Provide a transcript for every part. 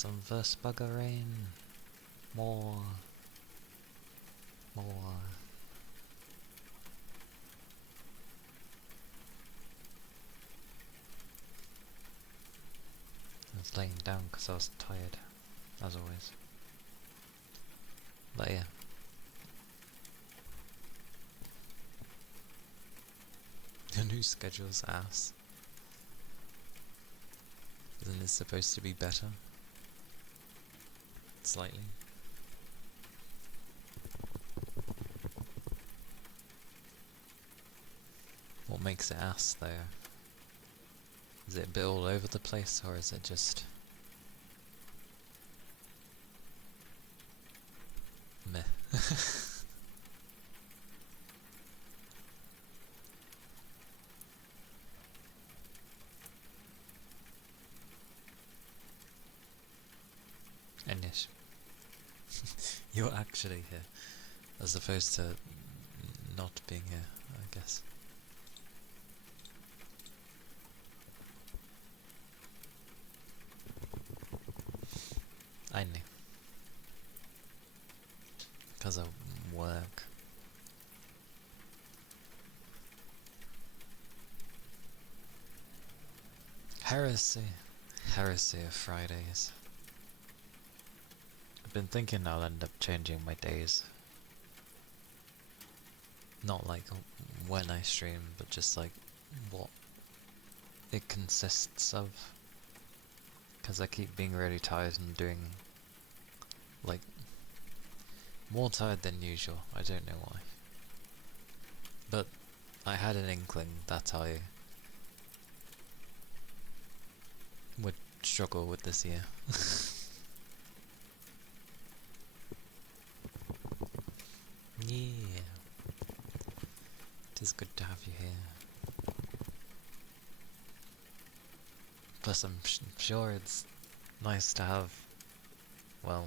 some Versbugger rain. More. More. I was laying down because I was tired, as always. But yeah. The new schedule's ass. Isn't it supposed to be better? Slightly. What makes it ass though? Is it a bit all over the place, or is it just meh? Anish, you're actually here, as opposed to not being here, I guess. I knew. Because of work. Heresy. Heresy of Fridays. I've been thinking I'll end up changing my days. Not like when I stream, but just like what it consists of. Because I keep being really tired and doing like more tired than usual. I don't know why. But I had an inkling that I would struggle with this year. Yeah. It is good to have you here. Plus I'm sure it's nice to have, well,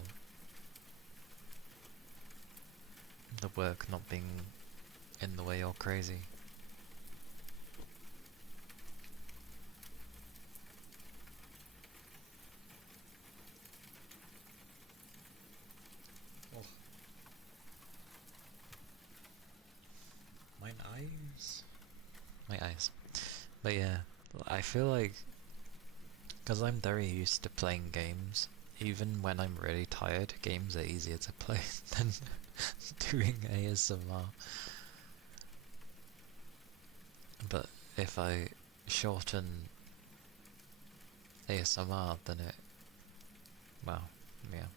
the work not being in the way or crazy. Oh. My eyes. My eyes. But yeah, I feel like, because I'm very used to playing games, even when I'm really tired, games are easier to play than doing ASMR. But if I shorten ASMR, then it, well, yeah.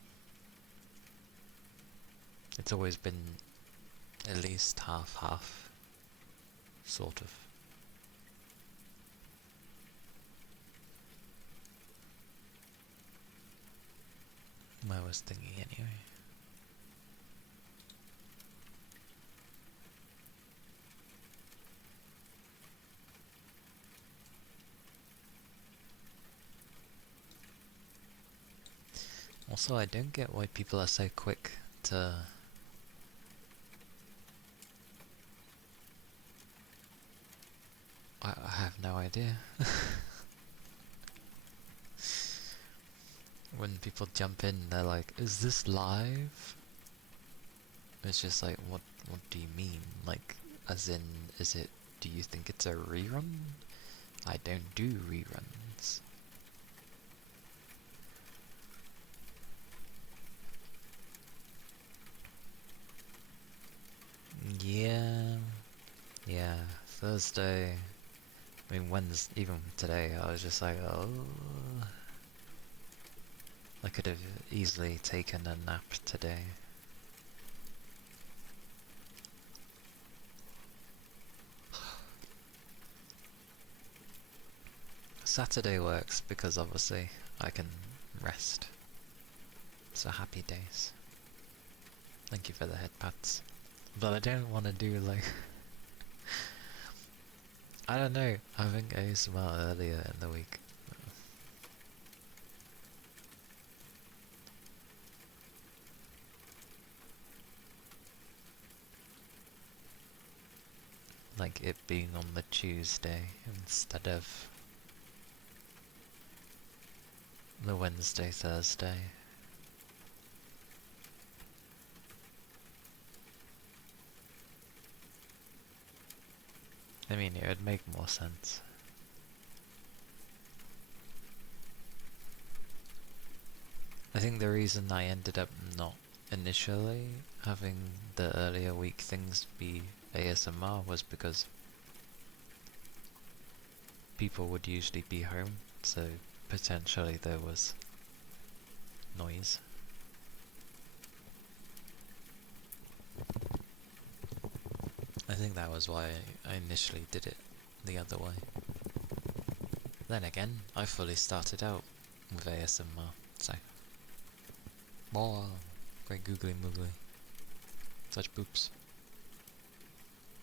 It's always been at least half-half, sort of. I was thinking anyway. Also, I don't get why people are so quick to I have no idea. When people jump in, they're like, "Is this live?" It's just like, what do you mean? Like, as in, do you think it's a rerun? I don't do reruns. Yeah, Thursday, I mean, Wednesday, even today, I was just like, oh, I could have easily taken a nap today. Saturday works because obviously I can rest. So happy days. Thank you for the head pats. But I don't want to do like... I don't know, I think ASMR earlier in the week. Like it being on the Tuesday instead of the Wednesday, Thursday. I mean, it would make more sense. I think the reason I ended up not initially having the earlier week things be ASMR was because people would usually be home, so potentially there was noise. I think that was why I initially did it the other way. Then again, I fully started out with ASMR, so... More great googly moogly. Such boops.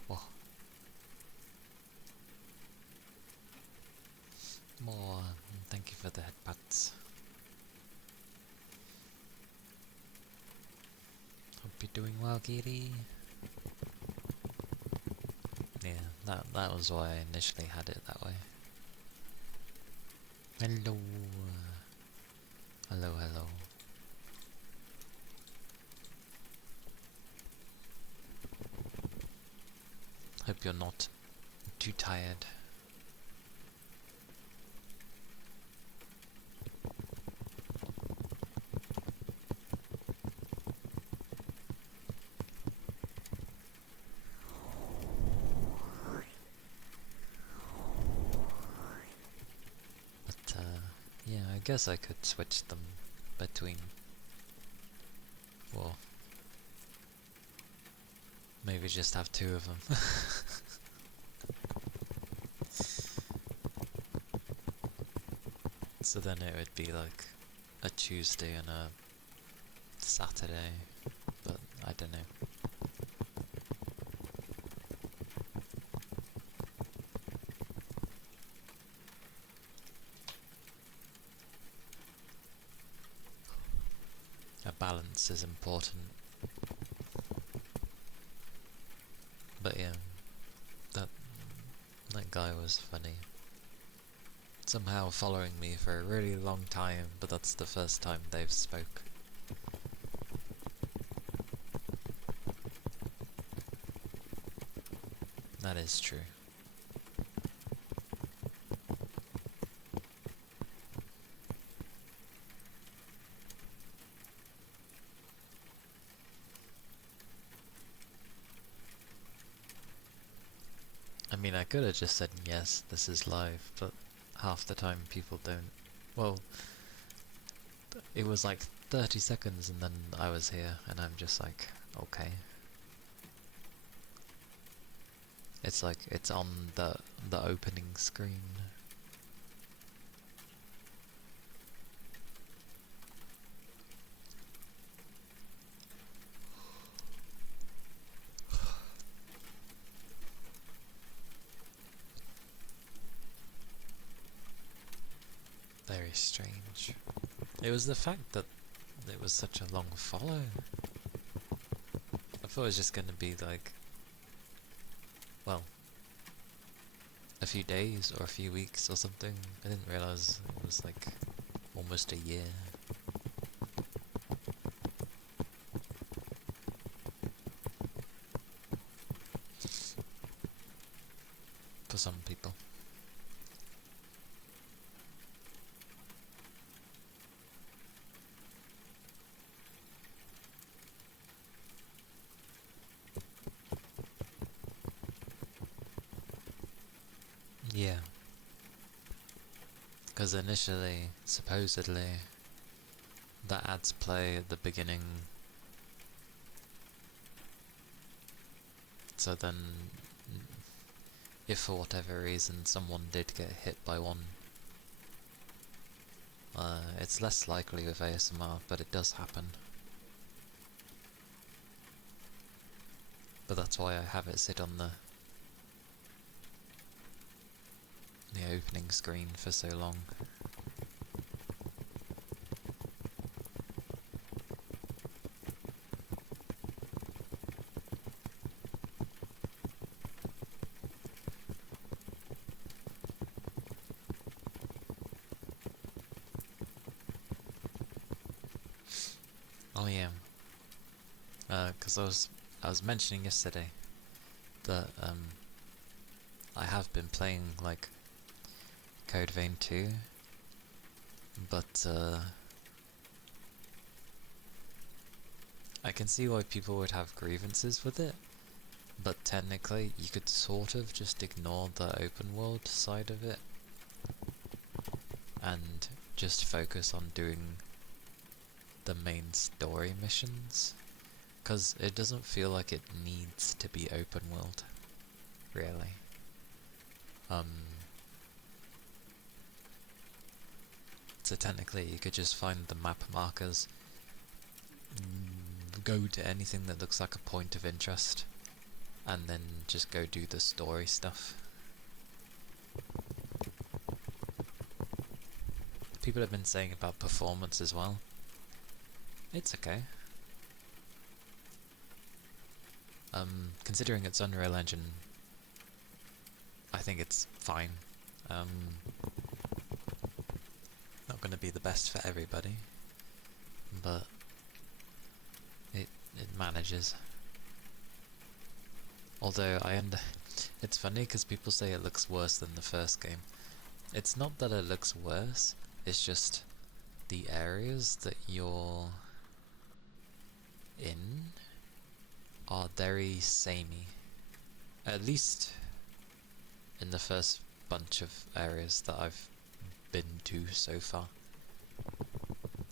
Whoa. More, thank you for the headbutts. Hope you're doing well, kitty. Yeah, that was why I initially had it that way. Hello. Hello, hello. Hope you're not too tired. But yeah, I guess I could switch them between, well, maybe just have two of them. So then it would be like a Tuesday and a Saturday, but I don't know. A balance is important. But yeah, that guy was funny. Somehow following me for a really long time, but that's the first time they've spoke. That is true. I mean, I could have just said yes, this is live, but half the time people don't. Well, it was like 30 seconds and then I was here, and I'm just like, okay. It's like, it's on the opening screen. Very strange. It was the fact that it was such a long follow. I thought it was just gonna be like, well, a few days or a few weeks or something. I didn't realise it was like almost a year. For some people. Yeah. Because initially, supposedly, the ads play at the beginning. So then, if for whatever reason someone did get hit by one, it's less likely with ASMR, but it does happen. But that's why I have it sit on the opening screen for so long. Oh yeah, because I was mentioning yesterday that I have been playing like Code Vein 2, but I can see why people would have grievances with it. But technically, you could sort of just ignore the open world side of it and just focus on doing the main story missions, because it doesn't feel like it needs to be open world, really. So technically you could just find the map markers, go to anything that looks like a point of interest, and then just go do the story stuff. People have been saying about performance as well. It's okay. Considering it's Unreal Engine, I think it's fine. Not going to be the best for everybody, but it manages. Although it's funny because people say it looks worse than the first game. It's not that it looks worse, it's just the areas that you're in are very samey. At least in the first bunch of areas that I've been to so far.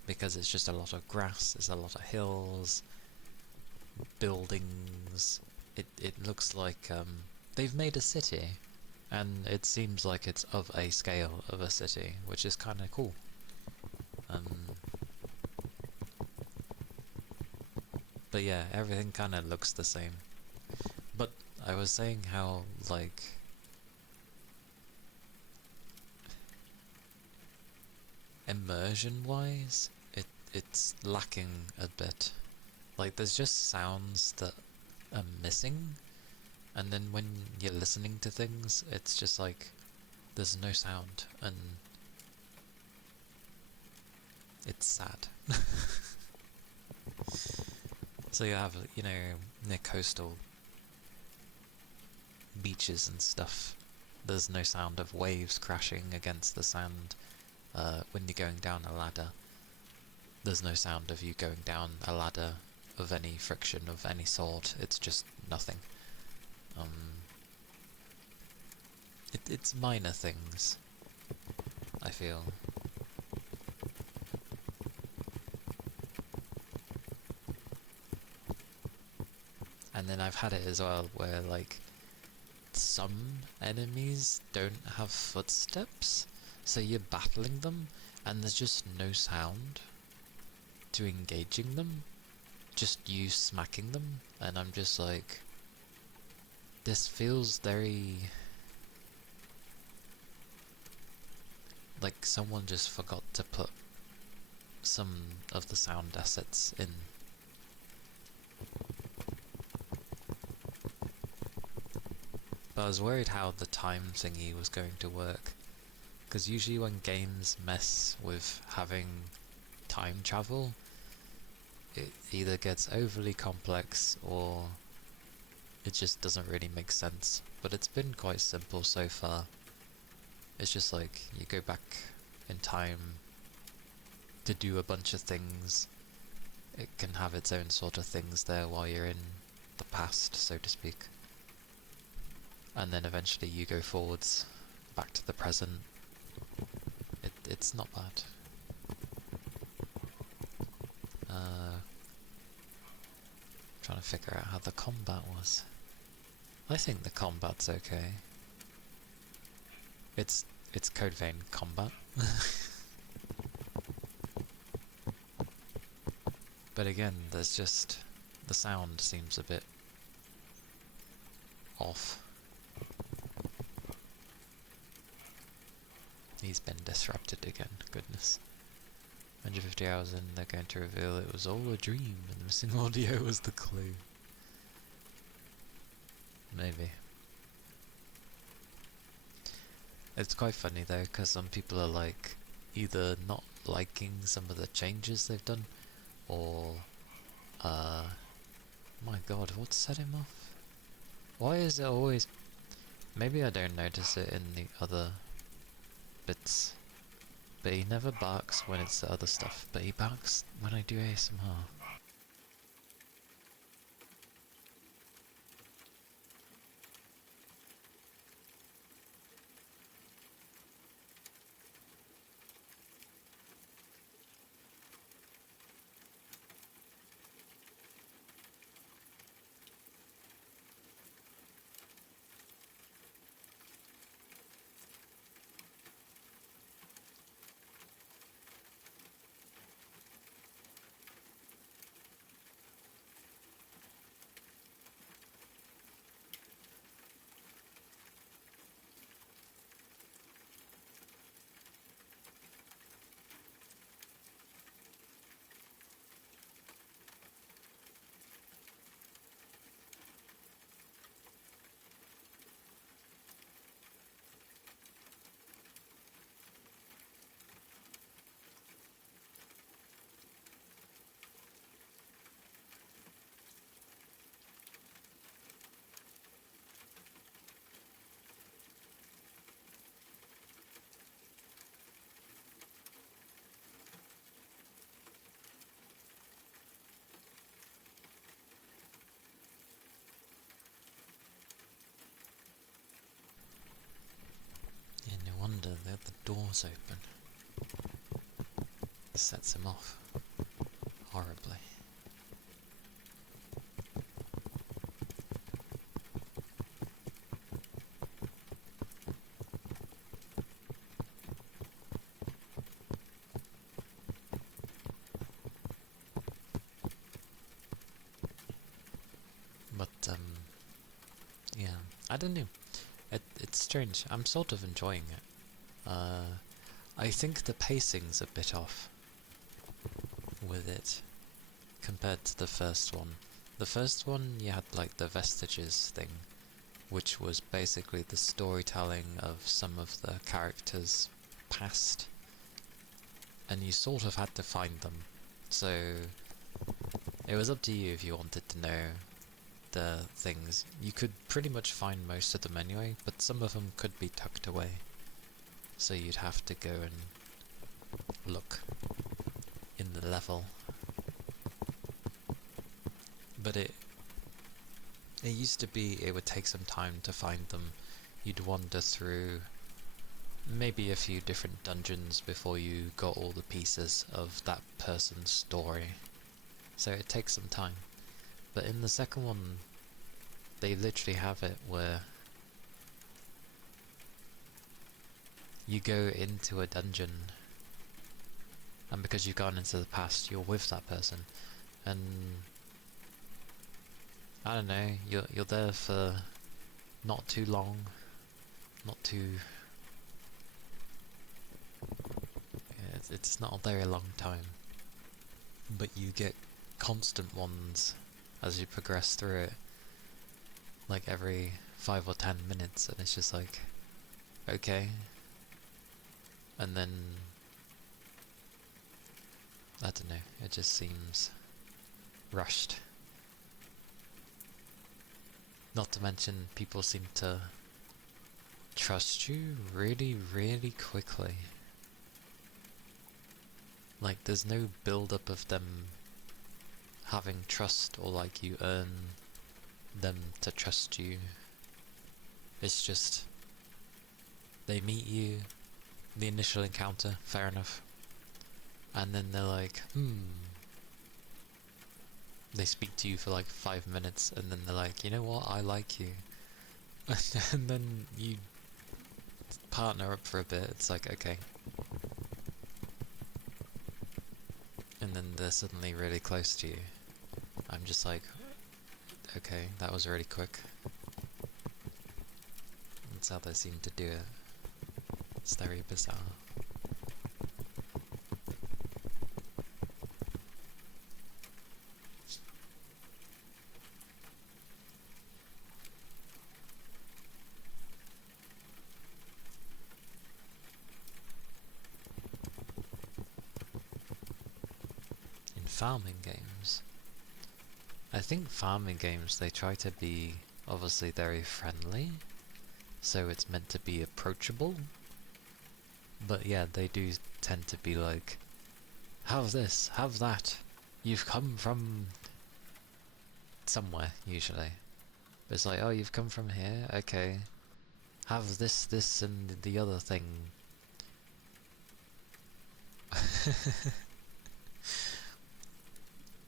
Because it's just a lot of grass, there's a lot of hills, buildings. It looks like they've made a city, and it seems like it's of a scale of a city, which is kind of cool. But yeah, everything kind of looks the same. But I was saying how, like, immersion-wise, it's lacking a bit. Like, there's just sounds that are missing, and then when you're listening to things, it's just like, there's no sound, and it's sad. So you have, near coastal beaches and stuff, there's no sound of waves crashing against the sand. When you're going down a ladder, there's no sound of you going down a ladder of any friction of any sort. It's just nothing. It's minor things, I feel. And then I've had it as well where, like, some enemies don't have footsteps, so you're battling them and there's just no sound to engaging them, just you smacking them, and I'm just like, this feels very like someone just forgot to put some of the sound assets in. But I was worried how the time thingy was going to work, because usually when games mess with having time travel, it either gets overly complex or it just doesn't really make sense. But it's been quite simple so far. It's just like, you go back in time to do a bunch of things. It can have its own sort of things there while you're in the past, so to speak. And then eventually you go forwards, back to the present. It's not bad. Trying to figure out how the combat was. I think the combat's okay. It's Code Vein combat. But again, there's just, the sound seems a bit off. He's been disrupted again, goodness. 150 hours in, they're going to reveal it was all a dream and the missing audio was the clue. Maybe. It's quite funny though, because some people are like, either not liking some of the changes they've done, or god, what set him off? Why is it always... Maybe I don't notice it in the other bits. But he never barks when it's the other stuff, but he barks when I do ASMR. Yeah, no wonder the door's open. This sets him off horribly. But, yeah, I don't know. It's strange. I'm sort of enjoying it. I think the pacing's a bit off with it compared to the first one. The first one, you had like the Vestiges thing, which was basically the storytelling of some of the characters' past, and you sort of had to find them. So it was up to you if you wanted to know the things. You could pretty much find most of them anyway, but some of them could be tucked away. So you'd have to go and look in the level. But it used to be it would take some time to find them. You'd wander through maybe a few different dungeons before you got all the pieces of that person's story. So it takes some time. But in the second one, they literally have it where you go into a dungeon, and because you've gone into the past, you're with that person, and I don't know, you're there for not too long, not too... Yeah, it's not a very long time, but you get constant ones as you progress through it, like every 5 or 10 minutes, and it's just like, okay. And then, I don't know, it just seems rushed. Not to mention, people seem to trust you really, really quickly. Like, there's no build-up of them having trust, or like you earn them to trust you. It's just, they meet you, the initial encounter, fair enough. And then they're like, They speak to you for like 5 minutes, and then they're like, you know what, I like you. And then you partner up for a bit, it's like, okay. And then they're suddenly really close to you. I'm just like, okay, that was really quick. That's how they seem to do it. It's very bizarre. In farming games, I think farming games, they try to be obviously very friendly, so it's meant to be approachable. But yeah, they do tend to be like, have this, have that. You've come from somewhere, usually. But it's like, oh, you've come from here? Okay. Have this, this, and the other thing.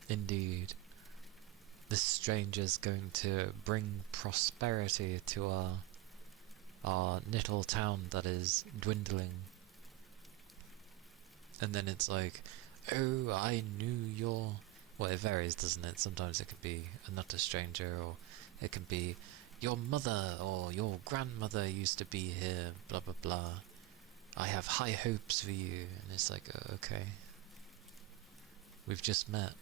Indeed. This stranger's going to bring prosperity to our little town that is dwindling. And then it's like, oh, I knew your... Well, it varies, doesn't it? Sometimes it could be not a stranger, or it can be your mother or your grandmother used to be here, blah blah blah. I have high hopes for you. And it's like, okay. We've just met.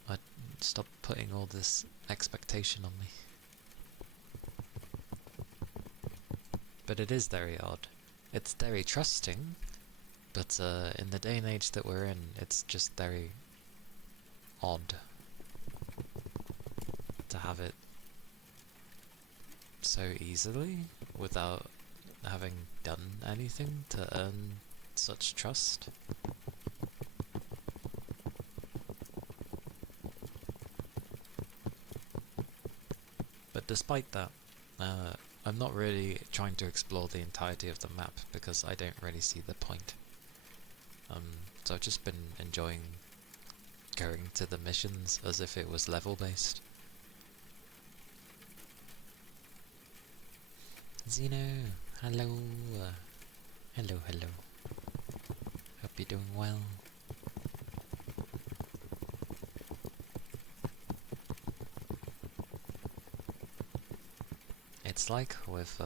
Stop putting all this expectation on me. But it is very odd. It's very trusting, but in the day and age that we're in, it's just very odd to have it so easily without having done anything to earn such trust. But despite that, I'm not really trying to explore the entirety of the map because I don't really see the point. So I've just been enjoying going to the missions as if it was level based. Zeno, hello. Hello, hello. Hope you're doing well. It's like with,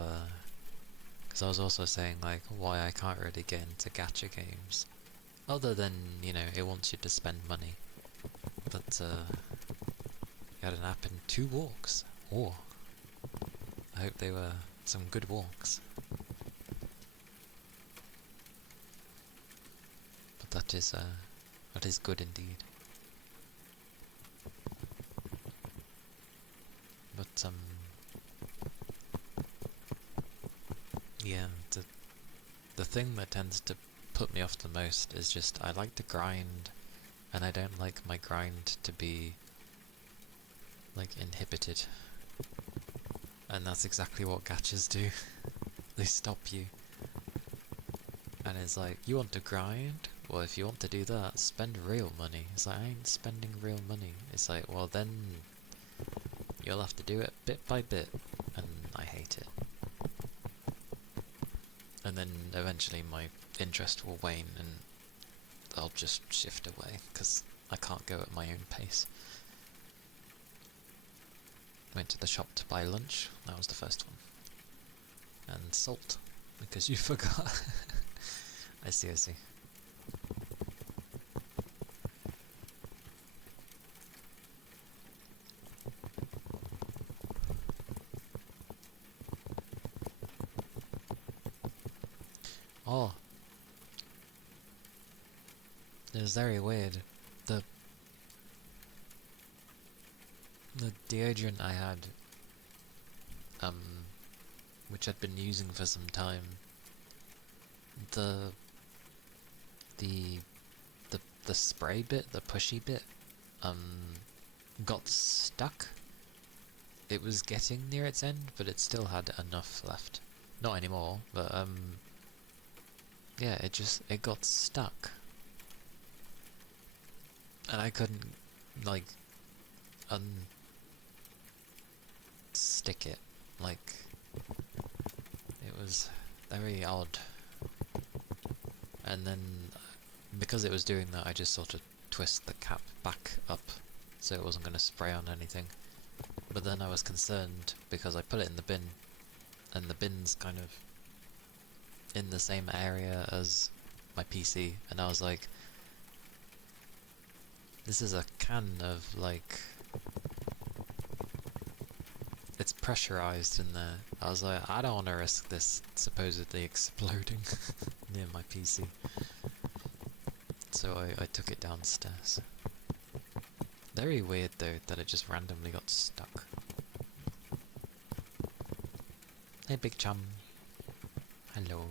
because I was also saying like why I can't really get into gacha games. Other than, you know, it wants you to spend money. But, you had an app and 2 walks. Oh. I hope they were some good walks. But that is good indeed. But, yeah, the thing that tends to put me off the most is just I like to grind, and I don't like my grind to be like inhibited. And that's exactly what gachas do. They stop you. And it's like, you want to grind? Well, if you want to do that, spend real money. It's like, I ain't spending real money. It's like, well then, you'll have to do it bit by bit. And I hate it. And then eventually my interest will wane and I'll just shift away, because I can't go at my own pace. Went to the shop to buy lunch, that was the first one. And salt, because you forgot. I see, I see. Oh. It was very weird. The deodorant I had, which I'd been using for some time, the spray bit, the pushy bit, got stuck. It was getting near its end, but it still had enough left. Not anymore, but yeah, it got stuck. And I couldn't, like, stick it. Like, it was very odd. And then, because it was doing that, I just sort of twist the cap back up so it wasn't going to spray on anything. But then I was concerned because I put it in the bin, and the bin's kind of in the same area as my PC, and I was like, this is a can of, like, it's pressurized in there. I was like, I don't want to risk this supposedly exploding near my PC. So I took it downstairs. Very weird though that it just randomly got stuck. Hey big chum. Hello.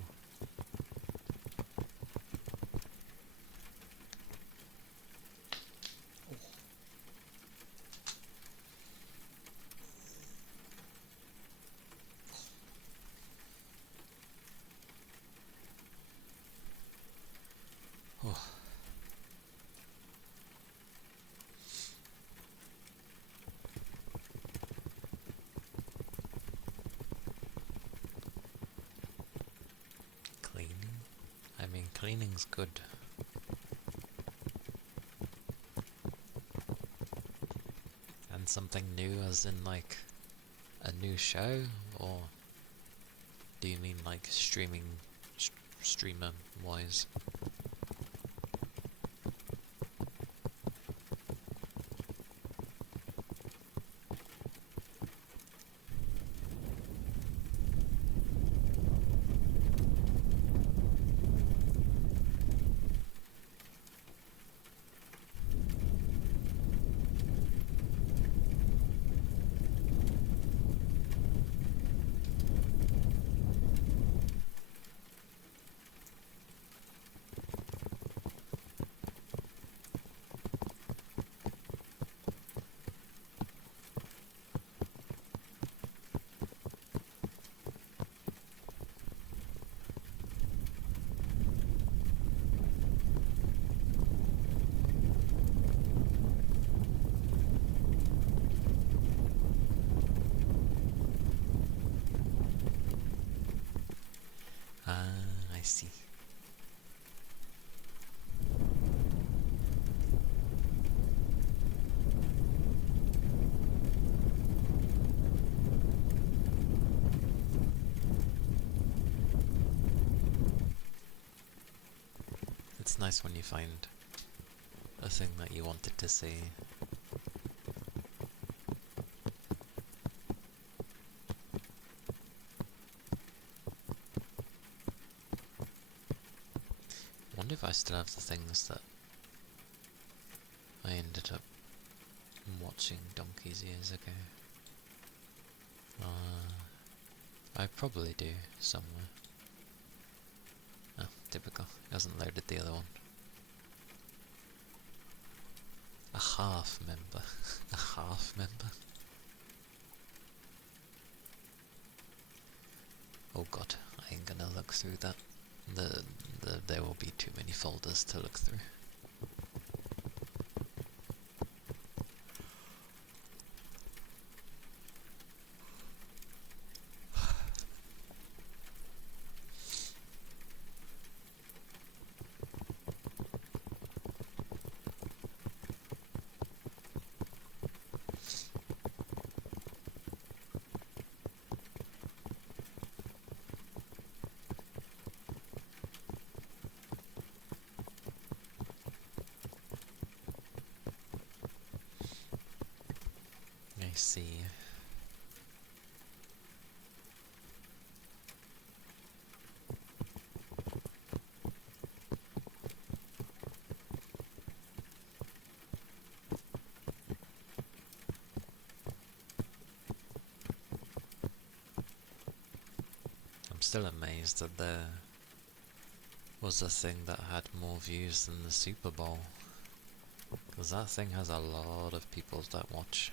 Oh. Cleaning? I mean, cleaning's good. And something new as in like a new show? Or do you mean like streamer wise? Ah, I see. It's nice when you find a thing that you wanted to see. I wonder if I still have the things that I ended up watching donkeys years ago. I probably do, somewhere. Oh, typical. It hasn't loaded the other one. A half member. A half member? Oh god, I ain't gonna look through that. There will be too many folders to look through. I see. I'm still amazed that there was a thing that had more views than the Super Bowl. Because that thing has a lot of people that watch.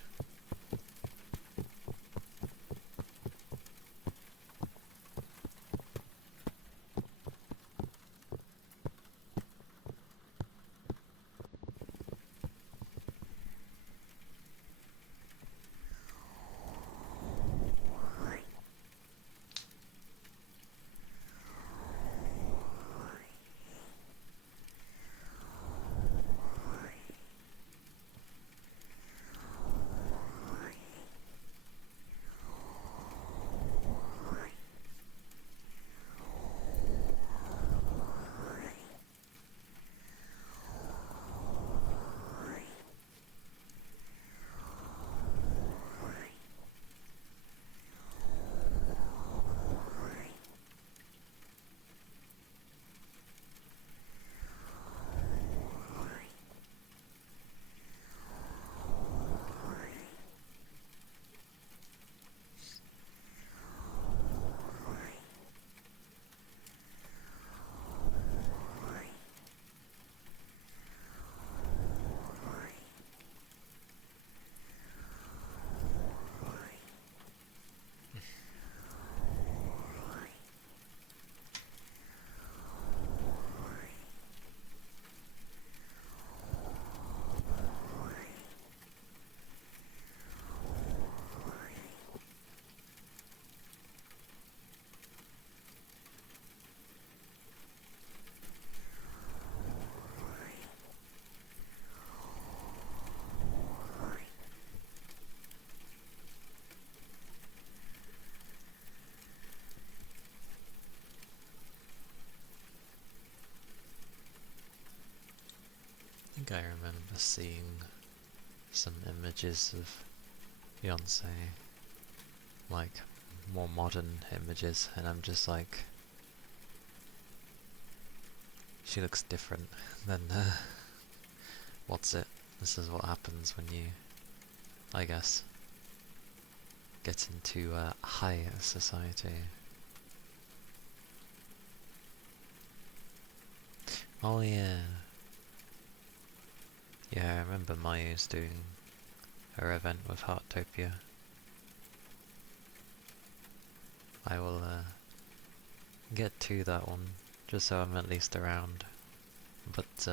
seeing some images of Beyonce, like more modern images, and I'm just like, she looks different than what's it? This is what happens when you, I guess, get into high society. Oh yeah. Yeah, I remember Maya's doing her event with Heartopia. I will get to that one, just so I'm at least around. But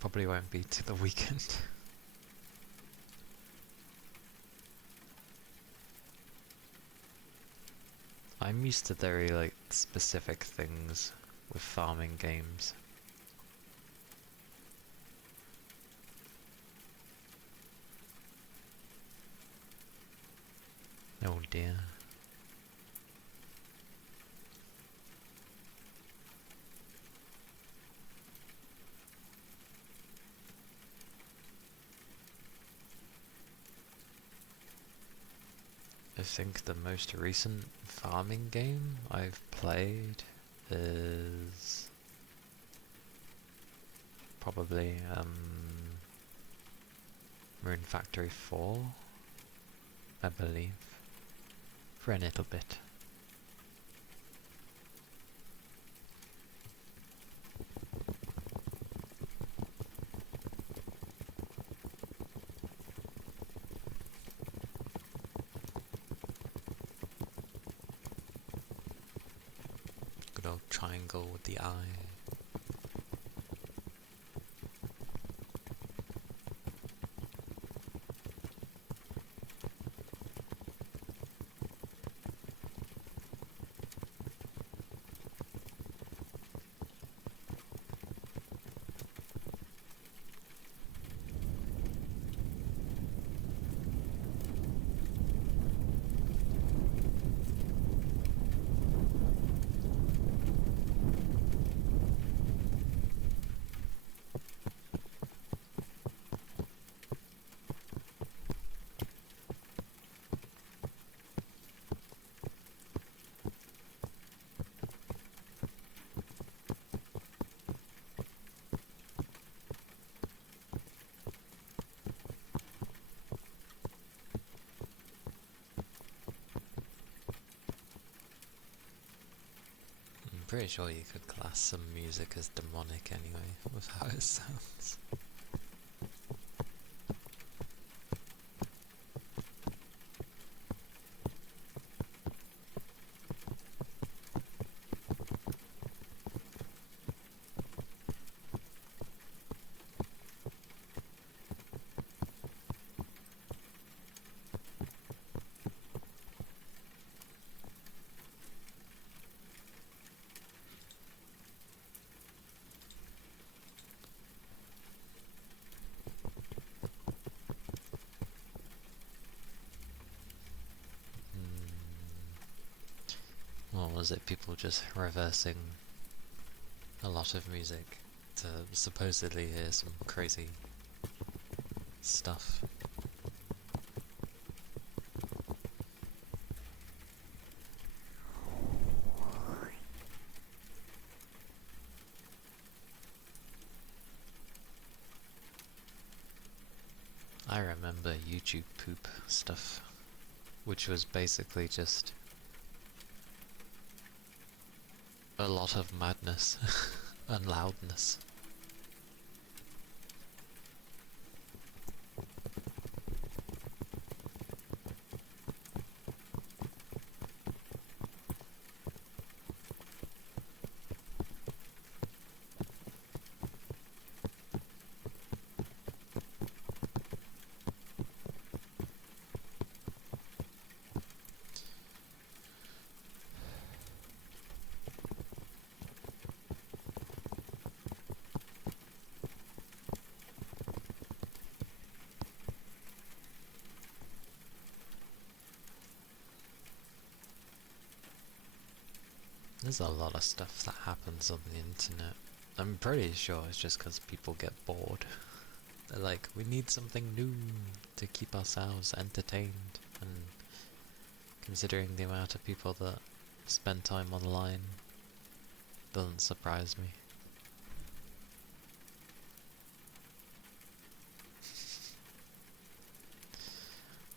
probably won't be to the weekend. I'm used to very like specific things with farming games. Oh dear. I think the most recent farming game I've played is probably Rune Factory 4, I believe, for a little bit. Good old triangle with the eye. I'm pretty sure you could class some music as demonic anyway, with how it sounds. What was it? People just reversing a lot of music to supposedly hear some crazy stuff. I remember YouTube poop stuff, which was basically just a lot of madness and loudness. There's a lot of stuff that happens on the internet I'm pretty sure it's just because people get bored. They're like, we need something new to keep ourselves entertained, and considering the amount of people that spend time online, doesn't surprise me.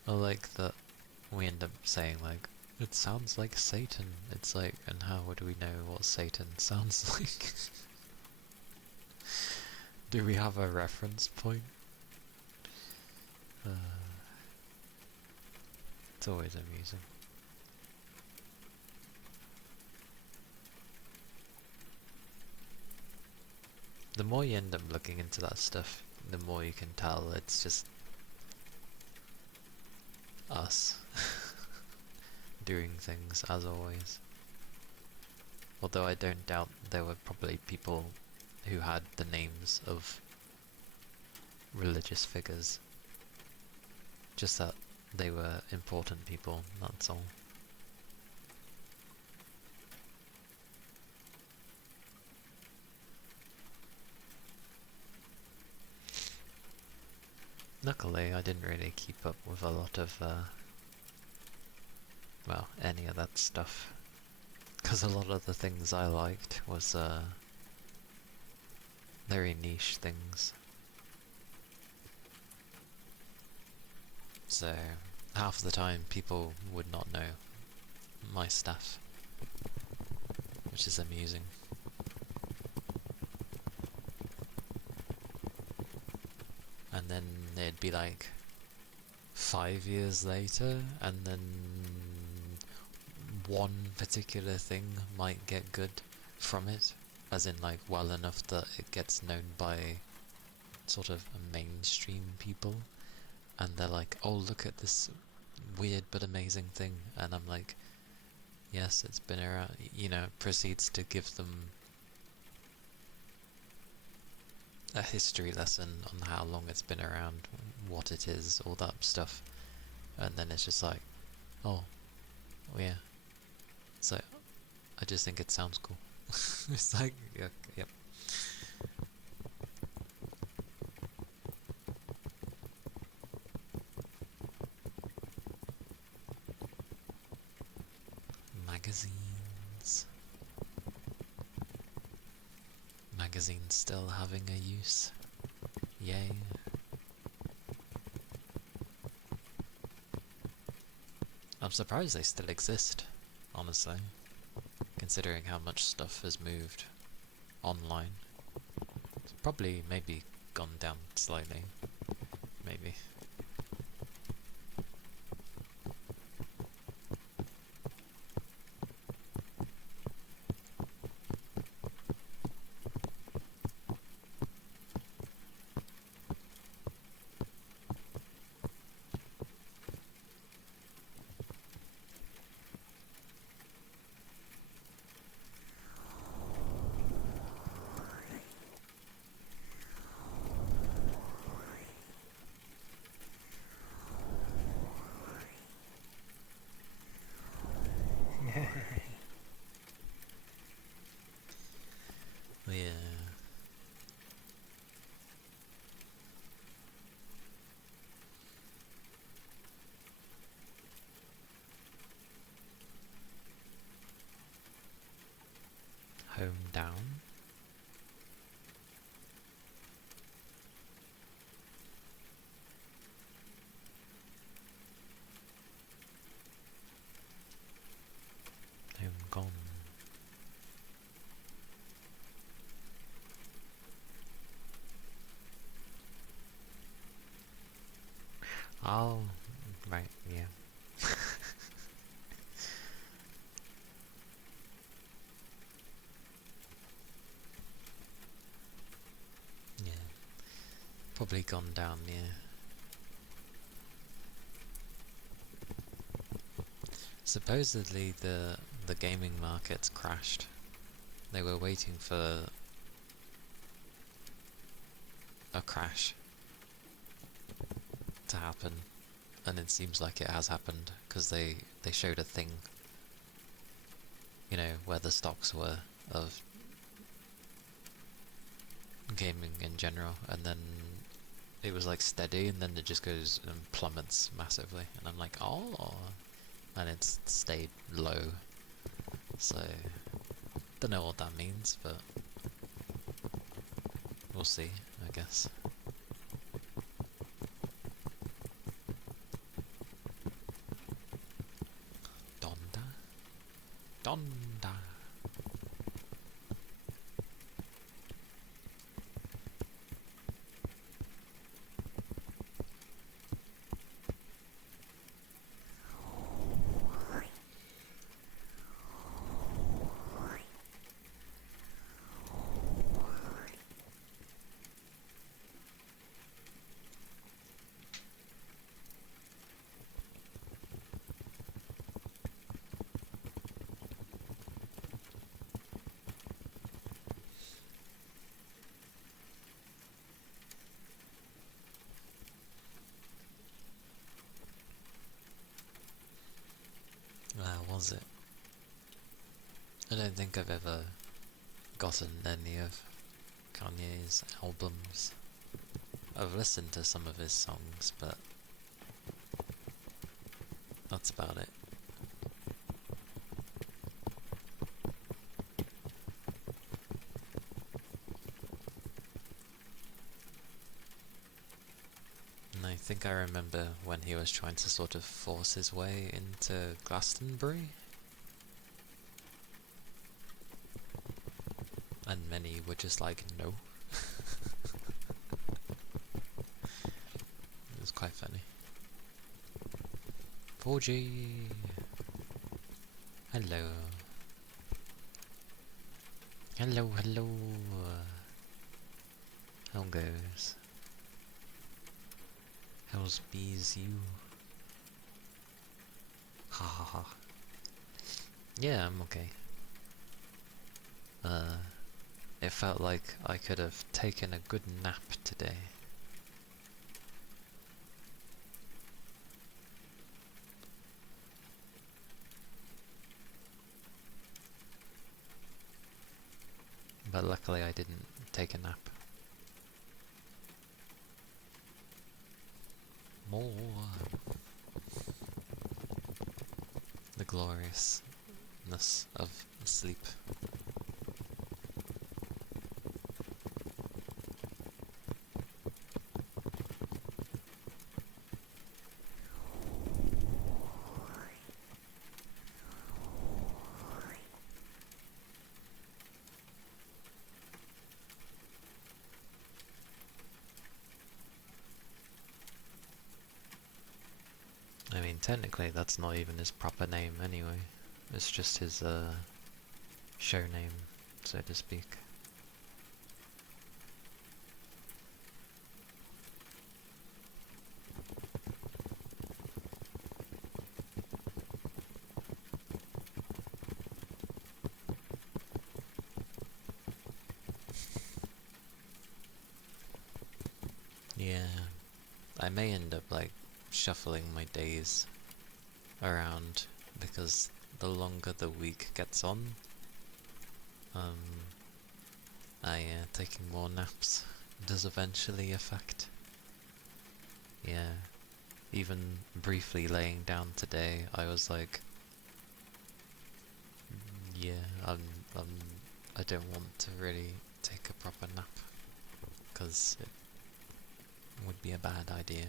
I like that we end up saying like, it sounds like Satan. It's like, and how do we know what Satan sounds like? Do we have a reference point? It's always amusing. The more you end up looking into that stuff, the more you can tell it's just us doing things as always. Although I don't doubt there were probably people who had the names of religious figures. Just that they were important people, that's all. Luckily, I didn't really keep up with a lot of, well, any of that stuff. Because a lot of the things I liked was, very niche things. So, half the time people would not know my stuff, which is amusing. And then it'd be like 5 years later, and then one particular thing might get good from it, as in like well enough that it gets known by sort of mainstream people, and they're like, oh, look at this weird but amazing thing, and I'm like, yes, it's been around, you know, proceeds to give them a history lesson on how long it's been around, what it is, all that stuff, and then it's just like, oh, yeah, so I just think it sounds cool. It's like, yeah, yep. Magazines. Magazines still having a use. Yay. I'm surprised they still exist, honestly, considering how much stuff has moved online. It's probably maybe gone down slightly, maybe. Yeah. Home down. Home gone. Oh, right, yeah. Yeah. Probably gone down, yeah. Supposedly the gaming market's crashed. They were waiting for a crash to happen, and it seems like it has happened, because they showed a thing, you know, where the stocks were of gaming in general, and then it was like steady, and then it just goes and plummets massively, and I'm like, oh, and it's stayed low. So don't know what that means, but we'll see, I guess. Donda, Donda. Was it? I don't think I've ever gotten any of Kanye's albums. I've listened to some of his songs, but that's about it. And I think I remember when he was trying to sort of force his way into Glastonbury. And many were just like, no. It was quite funny. 4G! Hello. Hello, hello. How goes? How's bees you? Ha ha ha. Yeah, I'm okay. It felt like I could have taken a good nap today. But luckily I didn't take a nap. More. The gloriousness of sleep. I mean, technically that's not even his proper name anyway. It's just his show name, so to speak. Yeah, I may end up like shuffling my days around because the longer the week gets on, taking more naps does eventually affect. Yeah, even briefly laying down today, I was like, yeah, I don't want to really take a proper nap because it would be a bad idea.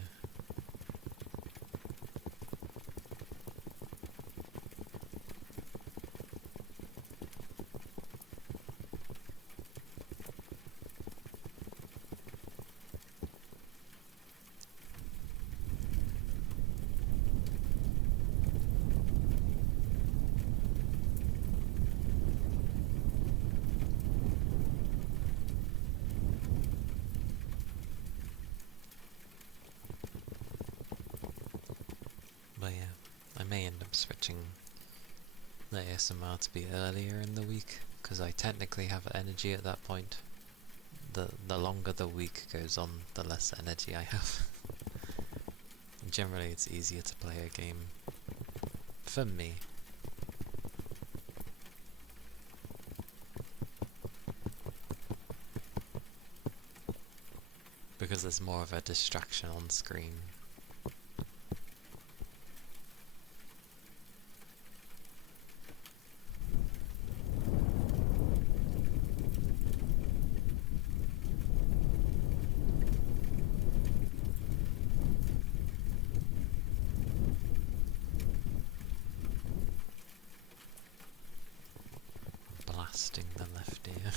But yeah, I may end up switching the ASMR to be earlier in the week, because I technically have energy at that point. The longer the week goes on, the less energy I have. Generally it's easier to play a game. For me. there's more of a distraction on screen. Blasting the left ear.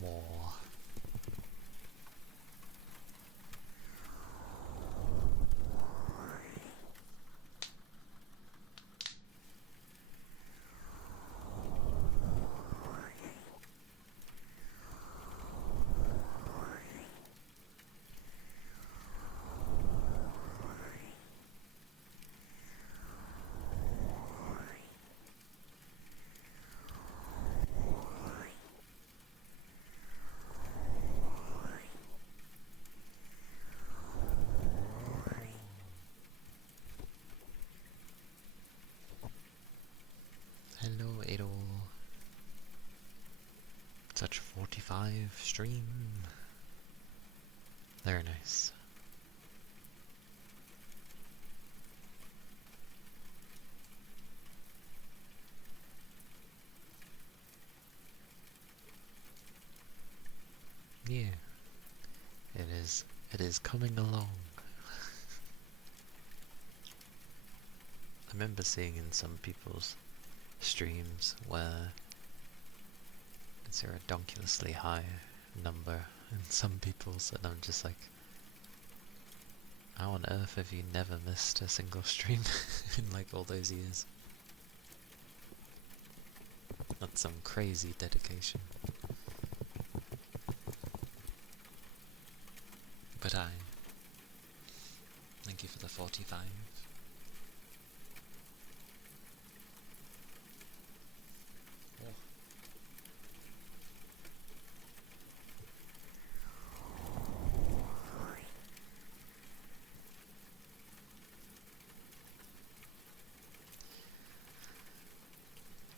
More. Hello, Adol. Touch 45 stream. Very nice. Yeah. It is coming along. I remember seeing in some people's streams where it's a ridiculously high number in some people's, and I'm just like, how on earth have you never missed a single stream in like all those years? That's some crazy dedication. But thank you for the 45.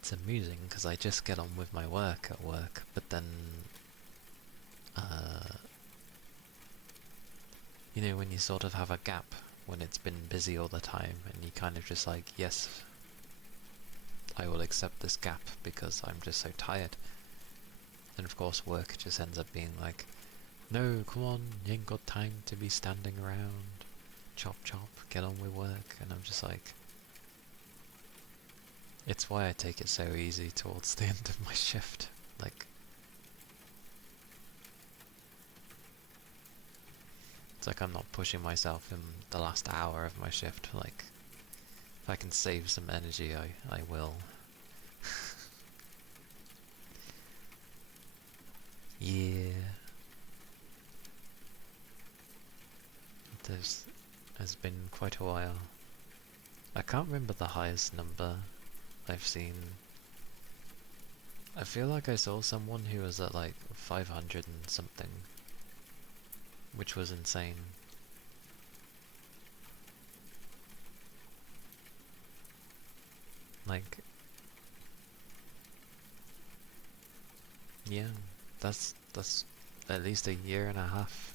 It's amusing because I just get on with my work at work, but then, you know, when you sort of have a gap when it's been busy all the time and you kind of just like, yes, I will accept this gap because I'm just so tired. And of course work just ends up being like, no, come on, you ain't got time to be standing around, chop chop, get on with work. And I'm just like, it's why I take it so easy towards the end of my shift. Like, it's like I'm not pushing myself in the last hour of my shift. Like, if I can save some energy, I will. Yeah. Has been quite a while. I can't remember the highest number I've seen. I feel like I saw someone who was at like 500 and something, which was insane. Like, yeah, that's at least a year and a half,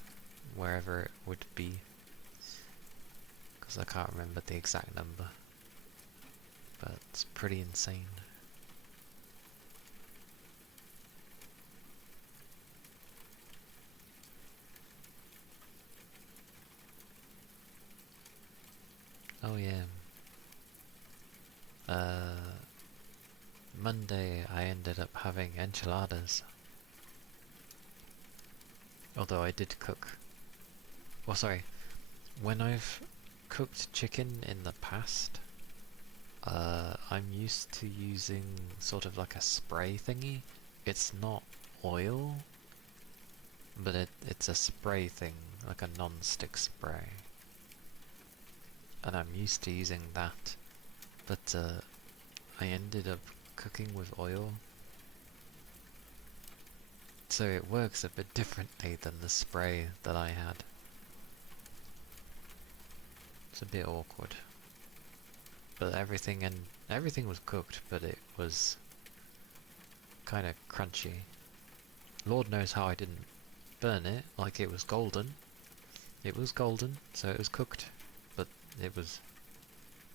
wherever it would be, because I can't remember the exact number, but it's pretty insane. Oh yeah. Monday I ended up having enchiladas. Although I did cook. Well, sorry. When I've cooked chicken in the past, I'm used to using sort of like a spray thingy. It's not oil, but it's a spray thing, like a non-stick spray. And I'm used to using that, but I ended up cooking with oil, So it works a bit differently than the spray that I had. It's a bit awkward. But everything was cooked, but it was kind of crunchy. Lord knows how I didn't burn it, like it was golden. It was golden, so it was cooked, but it was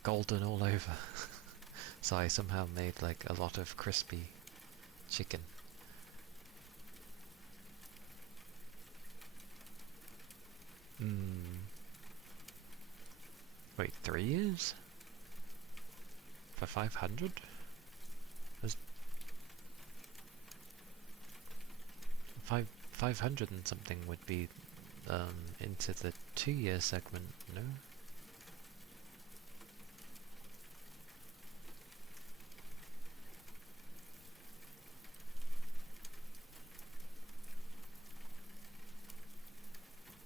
golden all over. So I somehow made like a lot of crispy chicken. Wait, 3 years? For 500? Was 500 and something would be into the 2-year segment, no?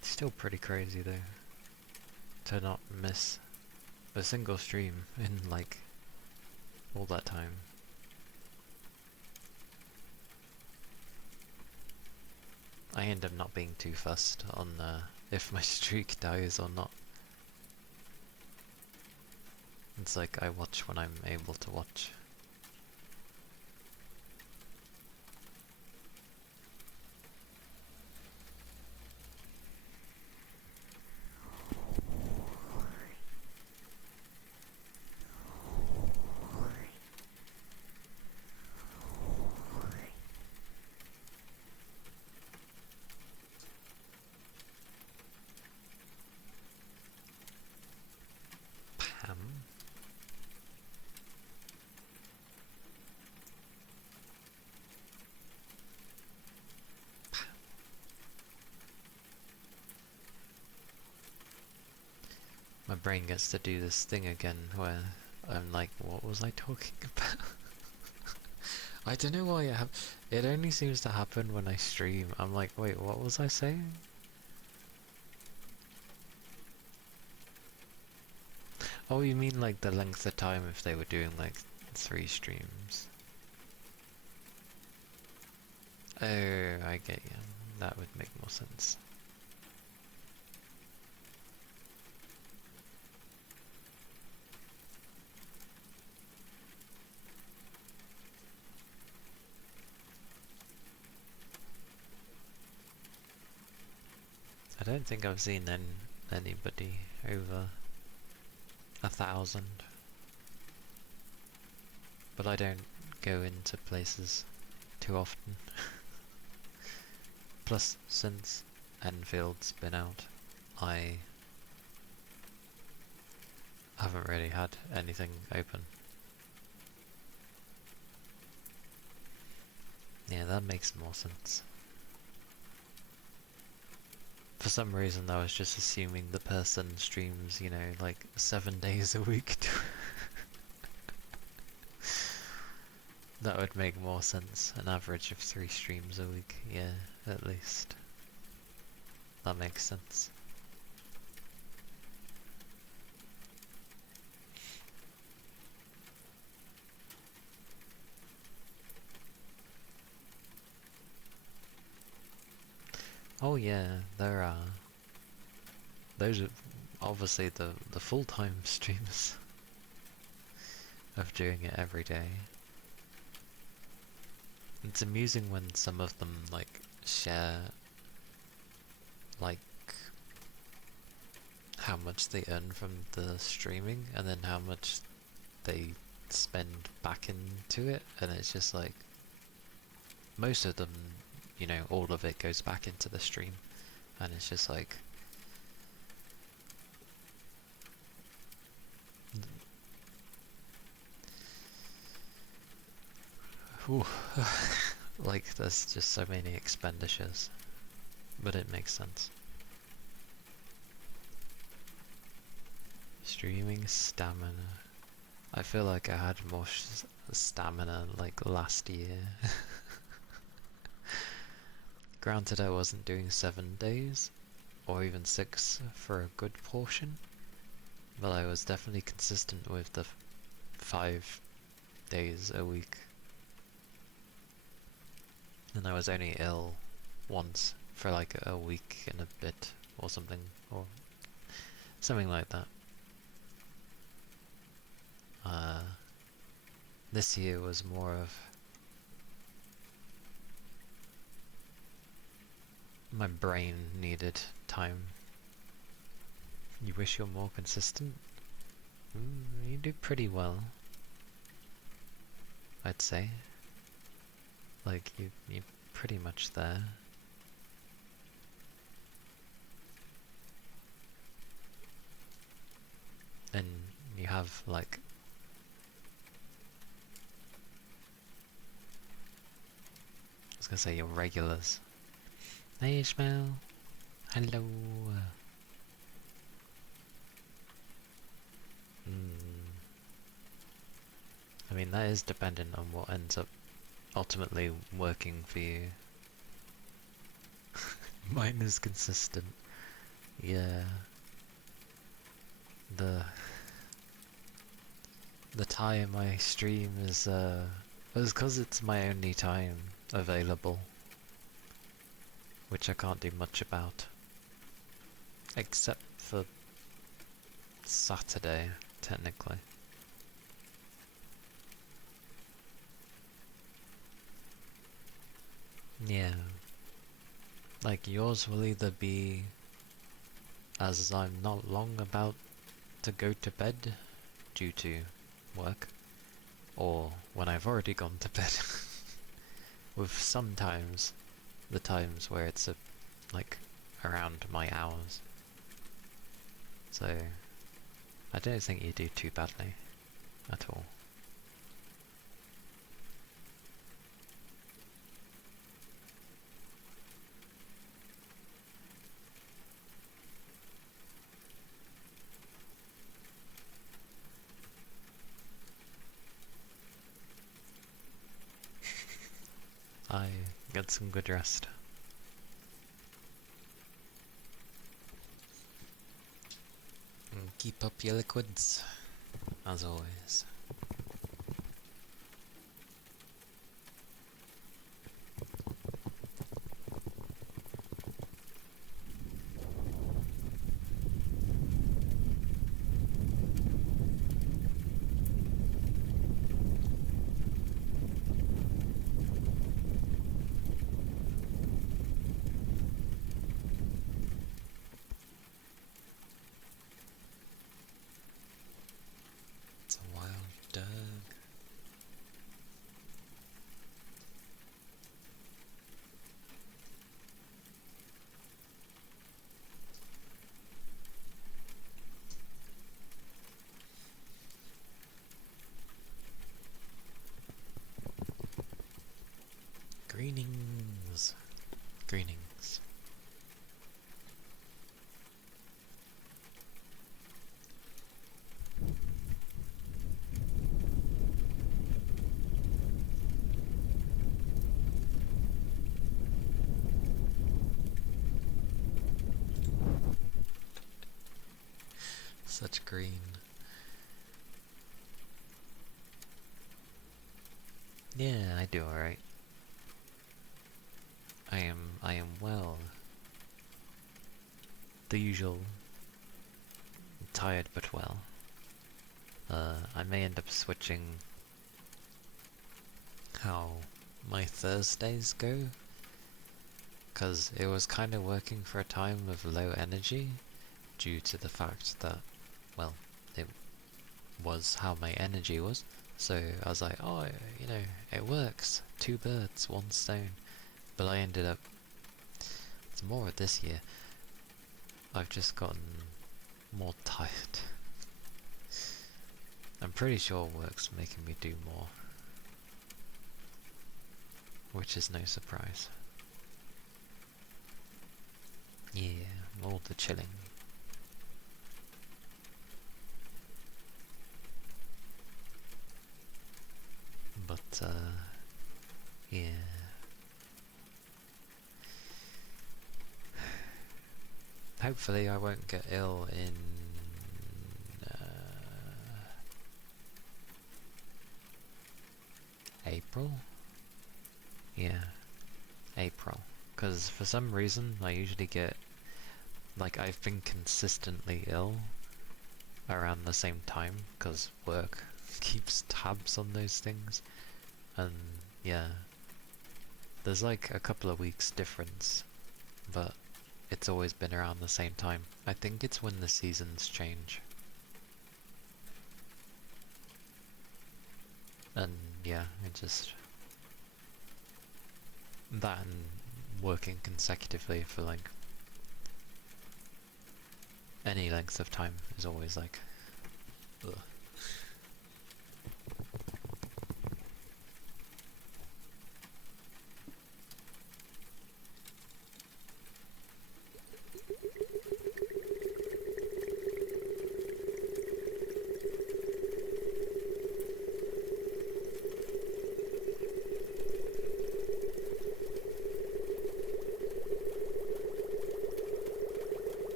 Still pretty crazy though, to not miss a single stream in like all that time. I end up not being too fussed on if my streak dies or not. It's like I watch when I'm able to watch. Pam? My brain gets to do this thing again where I'm like, what was I talking about? I don't know why it only seems to happen when I stream. I'm like, wait, what was I saying? Oh, you mean like the length of time if they were doing like 3 streams? Oh, I get you. That would make more sense. I don't think I've seen anybody over 1,000. But I don't go into places too often. Plus, since Enfield's been out, I haven't really had anything open. Yeah, that makes more sense. For some reason I was just assuming the person streams, you know, like 7 days a week. That would make more sense. An average of 3 streams a week, yeah, at least. That makes sense. Oh yeah, there are. Those are obviously the full-time streamers of doing it every day. It's amusing when some of them like share like how much they earn from the streaming and then how much they spend back into it, and it's just like most of them, you know, all of it goes back into the stream, and it's just like whew, like there's just so many expenditures, but it makes sense. Streaming stamina. I feel like I had more stamina like last year. Granted, I wasn't doing 7 days, or even 6 for a good portion, but I was definitely consistent with the 5 days a week. And I was only ill once for like a week and a bit or something like that. This year was more of my brain needed time. You wish you're more consistent? You do pretty well, I'd say. Like, you're pretty much there. And you have, like... I was gonna say your regulars. Hey Ishmael! Hello! I mean, that is dependent on what ends up ultimately working for you. Mine is consistent. Yeah. The time I stream is it's because it's my only time available, which I can't do much about. Except for Saturday, technically. Yeah. Like yours will either be as I'm not long about to go to bed due to work, or when I've already gone to bed. With sometimes the times where it's like around my hours. So I don't think you do too badly at all. I get some good rest. And keep up your liquids, as always. It's a wild dog. Greenings. Greenings. Such green. Yeah, I do alright. I am well. The usual. Tired but well. I may end up switching how my Thursdays go, because it was kind of working for a time of low energy due to the fact that, well, it was how my energy was. So I was like, oh, you know, it works. 2 birds, 1 stone. But I ended up, it's more of this year, I've just gotten more tired. I'm pretty sure work's making me do more, which is no surprise. Yeah, all the chilling. But, yeah. Hopefully I won't get ill in April? Yeah. April. Because for some reason I usually get, like, I've been consistently ill around the same time because work keeps tabs on those things. And yeah, there's like a couple of weeks difference, but it's always been around the same time. I think it's when the seasons change. And yeah, it just... that and working consecutively for like any length of time is always like... ugh.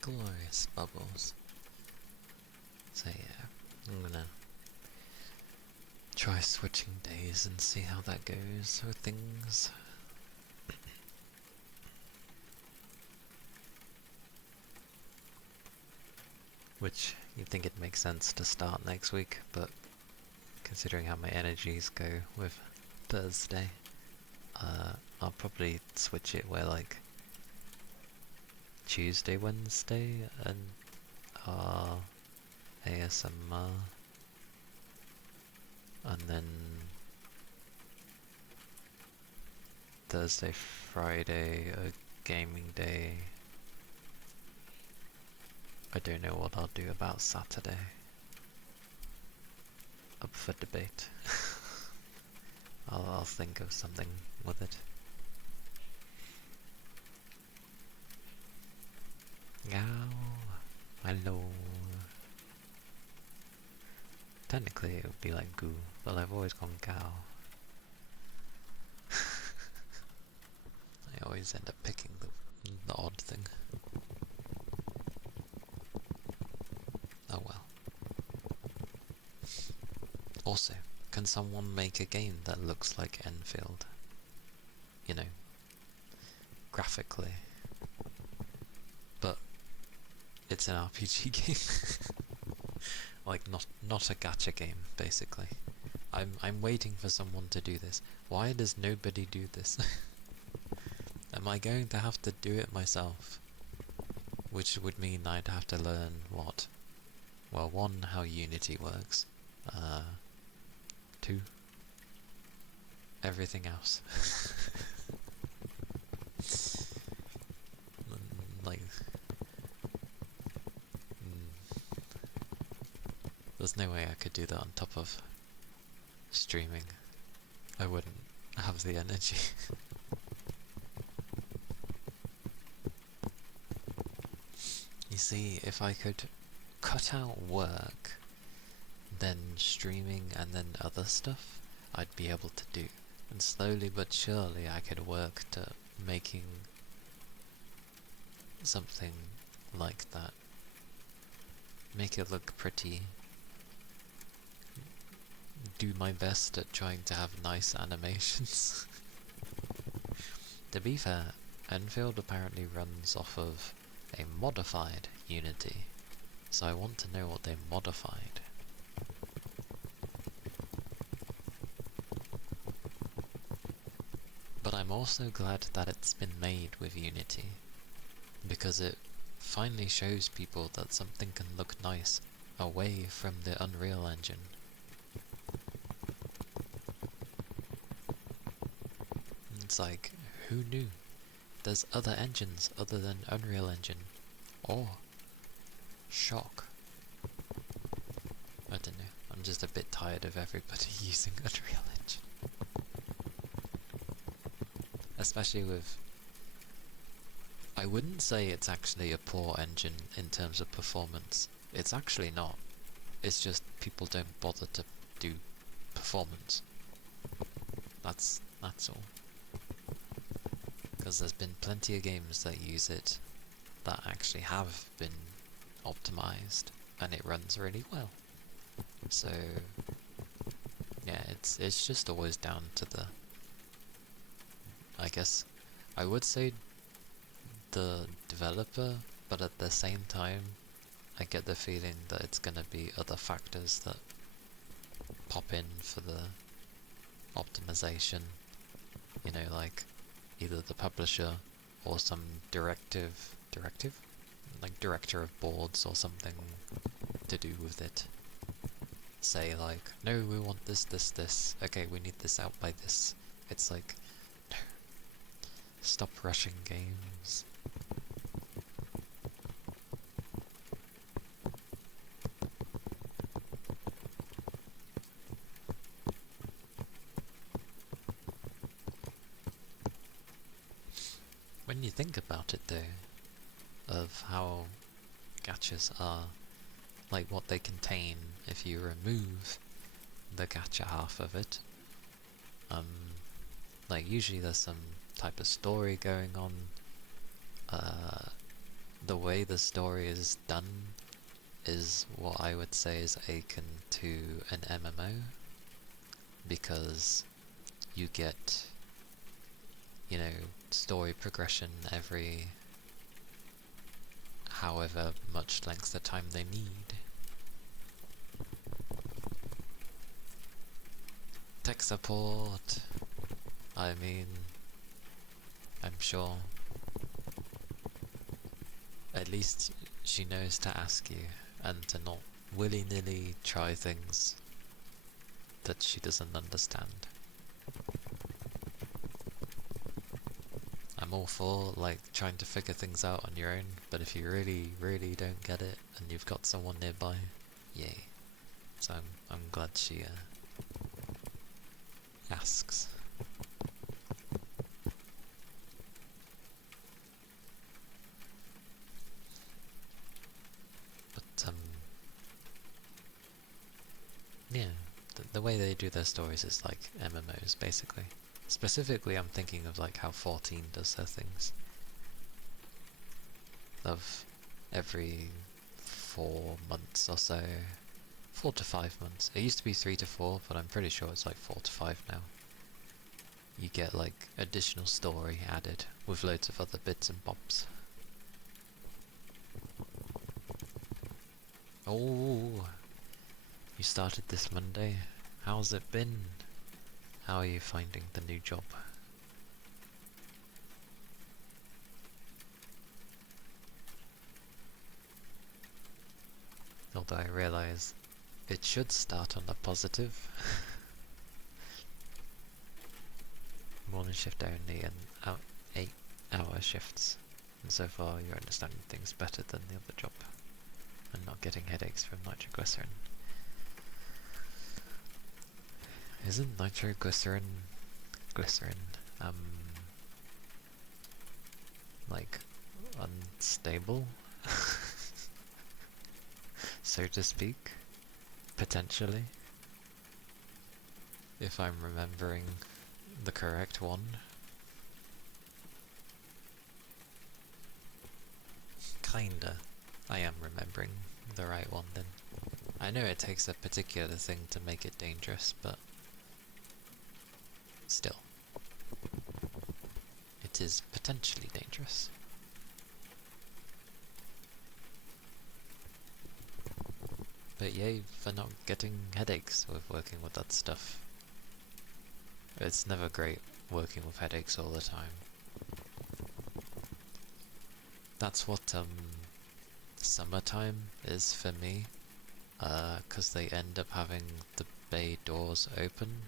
Glorious bubbles. So yeah, I'm gonna try switching days and see how that goes with things. Which you'd think it makes sense to start next week, but considering how my energies go with Thursday, I'll probably switch it where like Tuesday, Wednesday, and ASMR, and then Thursday, Friday, a gaming day. I don't know what I'll do about Saturday. Up for debate. I'll think of something with it. Gao. Hello. Technically it would be like goo, but I've always gone Gao. I always end up picking the odd thing. Oh well. Also, can someone make a game that looks like Enfield? You know, graphically. But it's an RPG game. Like not a gacha game, basically. I'm waiting for someone to do this. Why does nobody do this? Am I going to have to do it myself? Which would mean I'd have to learn what? Well, one, how Unity works. Two, everything else. Like, there's no way I could do that on top of streaming. I wouldn't have the energy. You see, if I could cut out work, then streaming, and then other stuff, I'd be able to do. And slowly but surely I could work to making something like that. Make it look pretty. do my best at trying to have nice animations. To be fair, Enfield apparently runs off of a modified Unity, so I want to know what they modified. But I'm also glad that it's been made with Unity, because it finally shows people that something can look nice away from the Unreal Engine. It's like, who knew? There's other engines other than Unreal Engine. Or Shock. I don't know, I'm just a bit tired of everybody using Unreal Engine. Especially with... I wouldn't say it's actually a poor engine in terms of performance. It's actually not. It's just people don't bother to do performance. That's all. Because there's been plenty of games that use it that actually have been optimized and it runs really well. So yeah, it's just always down to the, I guess I would say, the developer, but at the same time I get the feeling that it's gonna be other factors that pop in for the optimization. You know, like either the publisher or some directive? Like director of boards or something to do with it. Say like, no, we want this, okay, we need this out by this. It's like, no, stop rushing games. When you think about it though, of how gachas are, like what they contain if you remove the gacha half of it, like usually there's some type of story going on. The way the story is done is what I would say is akin to an MMO, because you get, you know, story progression every however much length of time they need. Tech support, I mean, I'm sure at least she knows to ask you and to not willy-nilly try things that she doesn't understand. I'm all for like trying to figure things out on your own, but if you really don't get it and you've got someone nearby, yay. So I'm glad she asks. But yeah, the way they do their stories is like MMOs basically. Specifically, I'm thinking of like how 14 does their things. Of every 4 months or so, 4 to 5 months. It used to be 3 to 4, but I'm pretty sure it's like 4 to 5 now. You get like additional story added with loads of other bits and bobs. Oh, you started this Monday. How's it been? How are you finding the new job? Although I realise it should start on a positive. Morning shift only and 8-hour shifts. And so far you're understanding things better than the other job. And not getting headaches from nitroglycerin. Isn't nitroglycerin like unstable? So to speak? Potentially? If I'm remembering the correct one. Kinda. I am remembering the right one then. I know it takes a particular thing to make it dangerous, but still, it is potentially dangerous. But yay for not getting headaches with working with that stuff. It's never great working with headaches all the time. That's what summertime is for me, 'cause they end up having the bay doors open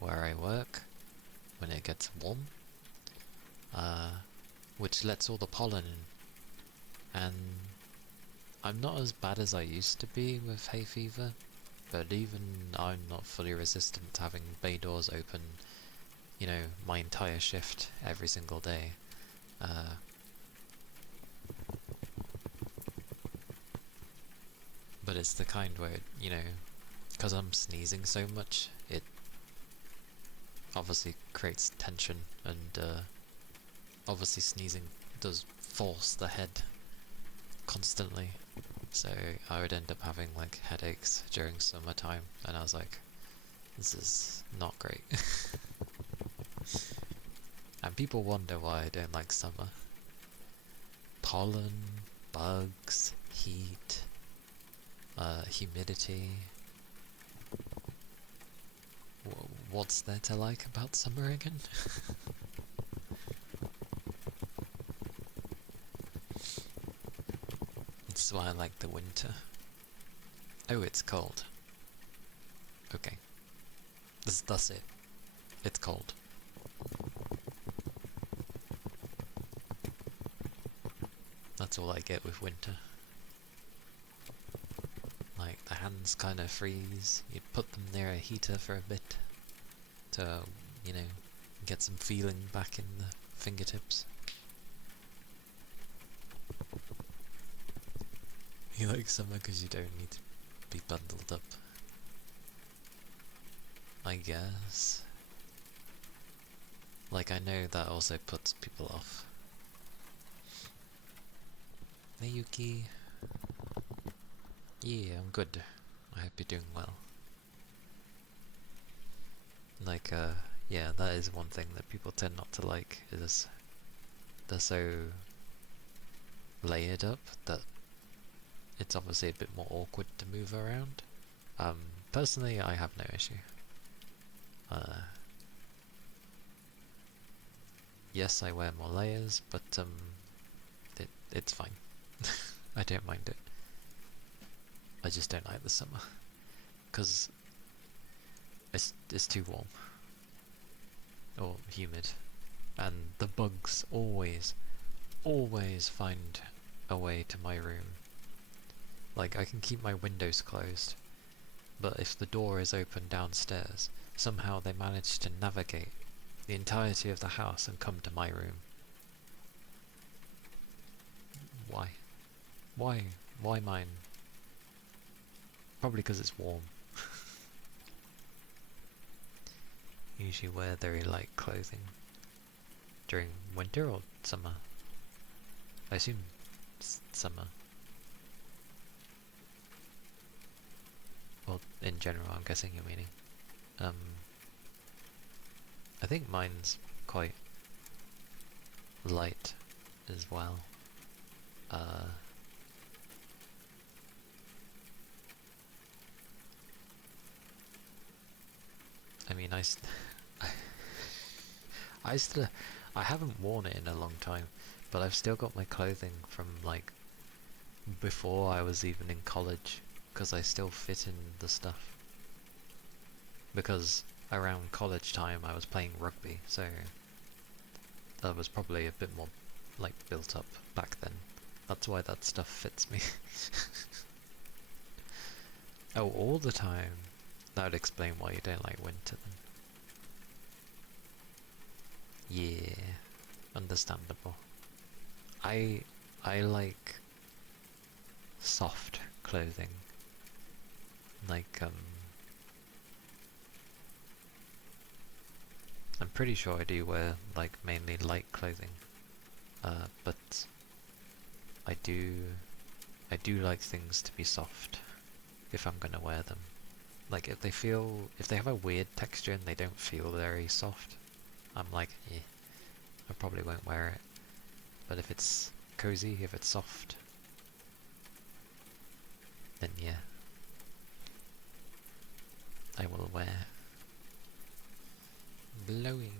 where I work when it gets warm, which lets all the pollen in, and I'm not as bad as I used to be with hay fever, but even I'm not fully resistant to having bay doors open, you know, my entire shift every single day. But it's the kind where, you know, because I'm sneezing so much, it obviously creates tension, and obviously sneezing does force the head constantly, so I would end up having like headaches during summertime, and I was like, this is not great. And people wonder why I don't like summer. Pollen, bugs, heat, humidity. What's there to like about summer again? That's why I like the winter. Oh, it's cold. Okay. That's it. It's cold. That's all I get with winter. Like, the hands kind of freeze. You put them near a heater for a bit to, you know, get some feeling back in the fingertips. You like summer because you don't need to be bundled up, I guess. Like, I know that also puts people off. Hey Yuki. Yeah, I'm good. I hope you're doing well. Like, yeah, that is one thing that people tend not to like, is they're so layered up that it's obviously a bit more awkward to move around. Personally, I have no issue. Yes, I wear more layers, but it's fine. I don't mind it. I just don't like the summer, because it's too warm or humid, and the bugs always find a way to my room. Like, I can keep my windows closed, but if the door is open downstairs, somehow they manage to navigate the entirety of the house and come to my room. Why? Why mine? Probably because it's warm. Usually wear very light clothing during winter or summer. I assume summer. Well, in general, I'm guessing you're meaning. I think mine's quite light as well. I mean, I haven't worn it in a long time, but I've still got my clothing from like before I was even in college, because I still fit in the stuff. Because around college time I was playing rugby, so that was probably a bit more like built up back then. That's why that stuff fits me. Oh, all the time? That would explain why you don't like winter then. Yeah, understandable. I like soft clothing. Like, I'm pretty sure I do wear, like, mainly light clothing. But I do like things to be soft. if I'm gonna wear them. Like if they have a weird texture and they don't feel very soft, I'm like, eh, I probably won't wear it. But if it's cozy, if it's soft, then yeah, I will wear. Blowing.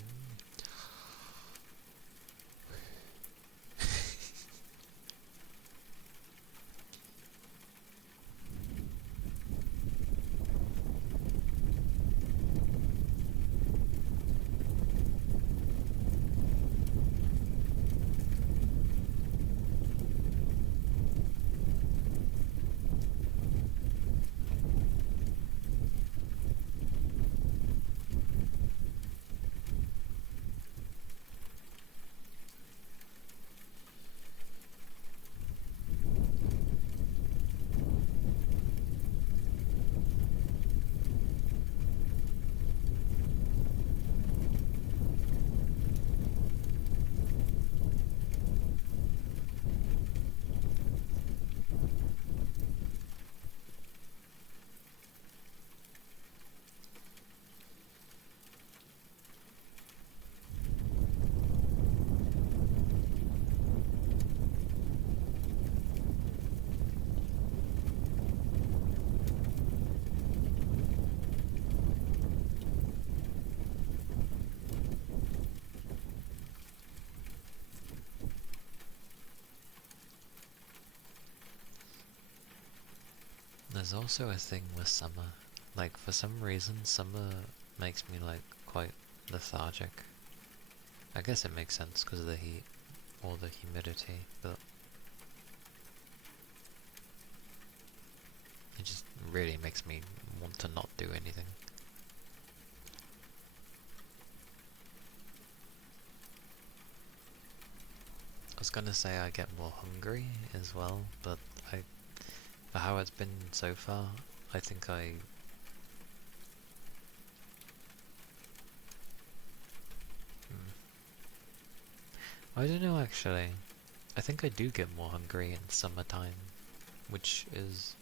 There's also a thing with summer. Like, for some reason, summer makes me, like, quite lethargic. I guess it makes sense because of the heat or the humidity, but it just really makes me want to not do anything. I was gonna say I get more hungry as well, but for how it's been so far, I think I don't know actually. I think I do get more hungry in summertime, which is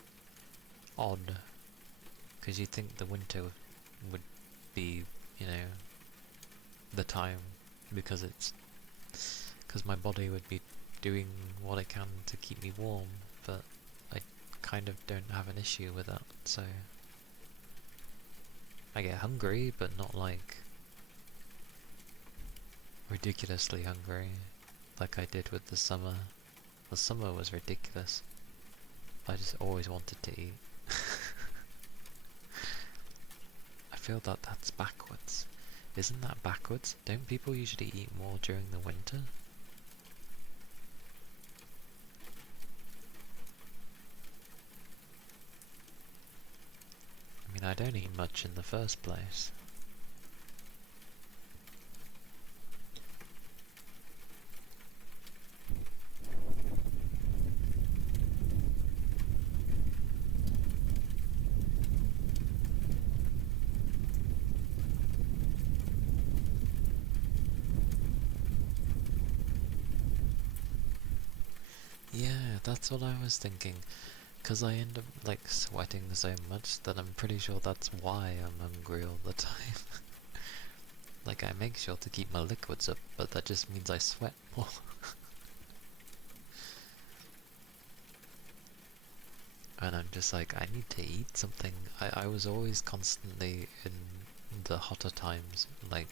odd, because you'd think the winter would be, you know, the time, because my body would be doing what it can to keep me warm, but I kind of don't have an issue with that, so I get hungry, but not like ridiculously hungry, like I did with the summer. The summer was ridiculous. I just always wanted to eat. I feel that that's backwards. Isn't that backwards? Don't people usually eat more during the winter? I mean, I don't eat much in the first place. Yeah, that's what I was thinking. Because I end up, like, sweating so much that I'm pretty sure that's why I'm hungry all the time. Like, I make sure to keep my liquids up, but that just means I sweat more. And I'm just like, I need to eat something. I was always constantly in the hotter times, like,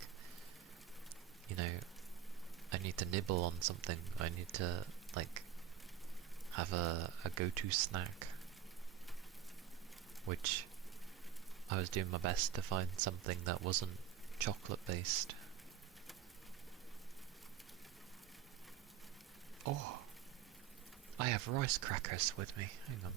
you know, I need to nibble on something. I need to, like, have a go-to snack. Which I was doing my best to find something that wasn't chocolate based. Oh, I have rice crackers with me. Hang on.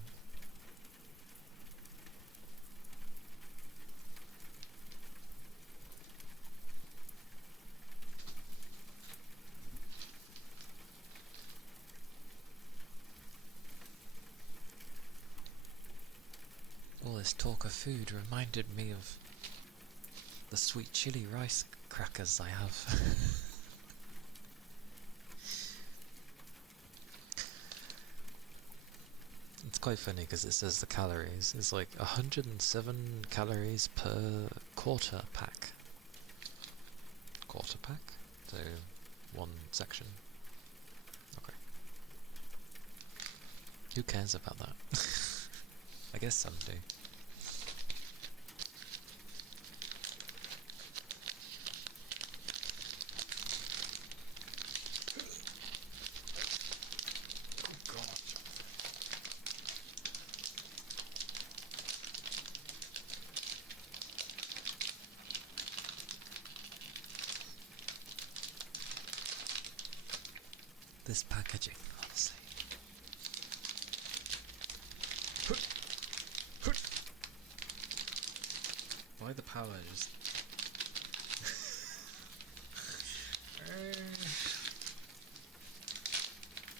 All this talk of food reminded me of the sweet chili rice crackers I have. It's quite funny because it says the calories is like 107 calories per quarter pack. Quarter pack? So one section. Okay. Who cares about that? I guess some do. This packaging, honestly. Why the power just...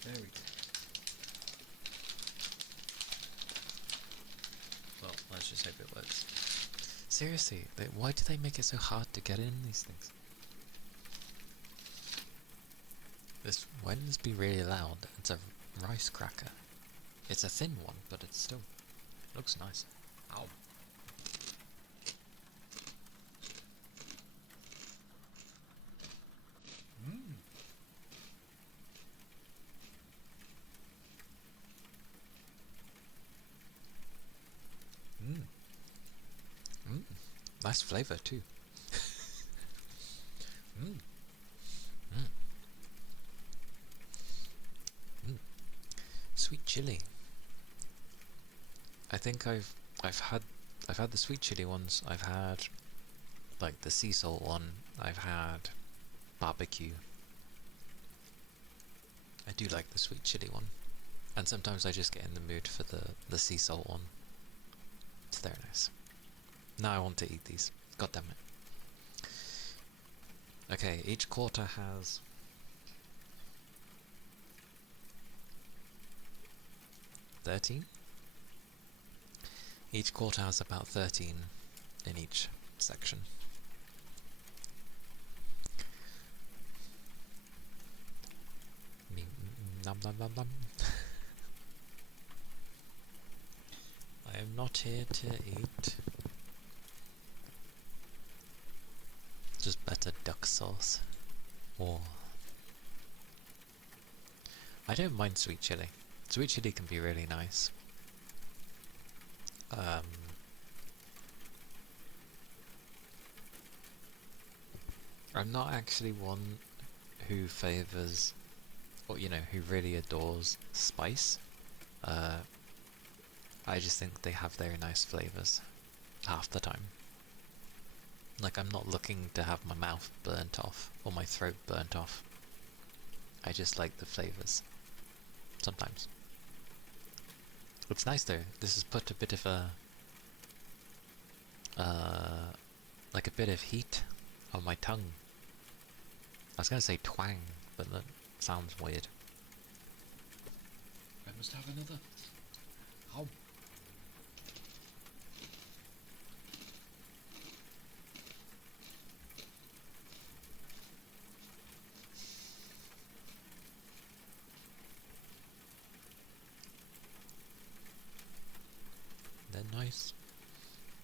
There we go. Well, let's just hope it works. Seriously, why do they make it so hard to get in these things? Why would this be really loud? It's a rice cracker. It's a thin one, but it still looks nice. Ow. Nice flavour too. Sweet chili. I think I've had the sweet chili ones. I've had like the sea salt one. I've had barbecue. I do like the sweet chili one, and sometimes I just get in the mood for the sea salt one. It's very nice. Now I want to eat these. God damn it. Okay, each quarter has 13. Each quarter has about 13 in each section. Nom nom nom nom. I am not here to eat. Just better duck sauce. Or I don't mind sweet chili. Sweet chili can be really nice. I'm not actually one who favours, or who really adores spice. I just think they have very nice flavours half the time. Like, I'm not looking to have my mouth burnt off or my throat burnt off. I just like the flavours. Sometimes. It's nice though. This has put a bit of like a bit of heat on my tongue. I was gonna say twang, but that sounds weird. I must have another. Ow. They're nice.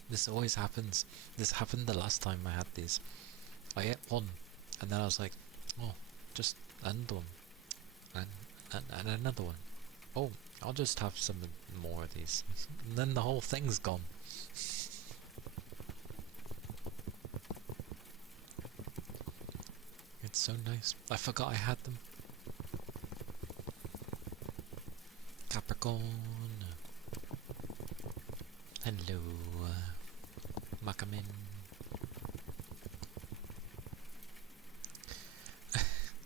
This always happens. This happened the last time I had these. I ate one, and then I was like, oh, just another one. And another one. Oh, I'll just have some more of these. And then the whole thing's gone. It's so nice. I forgot I had them. Capricorn. Hello. Makamin.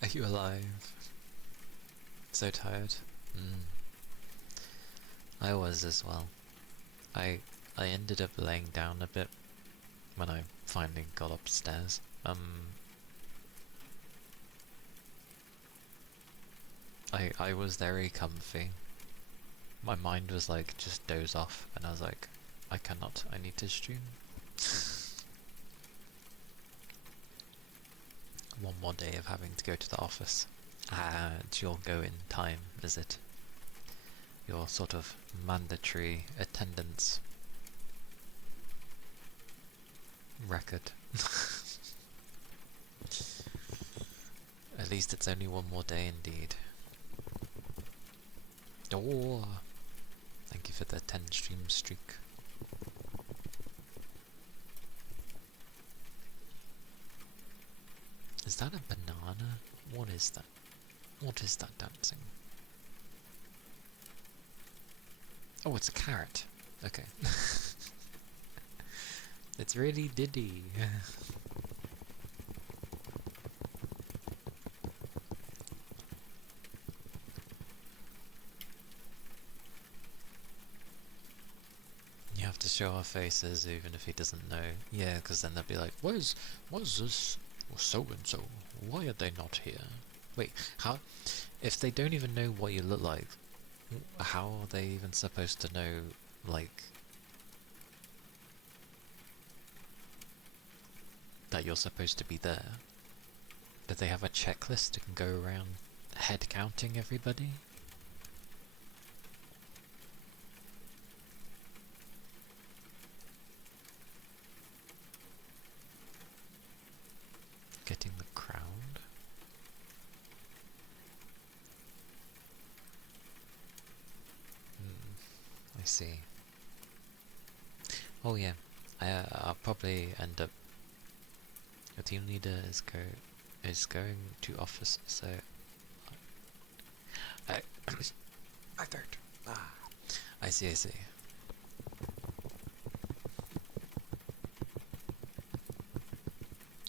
Are you alive? So tired. I was as well. I ended up laying down a bit when I finally got upstairs. I was very comfy. My mind was like, just doze off, and I was like, I cannot, I need to stream. One more day of having to go to the office. And you'll go in time, is it? your sort of mandatory attendance record. At least it's only one more day indeed. Oh, thank you for the 10 stream streak. Is that a banana? What is that? What is that dancing? Oh, it's a carrot. Okay. It's really Diddy. You have to show our faces even if he doesn't know. Yeah, because then they'll be like, where's this so-and-so? Why are they not here? Wait, how? If they don't even know what you look like, how are they even supposed to know, like, that you're supposed to be there? Do they have a checklist to go around head counting everybody? Getting the crown? I see. Oh yeah, I'll probably end up. Your team leader is going to office, so I I don't. Ah, I see. I see.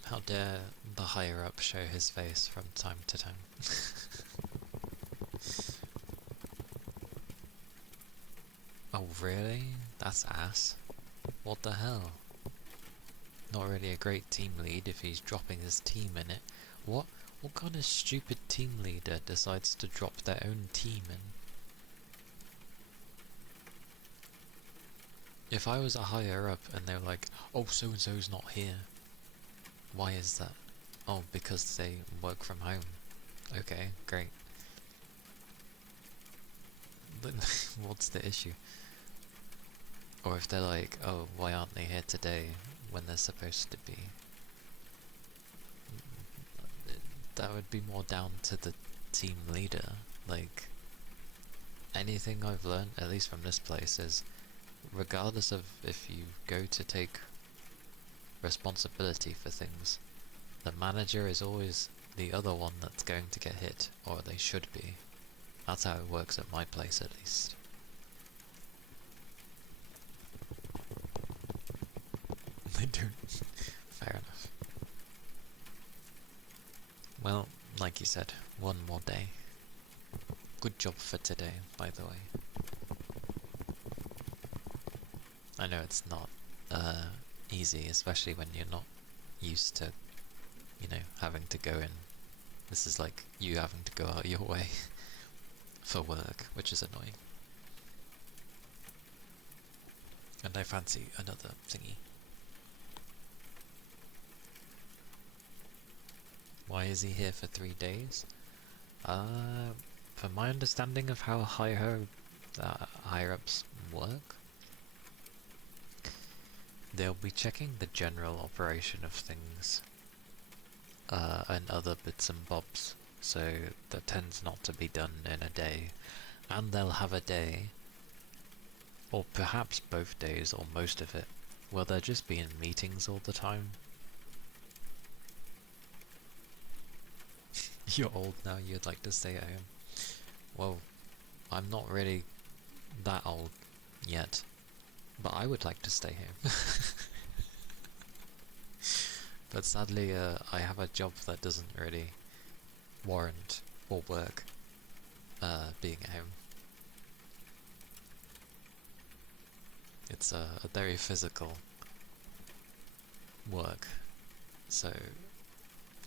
How dare the higher up show his face from time to time? Oh really? That's ass. What the hell? Not really a great team lead if he's dropping his team in it. What kind of stupid team leader decides to drop their own team in? If I was a higher up and they were like, oh, so-and-so's not here. Why is that? Oh, because they work from home. Okay, great. But what's the issue? Or if they're like, oh, why aren't they here today when they're supposed to be? That would be more down to the team leader. Like, anything I've learned, at least from this place, is regardless of if you go to take responsibility for things, the manager is always the other one that's going to get hit, or they should be. That's how it works at my place, at least. They don't. Fair enough. Well, like you said, one more day. Good job for today, by the way. I know it's not easy, especially when you're not used to, you know, having to go in. This is like you having to go out your way for work, which is annoying. And I fancy another thingy. Why is he here for 3 days? From my understanding of how higher-ups work, they'll be checking the general operation of things, and other bits and bobs, so that tends not to be done in a day, and they'll have a day, or perhaps both days, or most of it, where they'll just be in meetings all the time. You're old now, you'd like to stay at home. Well, I'm not really that old yet, but I would like to stay home. But sadly, I have a job that doesn't really warrant or work being at home. It's a very physical work, so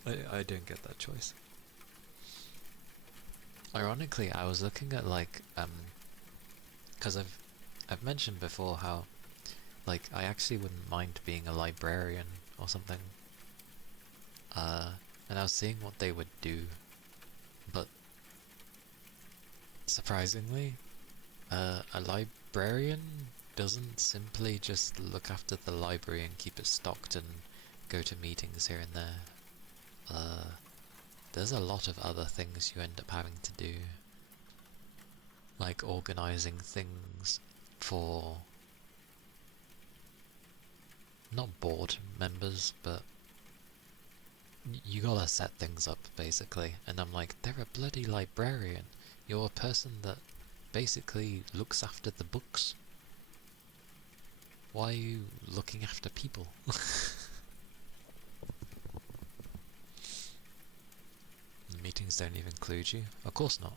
I don't get that choice. Ironically, I was looking at like, because I've mentioned before how, like, I actually wouldn't mind being a librarian or something. And I was seeing what they would do, but surprisingly, A librarian doesn't simply just look after the library and keep it stocked and go to meetings here and there. There's a lot of other things you end up having to do, like organizing things for not board members, but you gotta set things up basically. And I'm like, they're a bloody librarian. You're a person that basically looks after the books. Why are you looking after people? The meetings don't even include you? Of course not.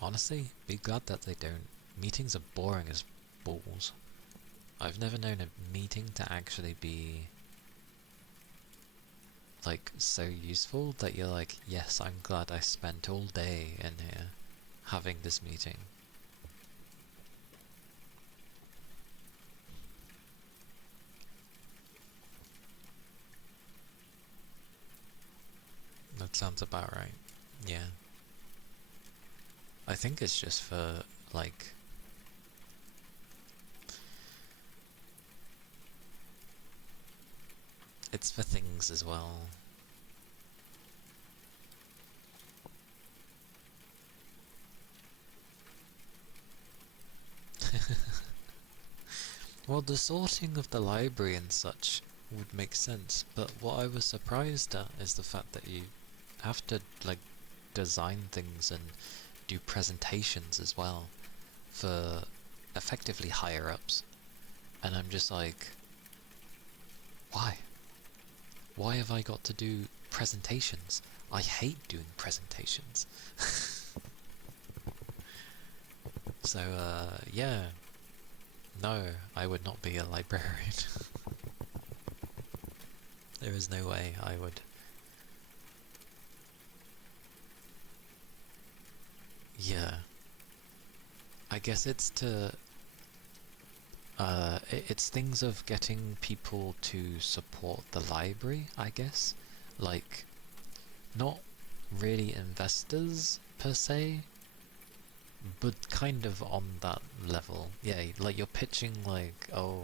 Honestly, be glad that they don't. Meetings are boring as balls. I've never known a meeting to actually be like so useful that you're like, yes, I'm glad I spent all day in here having this meeting. That sounds about right. Yeah. I think it's just for, like... It's for things as well. Well, the sorting of the library and such would make sense, but what I was surprised at is the fact that you have to, like, design things and do presentations as well for effectively higher ups. And I'm just like, why? Why have I got to do presentations? I hate doing presentations. So, yeah. No, I would not be a librarian. There is no way I would. Yeah. I guess it's to... it's things of getting people to support the library, I guess. Like, not really investors, per se, but kind of on that level. Yeah, like you're pitching like, oh...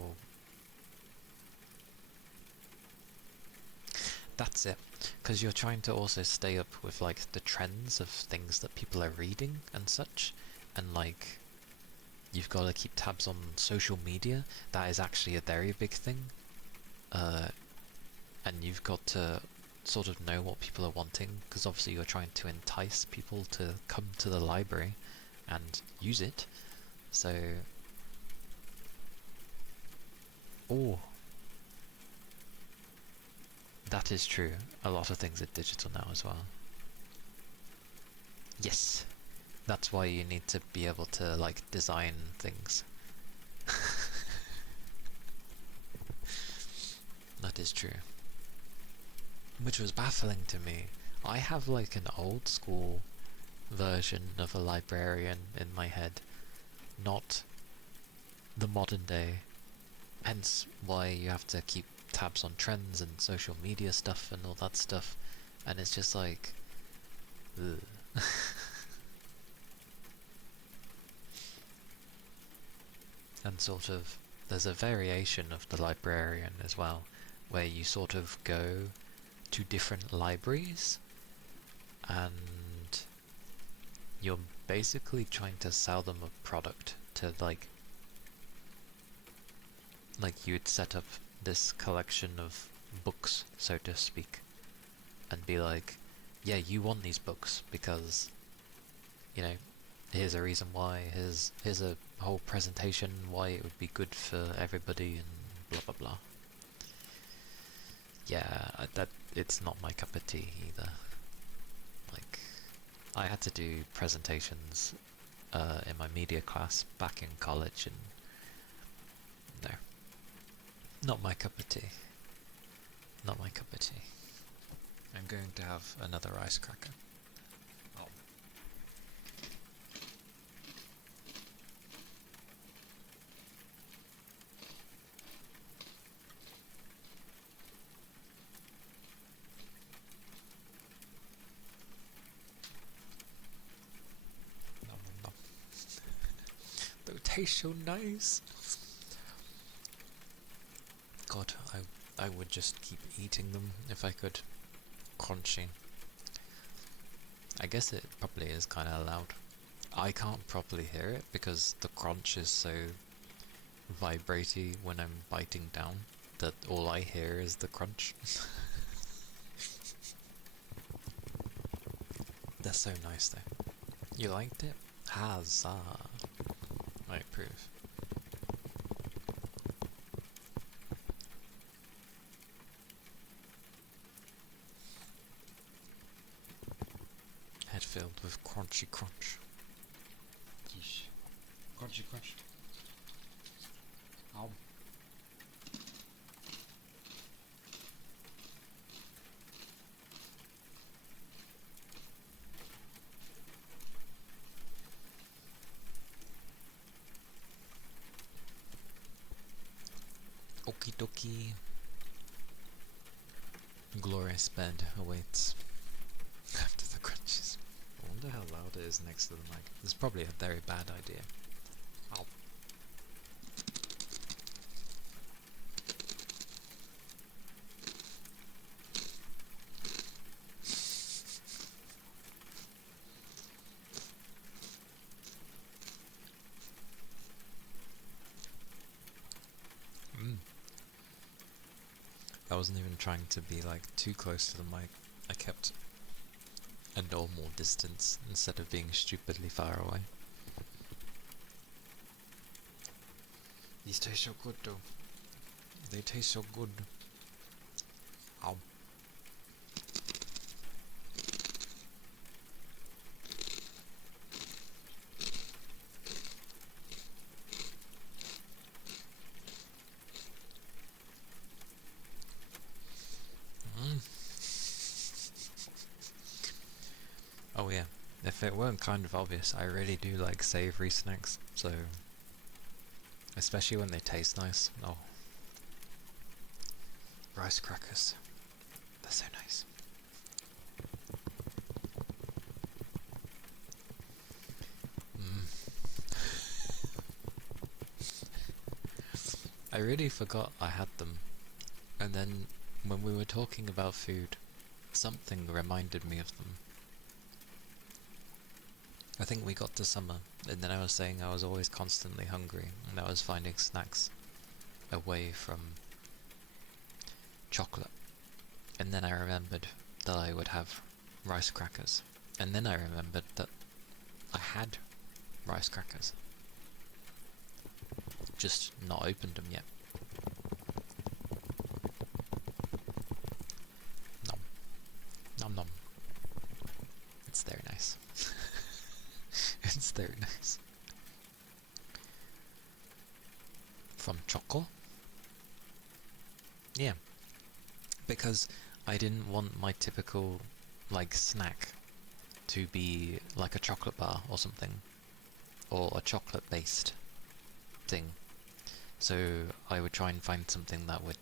That's it. Because you're trying to also stay up with like the trends of things that people are reading and such. And like, you've got to keep tabs on social media. That is actually a very big thing. And you've got to sort of know what people are wanting, because obviously you're trying to entice people to come to the library and use it. So... Oh, that is true. A lot of things are digital now as well. Yes, that's why you need to be able to, like, design things. That is true. Which was baffling to me. I have, like, an old school version of a librarian in my head, not the modern day. Hence why you have to keep tabs on trends and social media stuff and all that stuff. And it's just like... ugh. And sort of, there's a variation of the librarian as well, where you sort of go to different libraries and you're basically trying to sell them a product to like you'd set up this collection of books, so to speak, and be like, yeah, you want these books because, you know, here's a reason why, here's a whole presentation why it would be good for everybody and blah blah blah. Yeah, that it's not my cup of tea either. Like, I had to do presentations in my media class back in college, and no, not my cup of tea. Not my cup of tea. I'm going to have another ice cracker. Oh. Nom, nom, nom. taste so nice. God, I would just keep eating them if I could. Crunchy. I guess it probably is kind of loud. I can't properly hear it because the crunch is so vibratey when I'm biting down that all I hear is the crunch. They're so nice though. You liked it? Huzzah! I approve. Head filled with crunchy crunch. Yeesh. Crunchy crunch. Ow. Okie dokie. Glorious bed awaits after the crunches. I wonder how loud it is next to the mic. This is probably a very bad idea. Ow. I wasn't even trying to be like too close to the mic. I kept a normal distance instead of being stupidly far away. These taste so good though. They taste so good. Ow. Oh yeah, if it weren't kind of obvious, I really do like savoury snacks, so especially when they taste nice. Oh, rice crackers, they're so nice. I really forgot I had them, and then when we were talking about food, something reminded me of them. I think we got to summer, and then I was saying I was always constantly hungry, and I was finding snacks away from chocolate. And then I remembered that I would have rice crackers. And then I remembered that I had rice crackers. Just not opened them yet. Nom. Nom nom. It's very nice. It's very nice. From Choco? Yeah. Because I didn't want my typical, like, snack to be like a chocolate bar or something. Or a chocolate-based thing. So I would try and find something that would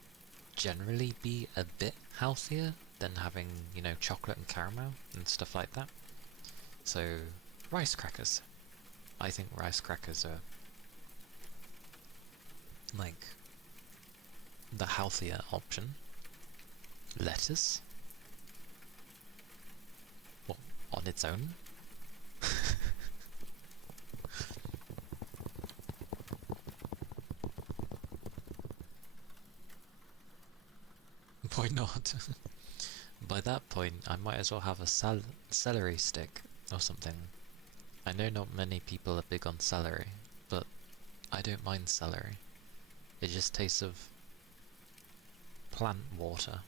generally be a bit healthier than having, you know, chocolate and caramel and stuff like that. So, rice crackers. I think rice crackers are like the healthier option. Lettuce? What, on its own? Why not? By that point, I might as well have a celery stick or something. I know not many people are big on celery, but I don't mind celery. It just tastes of plant water.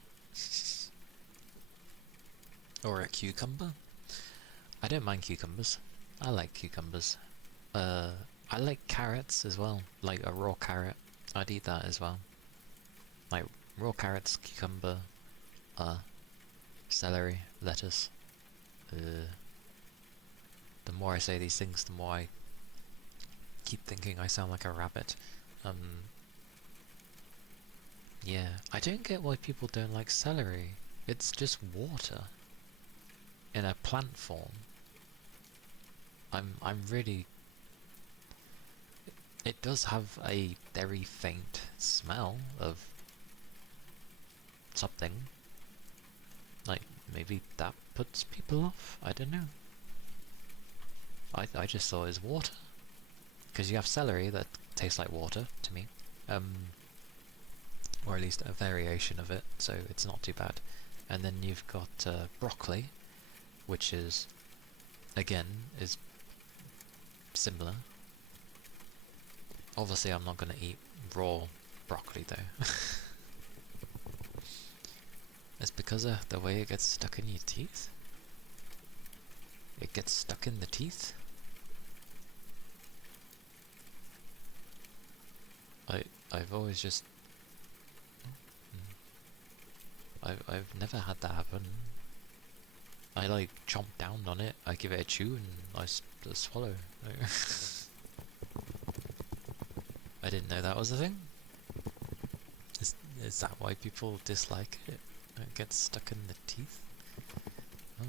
Or a cucumber? I don't mind cucumbers. I like cucumbers. I like carrots as well. Like a raw carrot. I'd eat that as well. Like raw carrots, cucumber, celery, lettuce. The more I say these things, the more I keep thinking I sound like a rabbit. Yeah, I don't get why people don't like celery. It's just water in a plant form. I'm really... It does have a very faint smell of something. Like, maybe that puts people off? I don't know. I just thought it was water. Because you have celery that tastes like water, to me. Or at least a variation of it, so it's not too bad. And then you've got broccoli, which is, again, is similar. Obviously I'm not going to eat raw broccoli though. It's because of the way it gets stuck in your teeth. It gets stuck in the teeth. I've always just... I've never had that happen. I like chomp down on it, I give it a chew and I swallow. I didn't know that was a thing. Is that why people dislike it? It gets stuck in the teeth? Oh.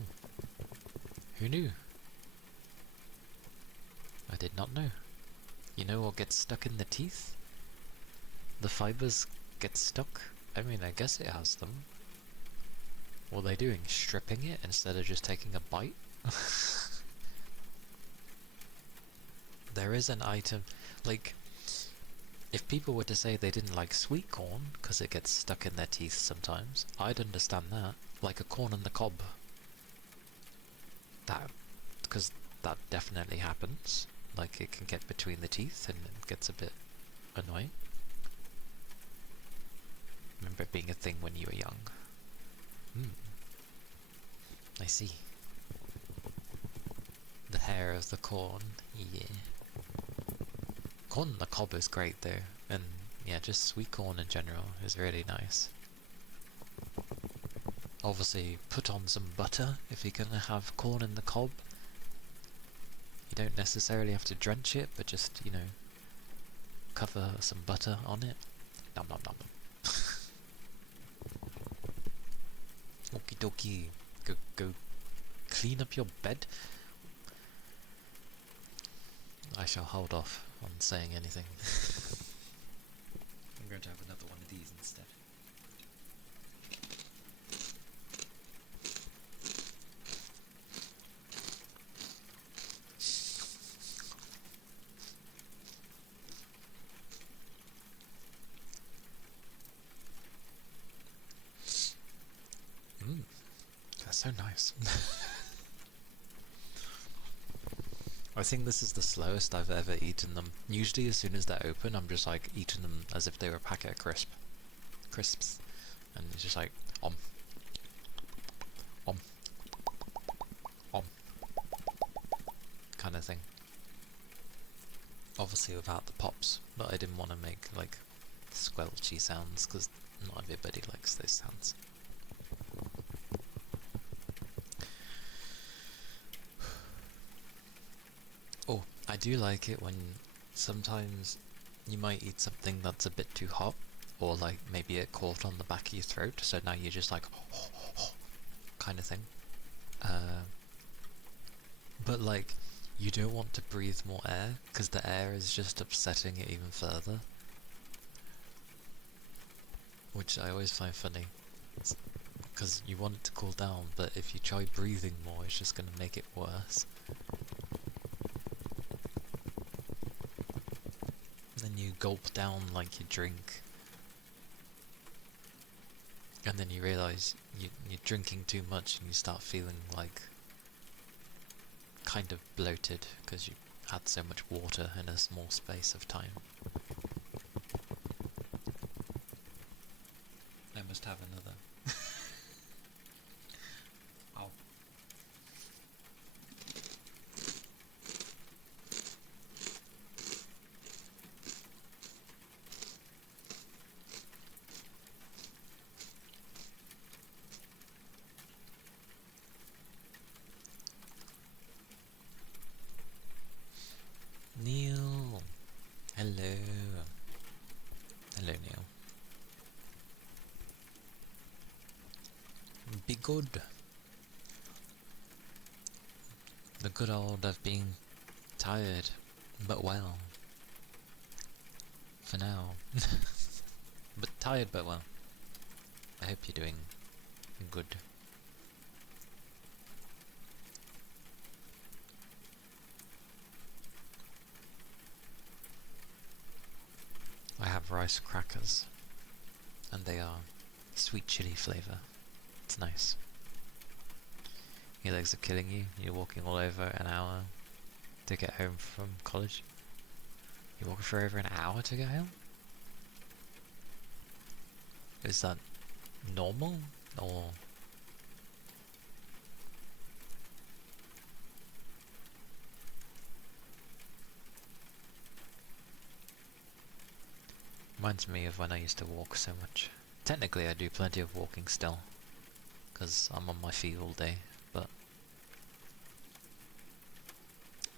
Who knew? I did not know. You know what gets stuck in the teeth? The fibers get stuck? I mean, I guess it has them. What are they doing? Stripping it instead of just taking a bite? There is an item, like, if people were to say they didn't like sweet corn because it gets stuck in their teeth sometimes, I'd understand that. Like a corn on the cob. Because that definitely happens. Like, it can get between the teeth and it gets a bit annoying. Remember it being a thing when you were young. I see. The hair of the corn, yeah. Corn on the cob is great though, and yeah, just sweet corn in general is really nice. Obviously, put on some butter if you're gonna have corn in the cob. You don't necessarily have to drench it, but just, you know, cover some butter on it. Nom nom nom nom. Okie dokie. Go clean up your bed. I shall hold off on saying anything. I'm going to have another one of these instead. That's so nice. I think this is the slowest I've ever eaten them. Usually as soon as they're open, I'm just like eating them as if they were a packet of crisps. And it's just like, om, kind of thing. Obviously without the pops, but I didn't want to make like squelchy sounds because not everybody likes those sounds. Oh, I do like it when sometimes you might eat something that's a bit too hot, or like maybe it caught on the back of your throat, so now you're just like kind of thing. But like, you don't want to breathe more air, because the air is just upsetting it even further. Which I always find funny. Because you want it to cool down, but if you try breathing more, it's just going to make it worse. Then you gulp down like you drink. And then you realise you're drinking too much and you start feeling like kind of bloated because you had so much water in a small space of time. I must have another. Ow. Neil! Hello! Hello, Neil. Be good. The good old of being tired, but well. for now. But tired, but well. I hope you're doing good. I have rice crackers, and they are sweet chili flavour. It's nice. Your legs are killing you. You're walking all over an hour to get home from college. You're walking for over an hour to get home? Is that normal, or...? Reminds me of when I used to walk so much. Technically I do plenty of walking still, because I'm on my feet all day, but...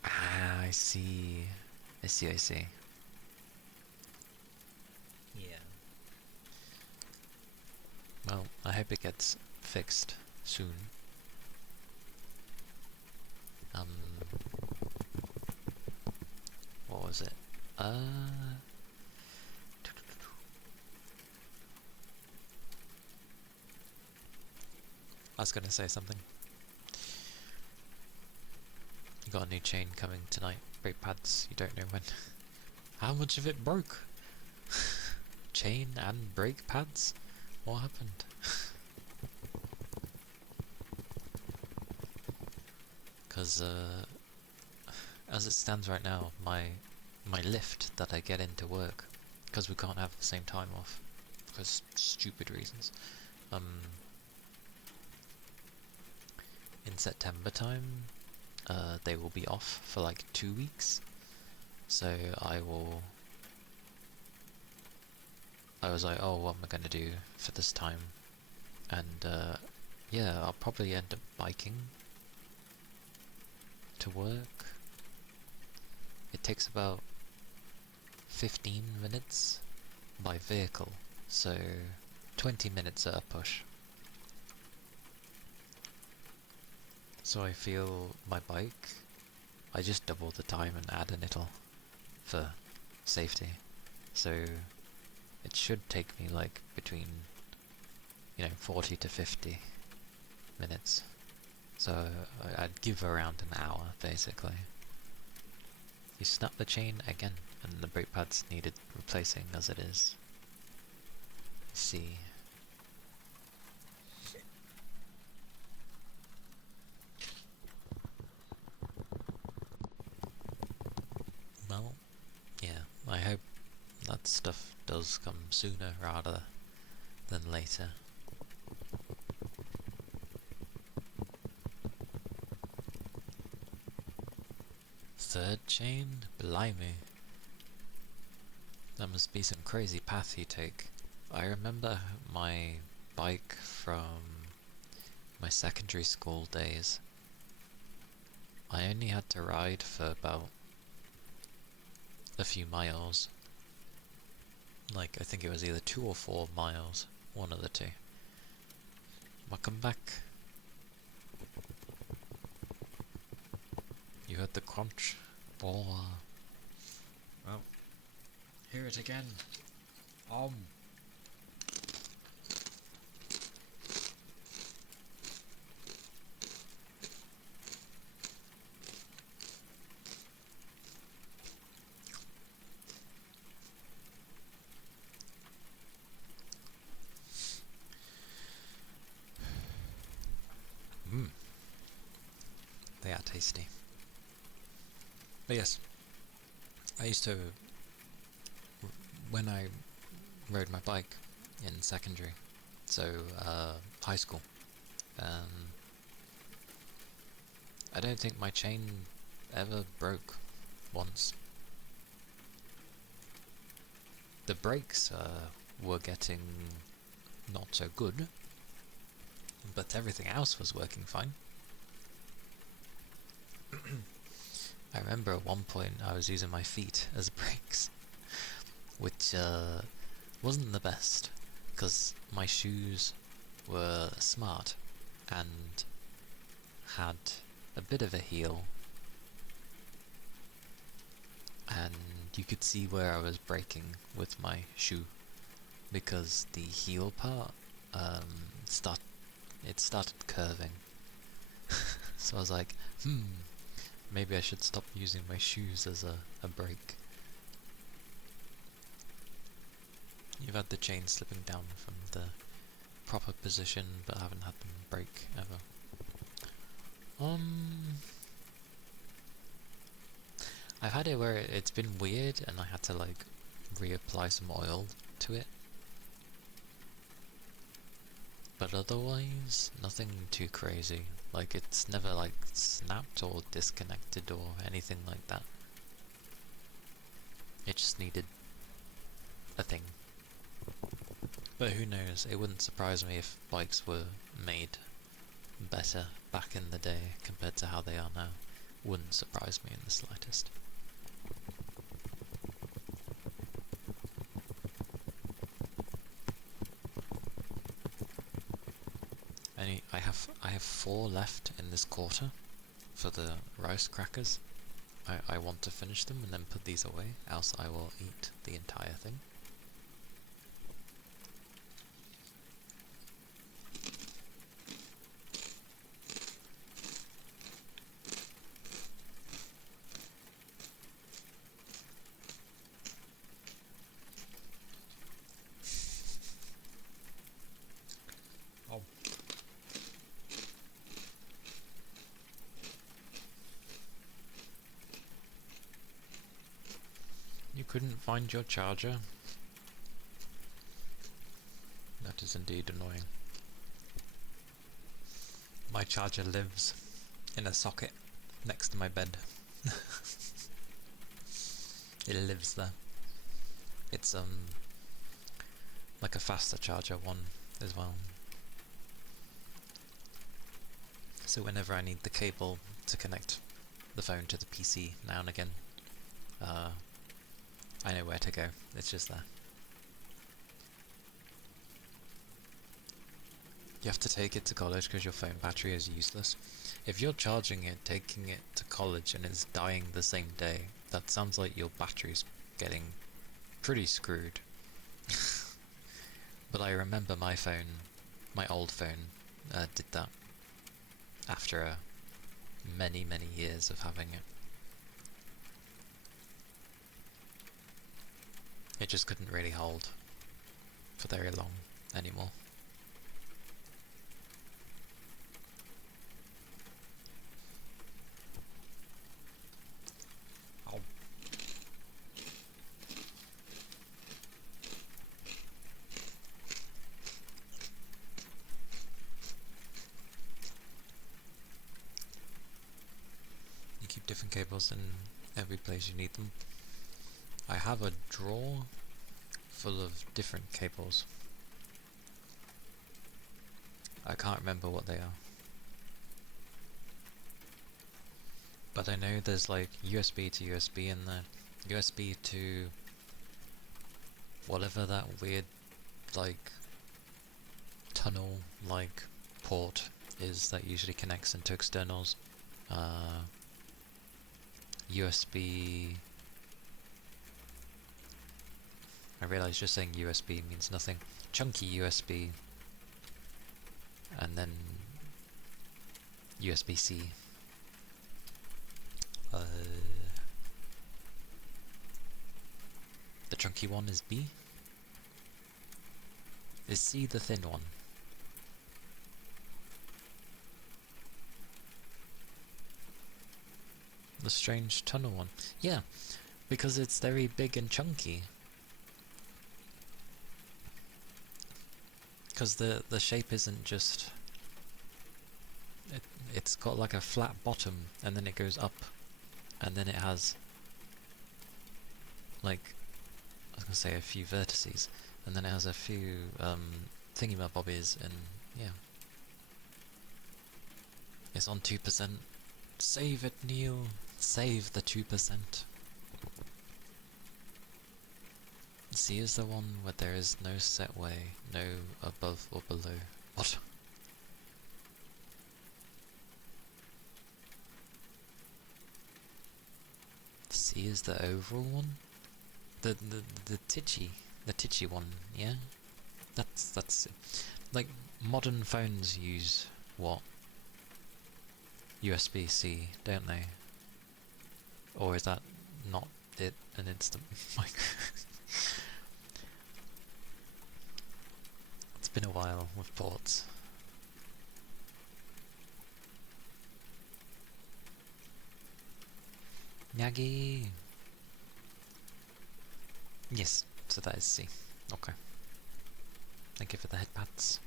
Ah, I see. I see. Yeah. Well, I hope it gets fixed soon. What was it? I was gonna say something. You got a new chain coming tonight. Brake pads, you don't know when. How much of it broke? Chain and brake pads? What happened? Because, as it stands right now, my lift that I get into work, because we can't have the same time off, because stupid reasons, in September time, they will be off for like 2 weeks, so I was like, oh, what am I gonna do for this time? And, yeah, I'll probably end up biking to work. It takes about 15 minutes by vehicle, so 20 minutes at a push. So I feel my bike, I just double the time and add a little for safety. So it should take me like between, 40 to 50 minutes. So I'd give around an hour, basically. You snap the chain again, and the brake pads needed replacing as it is. See. Well, yeah, I hope that stuff does come sooner rather than later. Third chain? Blimey. That must be some crazy path you take. I remember my bike from my secondary school days. I only had to ride for about a few miles. Like, I think it was either 2 or 4 miles. One of the two. Welcome back. You heard the crunch? Oh. Well, hear it again. They are tasty. But yes, I used to, when I rode my bike in secondary, so high school, I don't think my chain ever broke once. The brakes were getting not so good, but everything else was working fine. I remember at one point I was using my feet as brakes, which wasn't the best, because my shoes were smart and had a bit of a heel, and you could see where I was braking with my shoe, because the heel part started curving. So I was like, maybe I should stop using my shoes as a brake. You've had the chain slipping down from the proper position, but I haven't had them break ever. I've had it where it's been weird and I had to like reapply some oil to it. But otherwise, nothing too crazy. Like, it's never like snapped or disconnected or anything like that. It just needed a thing. But who knows, it wouldn't surprise me if bikes were made better back in the day compared to how they are now. Wouldn't surprise me in the slightest. I have 4 left in this quarter for the rice crackers. I want to finish them and then put these away, else I will eat the entire thing. Oh. You couldn't find your charger? That is indeed annoying. My charger lives in a socket next to my bed. It lives there. It's like a faster charger one as well. So whenever I need the cable to connect the phone to the PC now and again, I know where to go. It's just there. You have to take it to college because your phone battery is useless. If you're charging it, taking it to college, and it's dying the same day, that sounds like your battery's getting pretty screwed. But I remember my phone, my old phone, did that after many years of having it. It just couldn't really hold for very long anymore. Ow. You keep different cables in every place you need them. I have a drawer full of different cables. I can't remember what they are. But I know there's like USB to USB in there, USB to whatever that weird like tunnel like port is that usually connects into externals. USB. I realise just saying USB means nothing. Chunky USB, and then USB-C. The chunky one is B. Is C the thin one? The strange tunnel one. Yeah, because it's very big and chunky. Because the shape isn't just... It's got like a flat bottom, and then it goes up, and then it has like, I was gonna say a few vertices, and then it has a few thingy-mabobbies, and yeah. It's on 2%. Save it, Neil! Save the 2%. C is the one where there is no set way, no above or below. What? C is the overall one? The Tichy one, yeah? That's like modern phones use what? USB-C, don't they? Or is that not it? An instant micro? It's been a while with ports. Yagi! Yes, so that is C. Okay. Thank you for the headpads.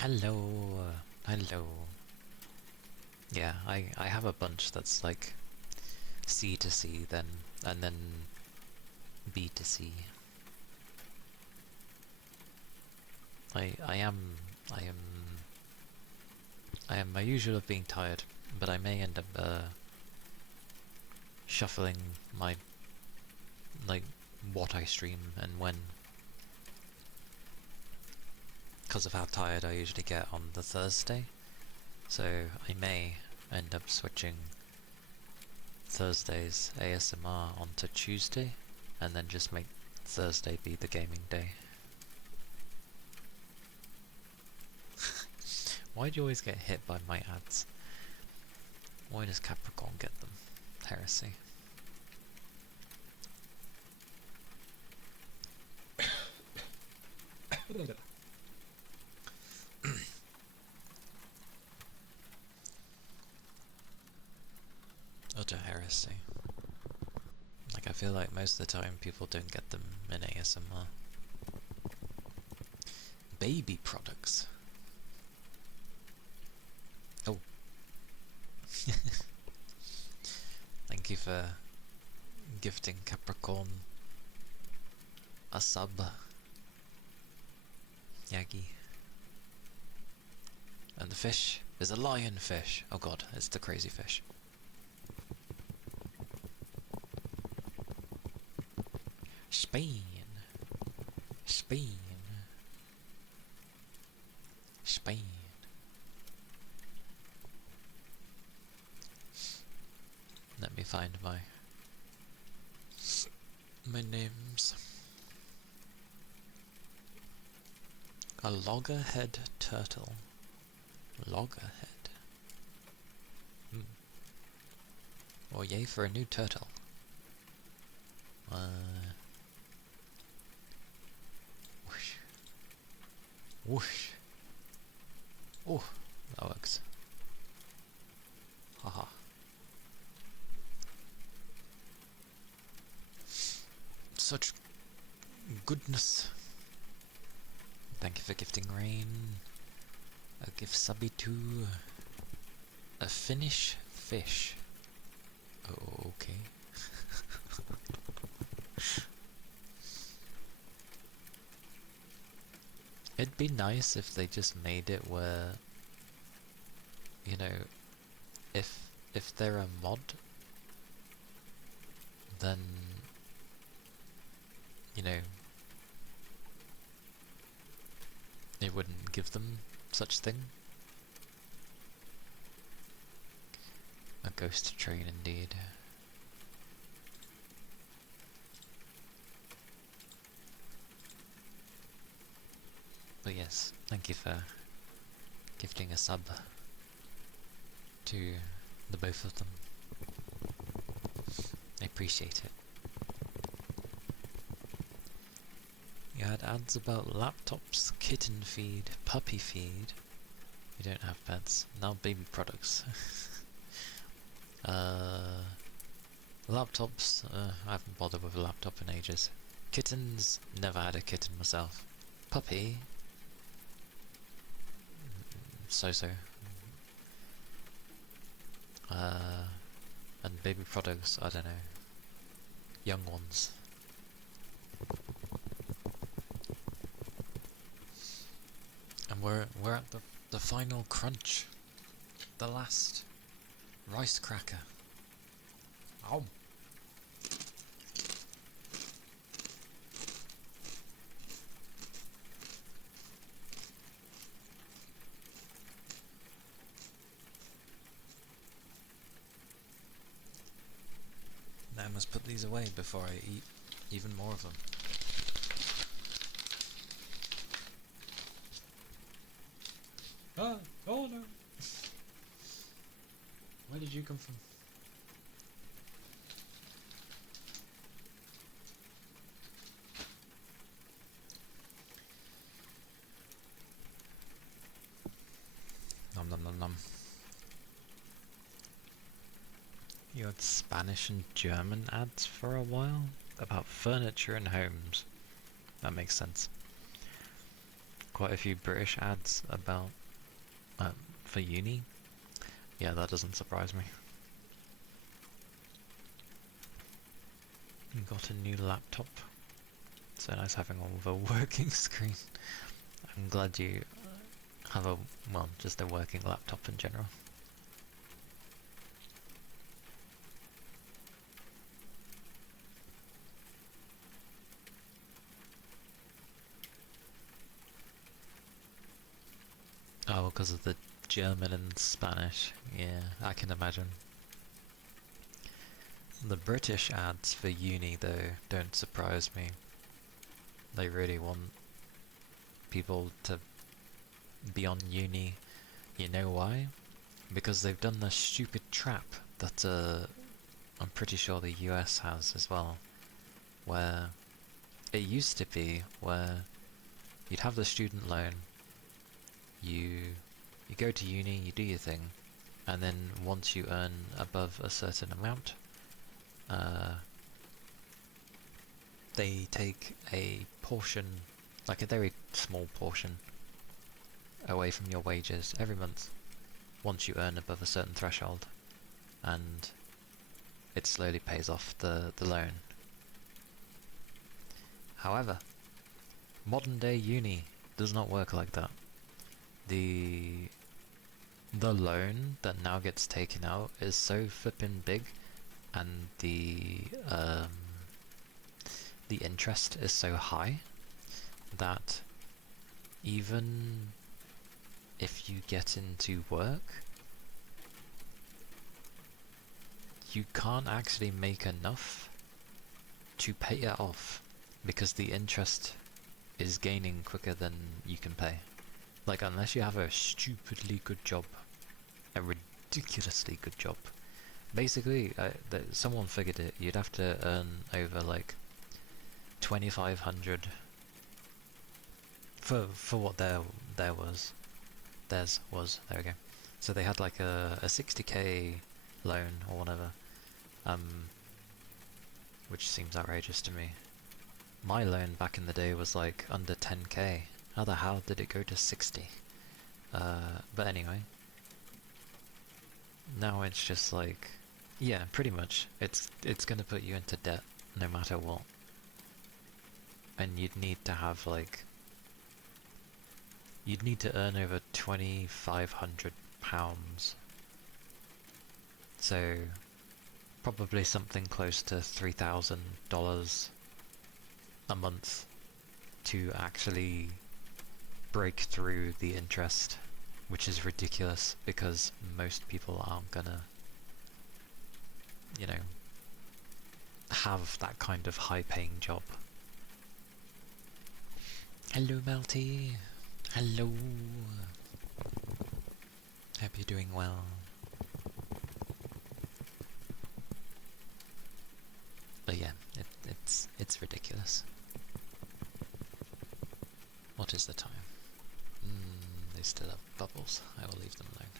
Hello! Hello. Yeah, I have a bunch that's like C to C then, and then B to C. I am my usual of being tired, but I may end up shuffling my like what I stream and when, because of how tired I usually get on the Thursday. So I may end up switching Thursday's ASMR onto Tuesday, and then just make Thursday be the gaming day. Why do you always get hit by my ads? Why does Capricorn get them? Heresy. Utter heresy. Like, I feel like most of the time people don't get them in ASMR. Baby products. Oh. Thank you for gifting Capricorn a sub. Yagi. And the fish is a lionfish. Oh god, it's the crazy fish. Spain. Spain. Spain. Let me find my names. A loggerhead turtle. Loggerhead. Or yay for a new turtle. Whoosh. Whoosh. Oh, that works. Haha. Such goodness. Thank you for gifting rain. I'll give subby to a Finnish fish. Oh, okay. It'd be nice if they just made it where, you know, if they're a mod, then, you know, it wouldn't give them such thing. A ghost train indeed. But yes, thank you for gifting a sub to the both of them. I appreciate it. You had ads about laptops, kitten feed, puppy feed. You don't have pets. Now baby products. Laptops, I haven't bothered with a laptop in ages. Kittens, never had a kitten myself. Puppy, so-so. And baby products, I don't know. Young ones. And we're at the final crunch. The last rice cracker. Ow. must put these away before I eat even more of them. Ah! Oh no! Where did you come from? Nom nom nom nom. You had Spanish and German ads for a while? About furniture and homes. That makes sense. Quite a few British ads about for uni. Yeah, that doesn't surprise me. You got a new laptop. So nice having a working screen. I'm glad you have a, well, just a working laptop in general. Oh, because of the German and Spanish. Yeah, I can imagine. The British ads for uni, though, don't surprise me. They really want people to be on uni. You know why? Because they've done the stupid trap that I'm pretty sure the US has as well, where it used to be where you'd have the student loan, you go to uni, you do your thing, and then once you earn above a certain amount, they take a portion, like a very small portion, away from your wages every month once you earn above a certain threshold, and it slowly pays off the loan. However, modern day uni does not work like that. The loan that now gets taken out is so flippin' big, and the interest is so high that even if you get into work, you can't actually make enough to pay it off, because the interest is gaining quicker than you can pay. Like, unless you have a stupidly good job, a ridiculously good job. Basically, someone figured it, you'd have to earn over like 2,500 for what theirs was. There we go. So they had like a 60k loan or whatever, which seems outrageous to me. My loan back in the day was like under 10k. How the hell did it go to 60? But anyway, now it's just like, yeah, pretty much. It's gonna put you into debt no matter what. And you'd need to have like, you'd need to earn over £2,500. So probably something close to $3,000 a month to actually break through the interest, which is ridiculous because most people aren't gonna, you know, have that kind of high-paying job. Hello, Melty. Hello. Hope you're doing well. But yeah, it's ridiculous. What is the time? They still have bubbles. I will leave them alone.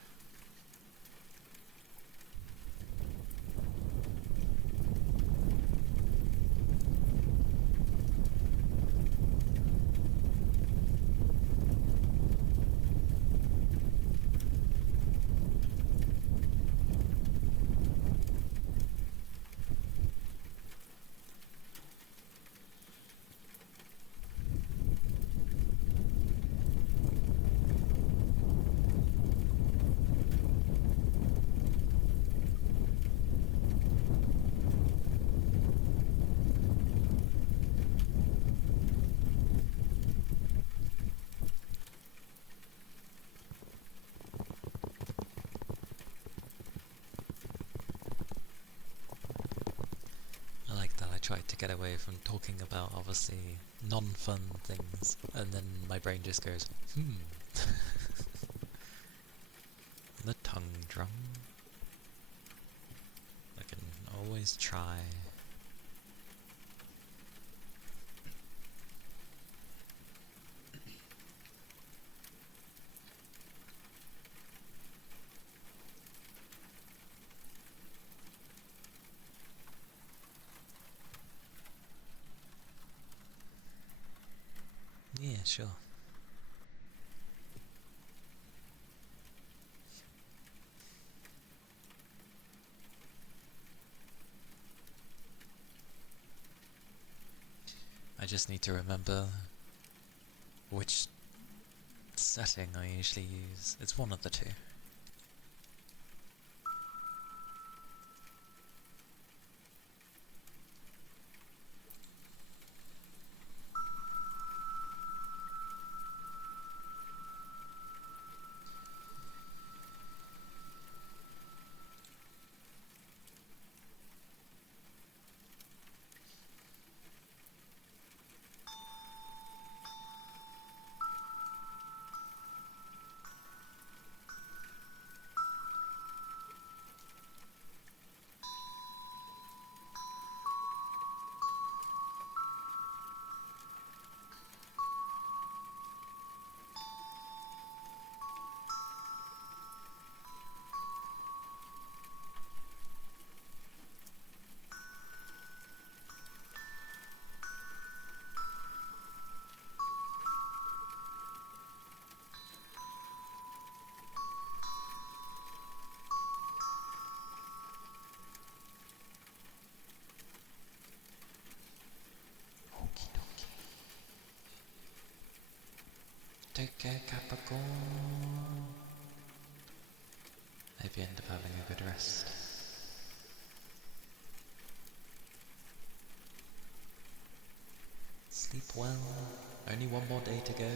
tried to get away from talking about obviously non-fun things, and then my brain just goes, the tongue drum. I can always try. Yeah, sure. I just need to remember which setting I usually use. It's one of the two. Okie dokie. Take care, Capricorn. Hope you end up having a good rest. Sleep well. Only one more day to go.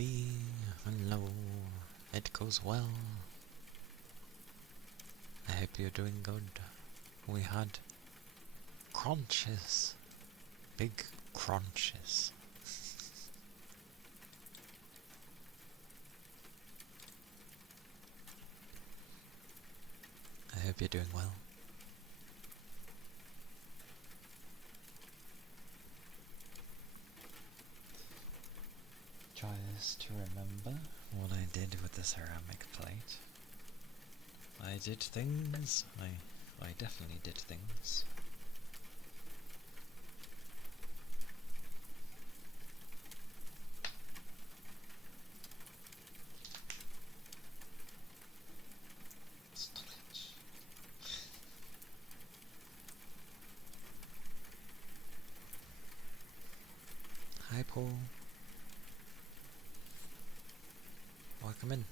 be. Hello. It goes well. I hope you're doing good. We had crunches. Big crunches. I hope you're doing well. Tries to remember what I did with the ceramic plate. I did things. I definitely did things. Hi, Paul. Welcome in.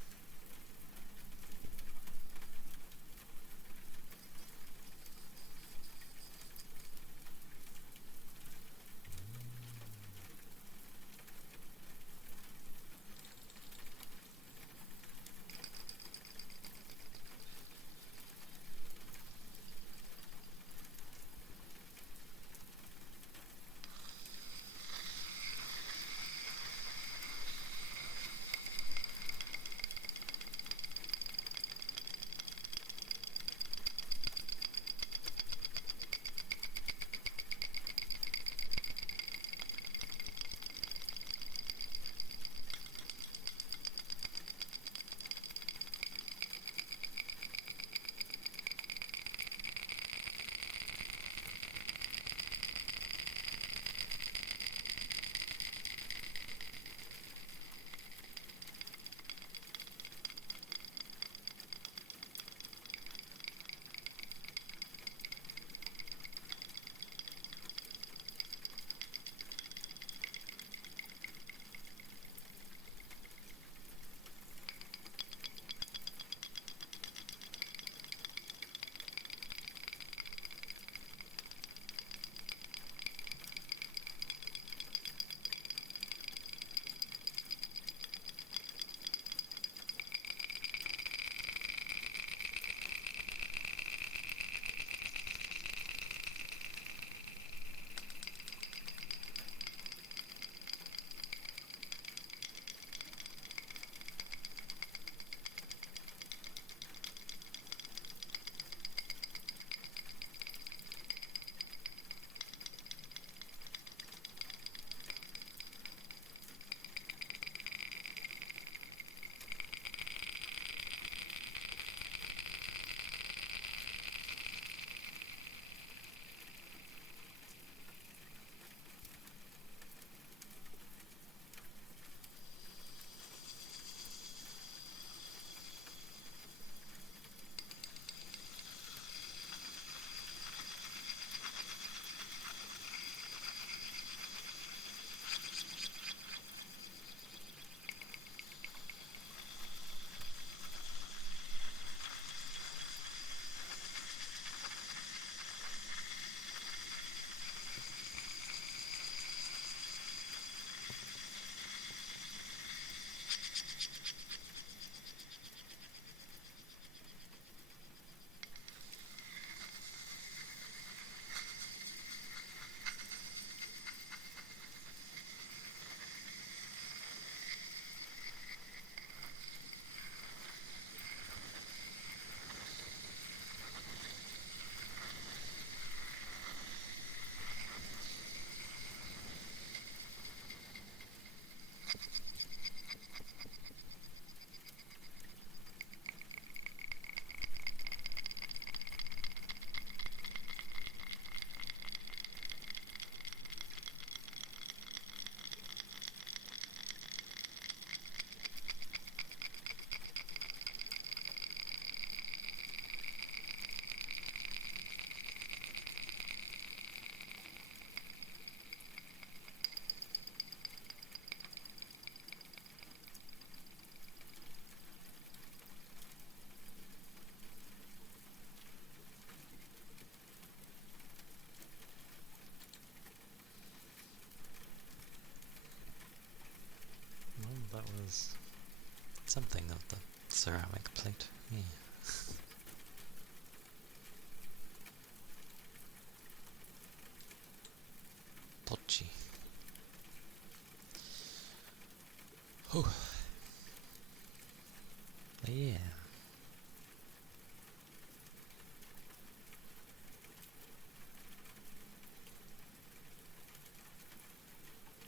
something of the ceramic plate. Yeah. Pocci. Oh. Yeah.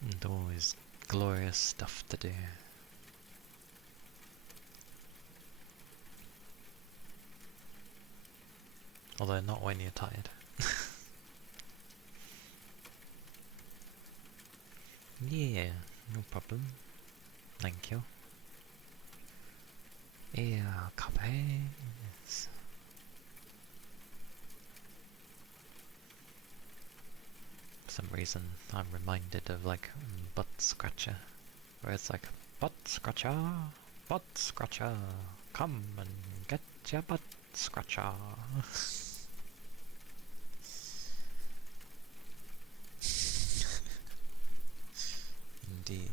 And always glorious stuff to do. Although not when you're tired. Yeah, no problem. Thank you. Yeah, copies. For some reason, I'm reminded of like Butt Scratcher, where it's like, Butt Scratcher, come and get your butt scratcher. Indeed.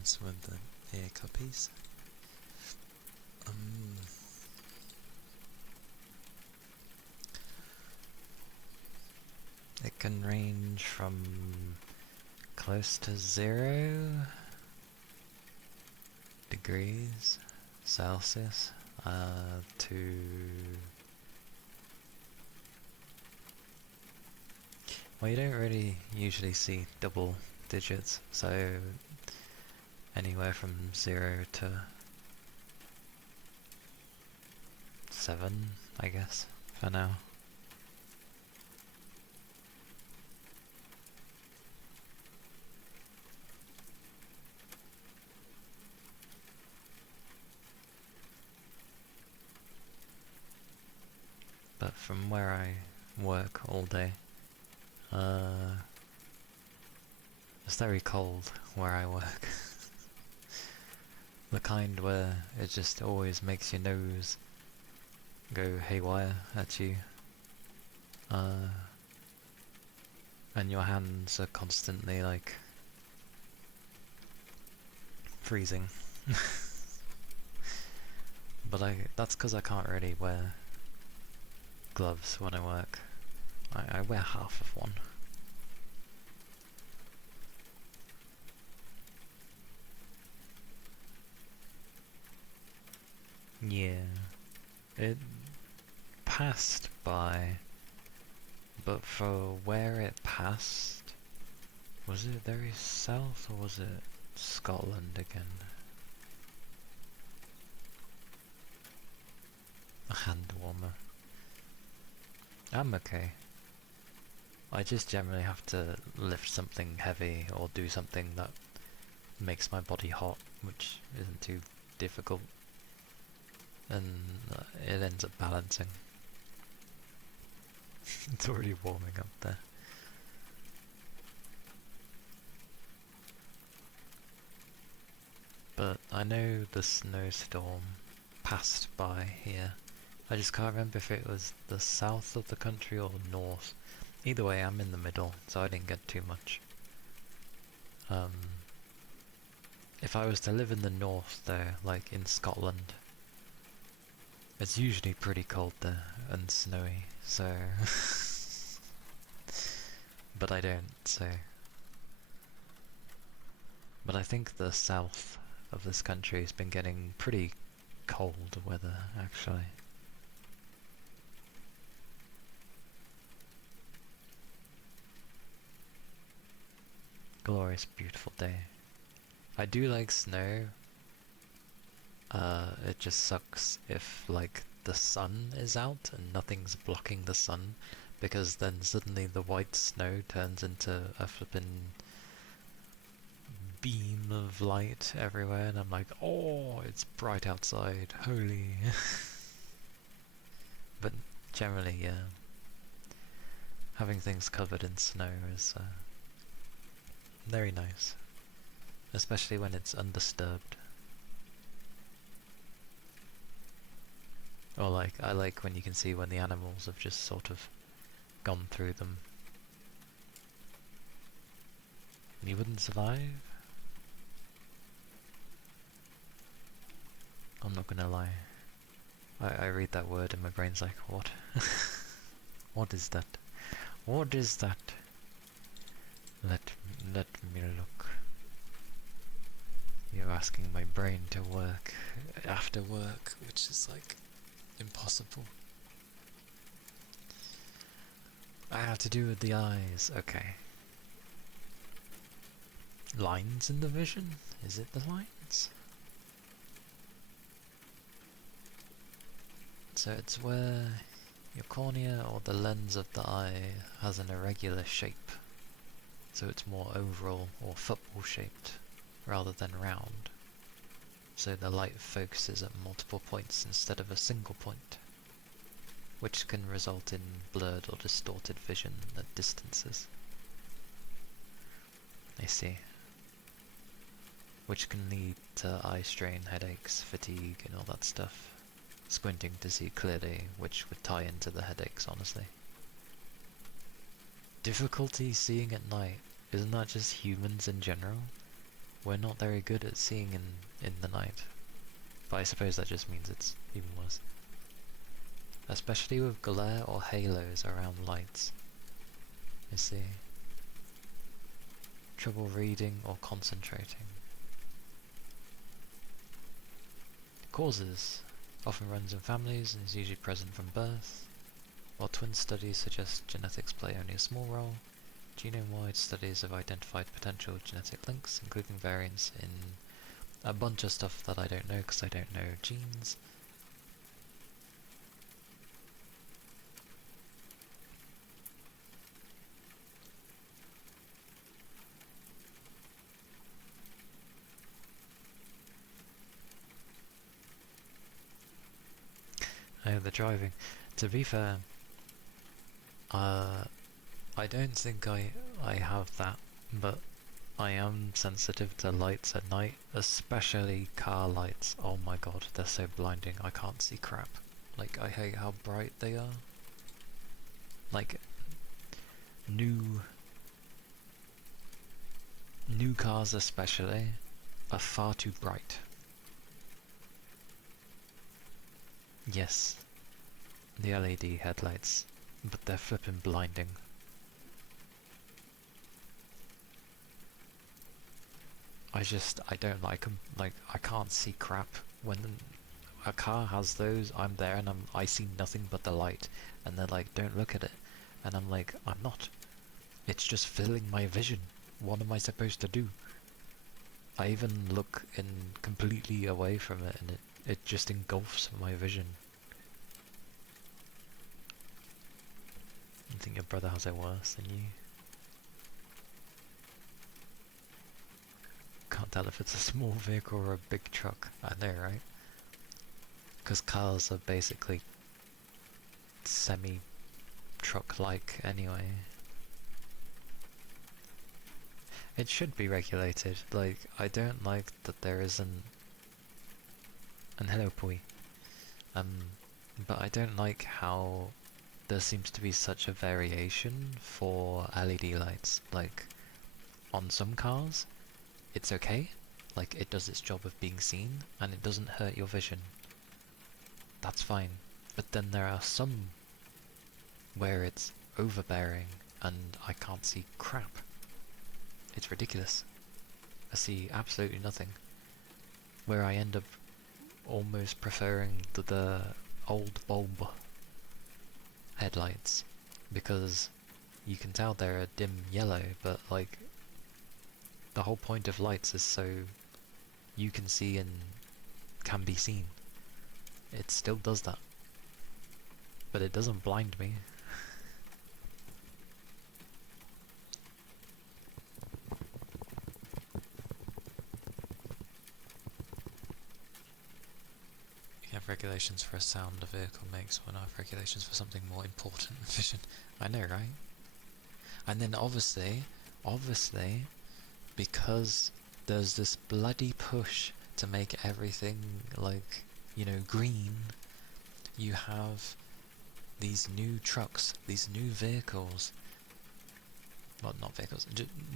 Those were the ear copies. It can range from close to 0 degrees Celsius to... Well, you don't really usually see double digits, so anywhere from 0 to 7, I guess, for now. But from where I work all day, it's very cold where I work. The kind where it just always makes your nose go haywire at you. And your hands are constantly like freezing. But that's because I can't really wear gloves when I work. I wear half of one. Yeah, it passed by, but for where it passed, was it very south or was it Scotland again? A hand warmer. I'm okay. I just generally have to lift something heavy or do something that makes my body hot, which isn't too difficult, and it ends up balancing. It's already warming up there. But I know the snowstorm passed by here. I just can't remember if it was the south of the country or north. Either way, I'm in the middle, so I didn't get too much. If I was to live in the north though, like in Scotland, it's usually pretty cold there and snowy, so... But I don't, so... But I think the south of this country has been getting pretty cold weather, actually. Glorious, beautiful day. I do like snow. It just sucks if, like, the sun is out and nothing's blocking the sun, because then suddenly the white snow turns into a flippin' beam of light everywhere, and I'm like, oh, it's bright outside, holy. But generally, yeah, having things covered in snow is very nice, especially when it's undisturbed. Or like, I like when you can see when the animals have just sort of gone through them. You wouldn't survive? I'm not gonna lie. I read that word and my brain's like, what? What is that? What is that? Let me look. You're asking my brain to work after work, which is like impossible. I have to do with the eyes, okay. Lines in the vision? Is it the lines? So it's where your cornea or the lens of the eye has an irregular shape. So it's more oval or football shaped rather than round. So the light focuses at multiple points instead of a single point, which can result in blurred or distorted vision at distances. I see. Which can lead to eye strain, headaches, fatigue and all that stuff. Squinting to see clearly, which would tie into the headaches, honestly. Difficulty seeing at night. Isn't that just humans in general? We're not very good at seeing in the night. But I suppose that just means it's even worse. Especially with glare or halos around lights. You see. Trouble reading or concentrating. Causes. Often runs in families and is usually present from birth. While twin studies suggest genetics play only a small role, genome-wide studies have identified potential genetic links, including variants in a bunch of stuff that I don't know because I don't know genes. Oh, the driving. To be fair, I don't think I have that, but I am sensitive to lights at night, especially car lights. Oh my god, they're so blinding, I can't see crap. Like, I hate how bright they are. Like, new cars especially are far too bright. Yes, the LED headlights, but they're flippin' blinding. I don't like them. Like, I can't see crap. When a car has those, I'm there and I see nothing but the light. And they're like, don't look at it. And I'm like, I'm not. It's just filling my vision. What am I supposed to do? I even look in completely away from it and it just engulfs my vision. I think your brother has it worse than you. Can't tell if it's a small vehicle or a big truck. I know, right? Because cars are basically semi-truck-like anyway. It should be regulated. Like, I don't like that there isn't... And hello, Pui. But I don't like how there seems to be such a variation for LED lights. Like, on some cars, it's okay. Like, it does its job of being seen, and it doesn't hurt your vision. That's fine. But then there are some where it's overbearing, and I can't see crap. It's ridiculous. I see absolutely nothing. Where I end up almost preferring the old bulb headlights, because you can tell they're a dim yellow, but like, the whole point of lights is so you can see and can be seen. It still does that. But it doesn't blind me. You have regulations for a sound a vehicle makes when I have regulations for something more important than vision. I know, right? And then obviously, because there's this bloody push to make everything like, you know, green, you have these new trucks, these new vehicles, well, not vehicles,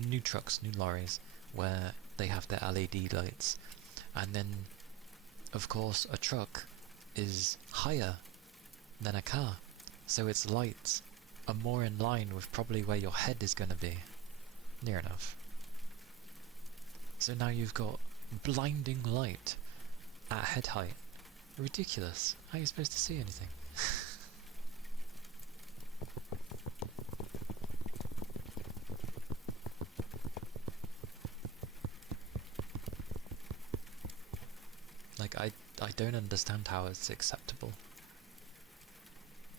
new trucks, new lorries, where they have their LED lights. And then, of course, a truck is higher than a car, so its lights are more in line with probably where your head is going to be. Near enough. So now you've got blinding light at head height. Ridiculous. How are you supposed to see anything? Like, I don't understand how it's acceptable.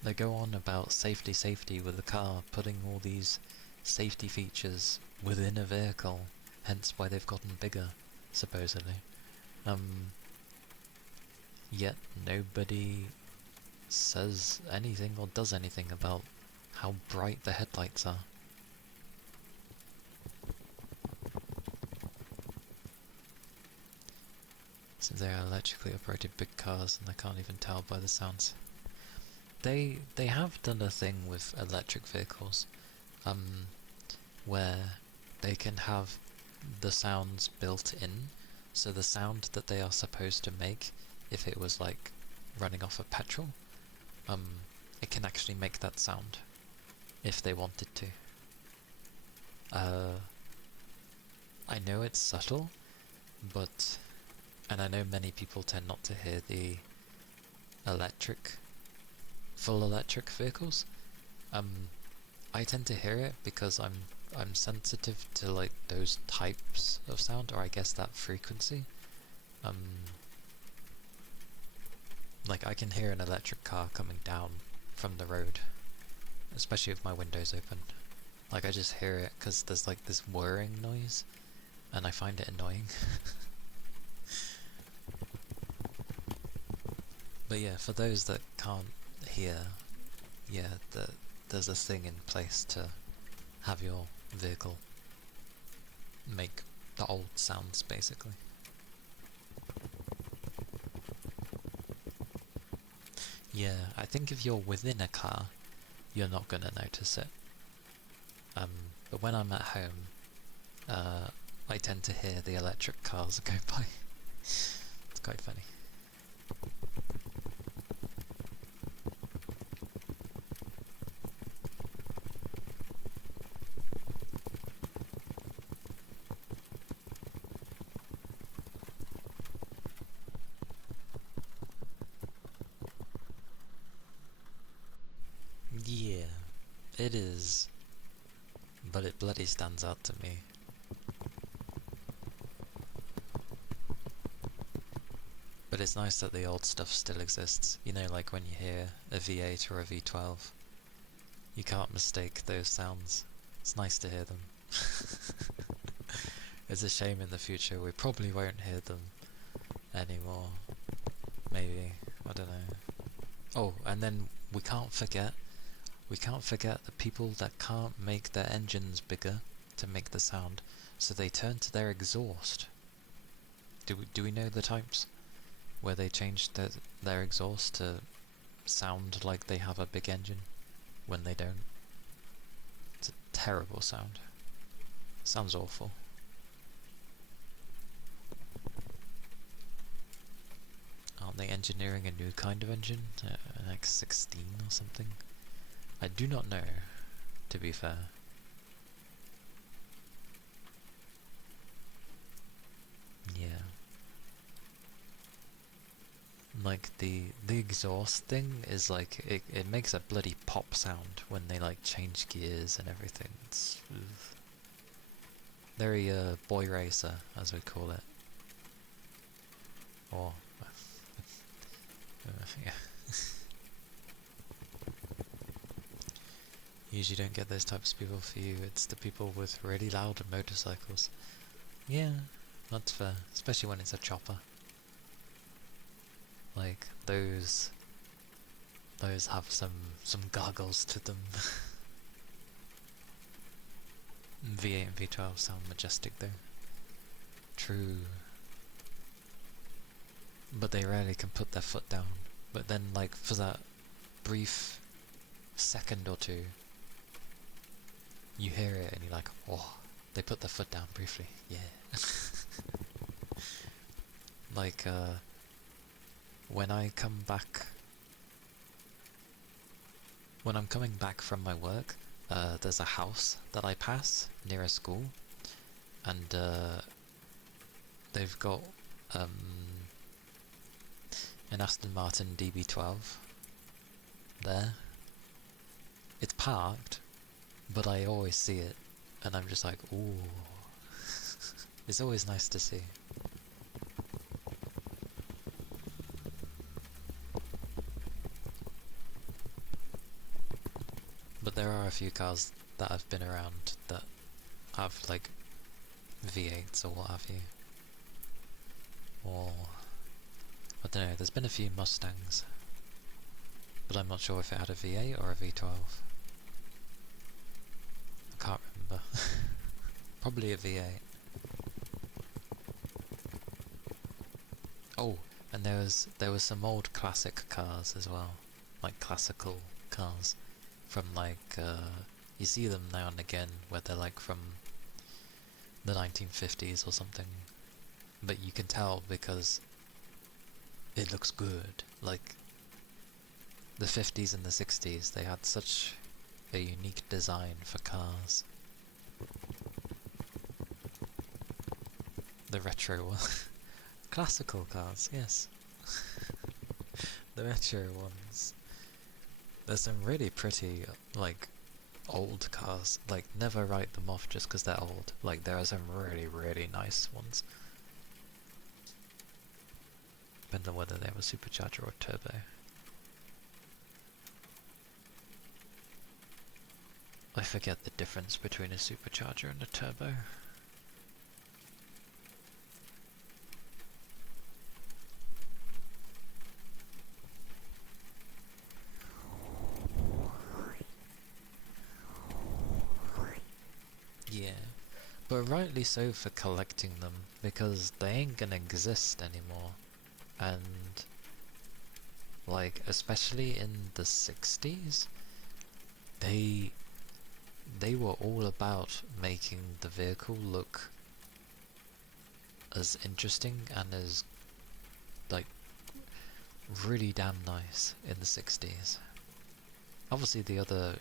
They go on about safety with the car, putting all these safety features within a vehicle, hence why they've gotten bigger, supposedly. Yet nobody says anything or does anything about how bright the headlights are. Since they are electrically operated big cars and I can't even tell by the sounds. They have done a thing with electric vehicles, where they can have the sounds built in, so the sound that they are supposed to make, if it was like running off of petrol, it can actually make that sound, if they wanted to. I know it's subtle, but And I know many people tend not to hear the full electric vehicles. I tend to hear it because I'm sensitive to like those types of sound, or I guess that frequency. Like I can hear an electric car coming down from the road, especially with my windows open. Like I just hear it because there's like this whirring noise, and I find it annoying. But yeah, for those that can't hear, yeah, there's a thing in place to have your vehicle make the old sounds, basically. Yeah, I think if you're within a car, you're not gonna notice it. But when I'm at home, I tend to hear the electric cars go by. It's quite funny. Yeah, it is, but it bloody stands out to me. But it's nice that the old stuff still exists. You know, like when you hear a V8 or a V12, you can't mistake those sounds. It's nice to hear them. It's a shame in the future we probably won't hear them anymore. Maybe, I don't know. Oh, and then we can't forget the people that can't make their engines bigger to make the sound, so they turn to their exhaust. Do we know the types where they change their exhaust to sound like they have a big engine when they don't? It's a terrible sound. Sounds awful. Aren't they engineering a new kind of engine? An X16 or something? I do not know, to be fair. Yeah. Like the exhaust thing is like it makes a bloody pop sound when they like change gears and everything. It's very boy racer, as we call it. Or yeah. Usually don't get those types of people for you. It's the people with really loud motorcycles. Yeah, that's fair, especially when it's a chopper. Like those have some gargles to them. V8 and V12 sound majestic though. True. But they rarely can put their foot down. But then like for that brief second or two, you hear it and you're like, oh, they put their foot down briefly. Yeah. Like when I'm coming back from my work, there's a house that I pass near a school, and they've got an Aston Martin DB12 there. It's parked, but I always see it, and I'm just like, ooh. It's always nice to see. But there are a few cars that have been around that have like V8s or what have you. Or I don't know, there's been a few Mustangs, but I'm not sure if it had a V8 or a V12. I can't remember. Probably a V8. Oh, and there was some old classic cars as well, like classical cars from like you see them now and again where they're like from the 1950s or something, but you can tell because it looks good. Like the 50s and the 60s, they had such a unique design for cars. The retro Classical cars, yes. The retro ones. There's some really pretty, like, old cars. Like, never write them off just because they're old. Like, there are some really, really nice ones. Depends on whether they have a supercharger or turbo. I forget the difference between a supercharger and a turbo. Yeah, but rightly so for collecting them, because they ain't gonna exist anymore. And, like, especially in the 60s, they were all about making the vehicle look as interesting and as, like, really damn nice in the 60s. Obviously the other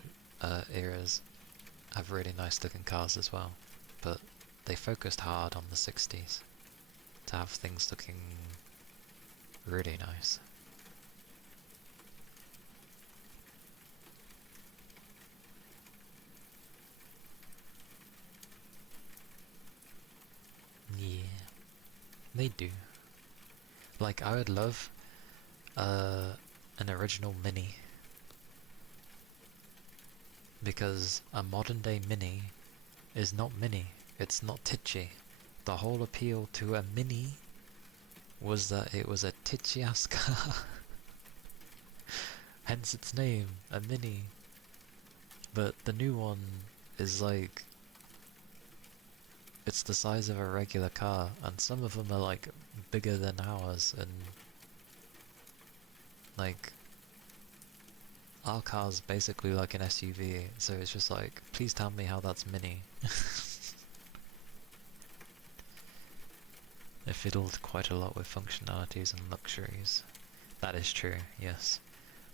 eras have really nice looking cars as well, but they focused hard on the 60s to have things looking really nice. Yeah, they do. Like, I would love an original Mini, because a modern day Mini is not Mini, it's not titchy. The whole appeal to a Mini was that it was a titchy ass car. Hence its name, a Mini. But the new one is like, it's the size of a regular car, and some of them are like bigger than ours, and like our car's basically like an SUV, so it's just like, please tell me how that's Mini. It fiddled quite a lot with functionalities and luxuries. That is true, yes.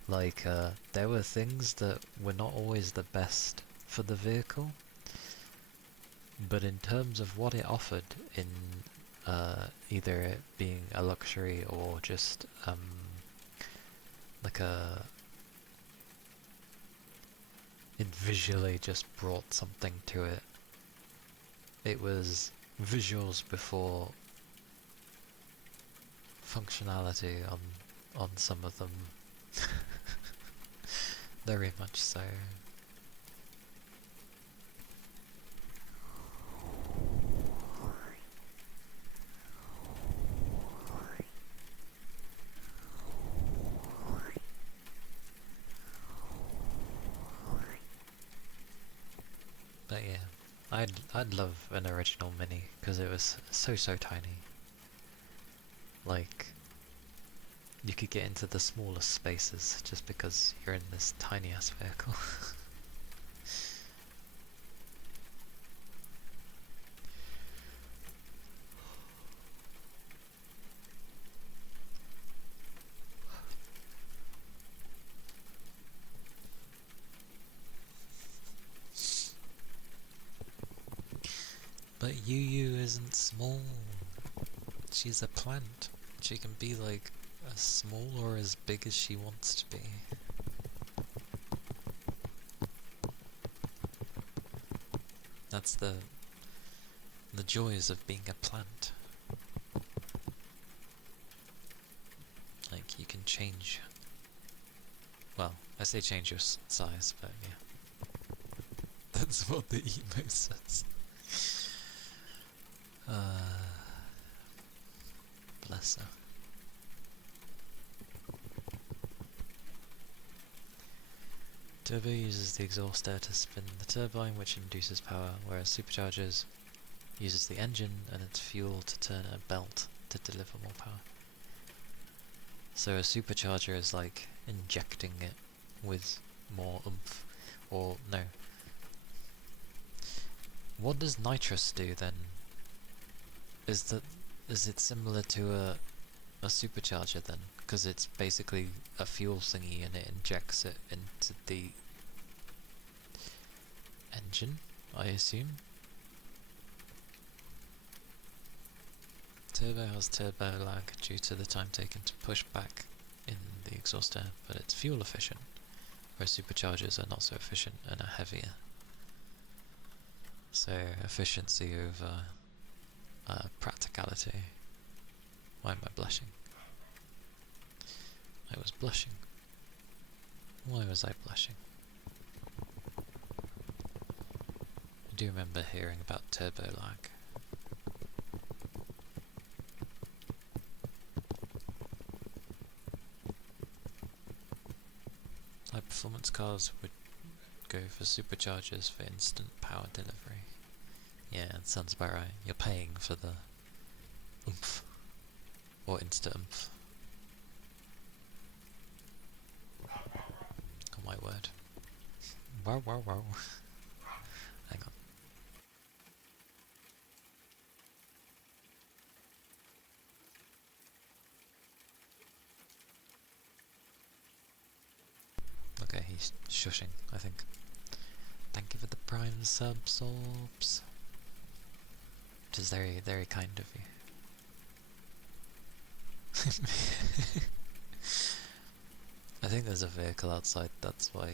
Like, there were things that were not always the best for the vehicle, but in terms of what it offered in either it being a luxury or just like it visually just brought something to it. It was visuals before functionality on some of them. Very much so. But yeah, I'd love an original Mini because it was so tiny. Like, you could get into the smallest spaces just because you're in this tiny ass vehicle. But Yu isn't small. She's a plant. She can be like as small or as big as she wants to be. That's the joys of being a plant. Like, you can change. Well, I say change your size, but yeah. That's what the emo says. Bless her. Turbo uses the exhaust air to spin the turbine, which induces power, whereas superchargers uses the engine and its fuel to turn a belt to deliver more power. So a supercharger is like injecting it with more oomph. Or no. What does nitrous do then? Is it similar to a supercharger then? Because it's basically a fuel thingy and it injects it into the engine, I assume, turbo has turbo lag due to the time taken to push back in the exhaust air, but it's fuel efficient, whereas superchargers are not so efficient and are heavier. So efficiency over practicality. Why am I blushing? I was blushing. Why was I blushing? I do remember hearing about turbo lag. High performance cars would go for superchargers for instant power delivery. Yeah, that sounds about right. You're paying for the oomph. Or insta oomph. Oh my word. Wow, wow, wow. Hang on. Okay, he's shushing, I think. Thank you for the prime subs, Orbs. Which is very, very kind of you. I think there's a vehicle outside, that's why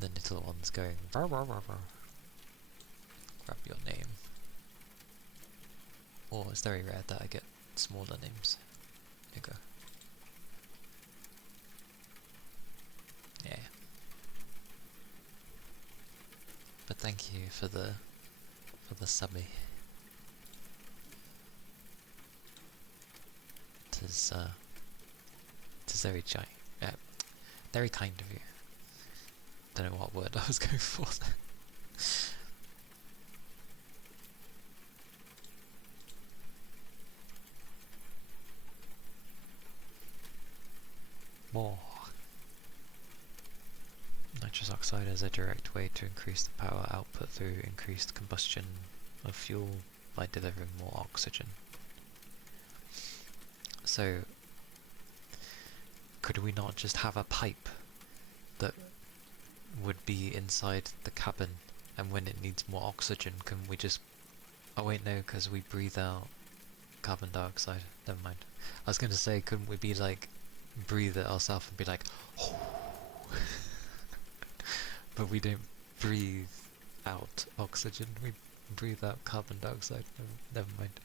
the little one's going rar, rar, rar, rar. Grab your name. Or it's very rare that I get smaller names. Here you go. Yeah. But thank you for the subby. Tis very very kind of you. Don't know what word I was going for there. More. Nitrous oxide is a direct way to increase the power output through increased combustion of fuel by delivering more oxygen. So, could we not just have a pipe that would be inside the cabin, and when it needs more oxygen, can we just... Oh wait, no, because we breathe out carbon dioxide. Never mind. I was going to say, couldn't we be like, breathe it ourselves and be like, oh. But we don't breathe out oxygen, we breathe out carbon dioxide. Never mind.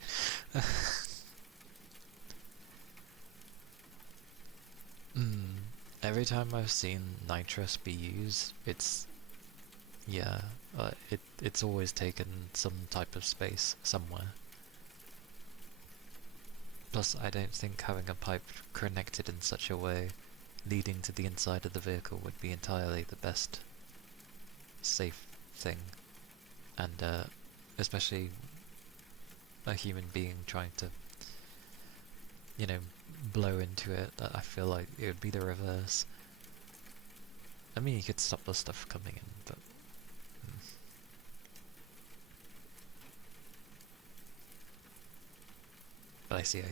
Every time I've seen nitrous be used, it's... yeah, it's always taken some type of space somewhere. Plus, I don't think having a pipe connected in such a way leading to the inside of the vehicle would be entirely the best safe thing. And especially a human being trying to, you know, blow into it, I feel like it would be the reverse. I mean, you could stop the stuff coming in, but... But I see.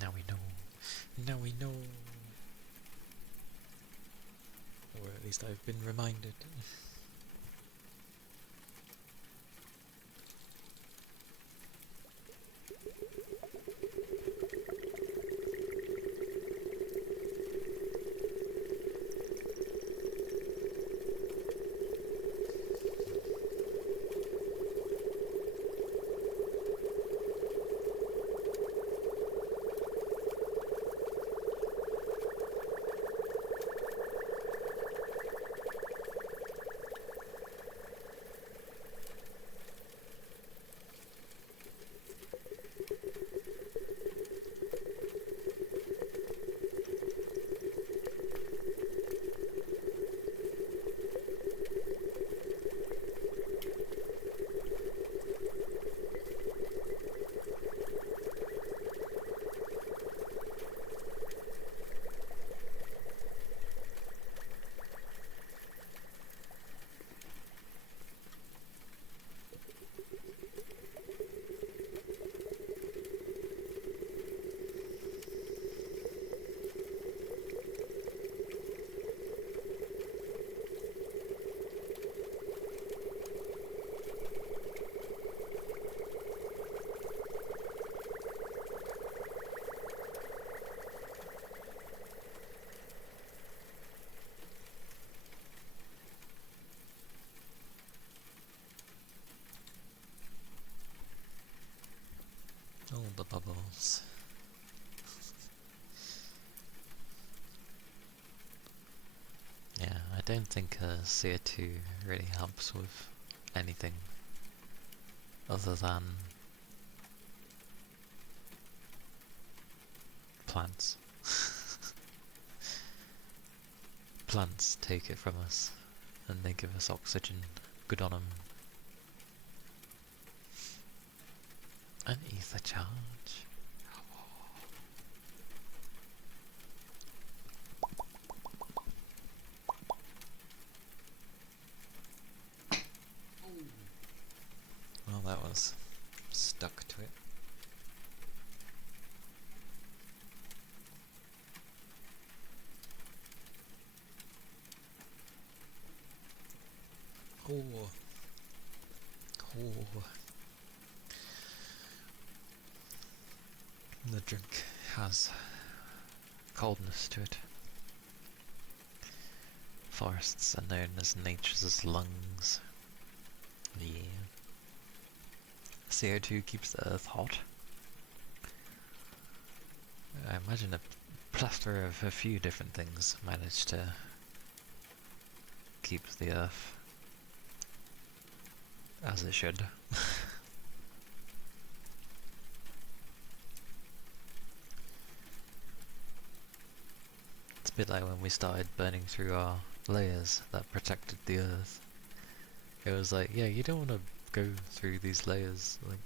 Now we know. Now we know. Or at least I've been reminded. All the bubbles. Yeah, I don't think CO2 really helps with anything other than plants. Plants take it from us and they give us oxygen. Good on them. An ether charge. Well, that was stuck to it. Oh. Oh. The drink has coldness to it. Forests are known as nature's lungs. Yeah. CO2 keeps the earth hot. I imagine a plethora of a few different things manage to keep the earth as it should. It's a bit like when we started burning through our layers that protected the earth. It was like, yeah, you don't want to go through these layers, like,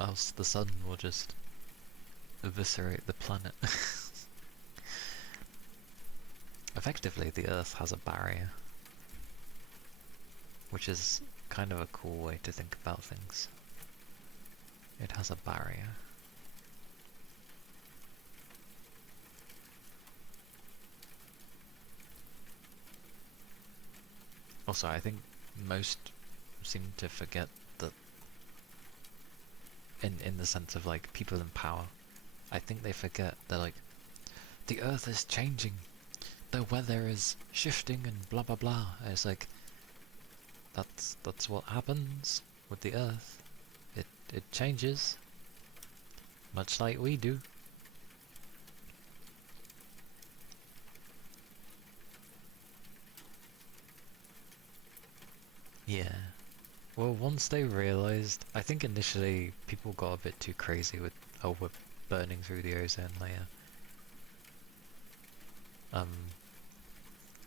else the sun will just eviscerate the planet. Effectively, the earth has a barrier, which is kind of a cool way to think about things. It has a barrier. Also, I think most seem to forget that in the sense of like people in power, I think they forget that like the earth is changing, the weather is shifting and blah blah blah. And it's like that's what happens with the earth. It changes, much like we do. Yeah. Well, once they realized, I think initially people got a bit too crazy with, oh, we're burning through the ozone layer.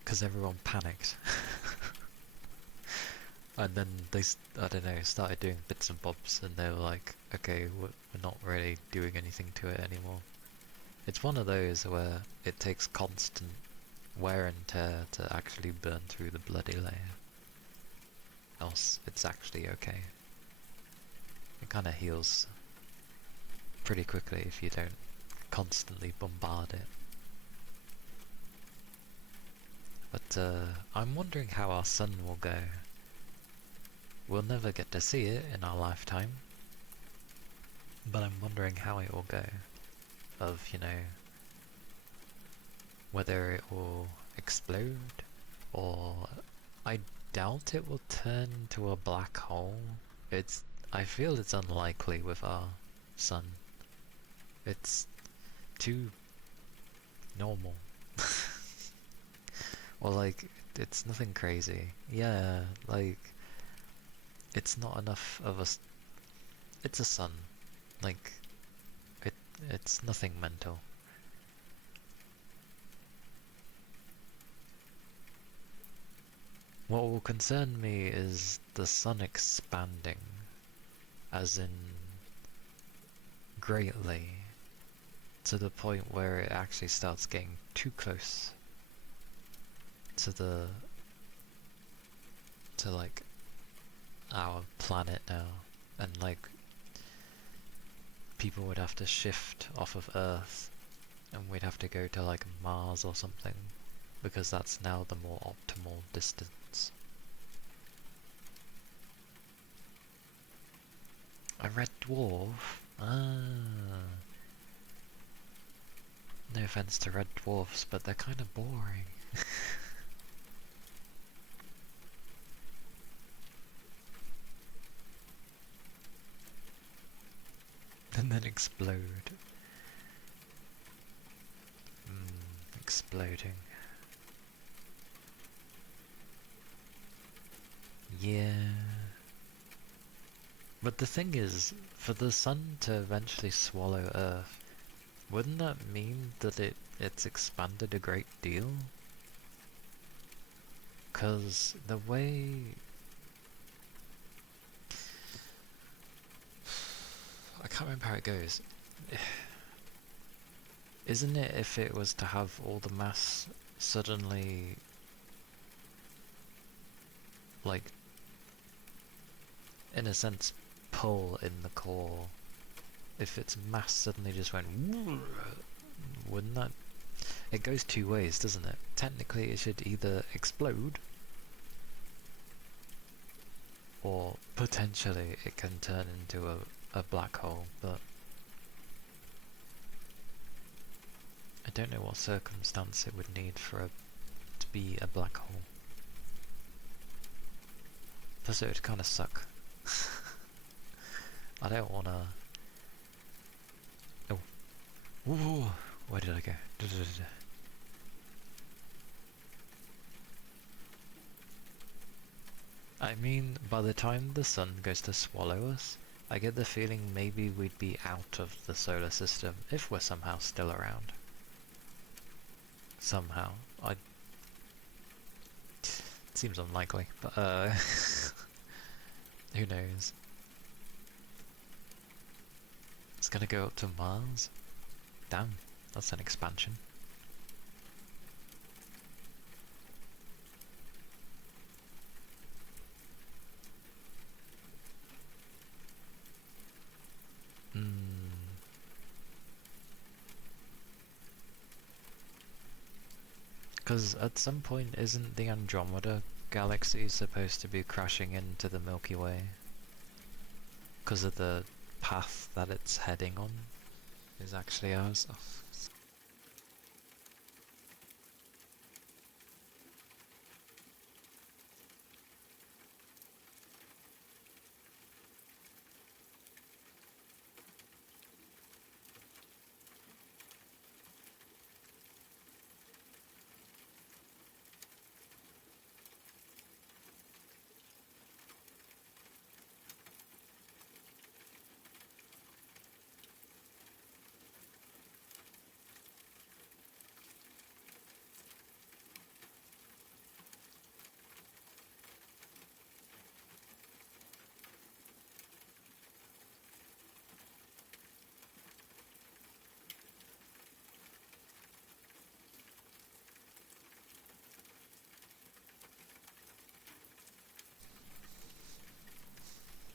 Because everyone panicked. And then they, I don't know, started doing bits and bobs, and they were like, okay, we're not really doing anything to it anymore. It's one of those where it takes constant wear and tear to actually burn through the bloody layer. Else it's actually okay. It kind of heals pretty quickly if you don't constantly bombard it. But I'm wondering how our sun will go. We'll never get to see it in our lifetime, but I'm wondering how it will go. Of, you know, whether it will explode, or I doubt it will turn into a black hole. I feel it's unlikely with our sun. It's too normal. Well, like, it's nothing crazy. Yeah, like, it's not enough of a... It's a sun. Like, it it's nothing mental. What will concern me is the sun expanding, as in greatly, to the point where it actually starts getting too close to like our planet now, and like people would have to shift off of Earth and we'd have to go to like Mars or something, because that's now the more optimal distance. A red dwarf? Ah. No offense to red dwarfs, but they're kind of boring. and then explode. Exploding. Yeah. But the thing is, for the sun to eventually swallow Earth, wouldn't that mean that it's expanded a great deal? 'Cause the way... I can't remember how it goes. Isn't it if it was to have all the mass suddenly, like, in a sense, pull in the core? If its mass suddenly just went, wouldn't that... It goes two ways, doesn't it? Technically it should either explode, or potentially it can turn into a black hole, but I don't know what circumstance it would need for it to be a black hole. Plus it would kind of suck. I don't wanna... Oh. Ooh, where did I go? I mean, by the time the sun goes to swallow us, I get the feeling maybe we'd be out of the solar system if we're somehow still around. Somehow. It seems unlikely, but who knows? It's gonna go up to Mars? Damn, that's an expansion. Because at some point isn't the Andromeda galaxy supposed to be crashing into the Milky Way? Because of the path that it's heading on is actually ours. Oh.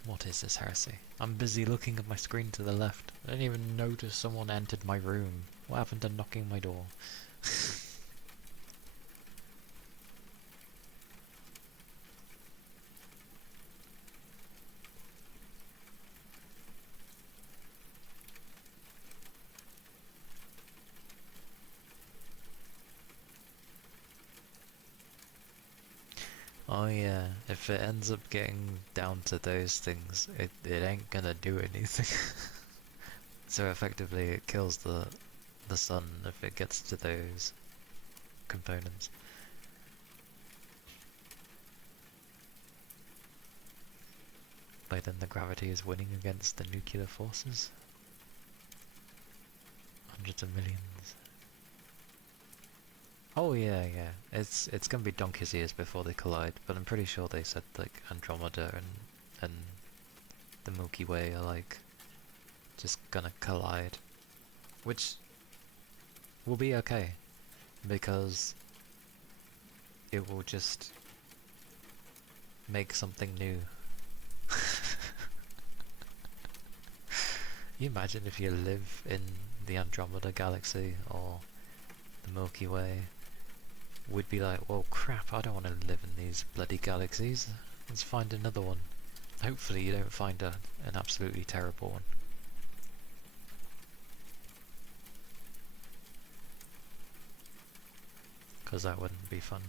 What is this heresy? I'm busy looking at my screen to the left. I didn't even notice someone entered my room. What happened to knocking my door? Oh yeah, if it ends up getting down to those things, it ain't gonna do anything. So effectively it kills the sun if it gets to those components. But then the gravity is winning against the nuclear forces. Hundreds of millions. Oh yeah, yeah. It's gonna be donkey's years before they collide, but I'm pretty sure they said like Andromeda and the Milky Way are like just gonna collide, which will be okay because it will just make something new. You imagine if you live in the Andromeda galaxy or the Milky Way, would be like, well crap, I don't want to live in these bloody galaxies. Let's find another one. Hopefully you don't find an absolutely terrible one. Because that wouldn't be fun.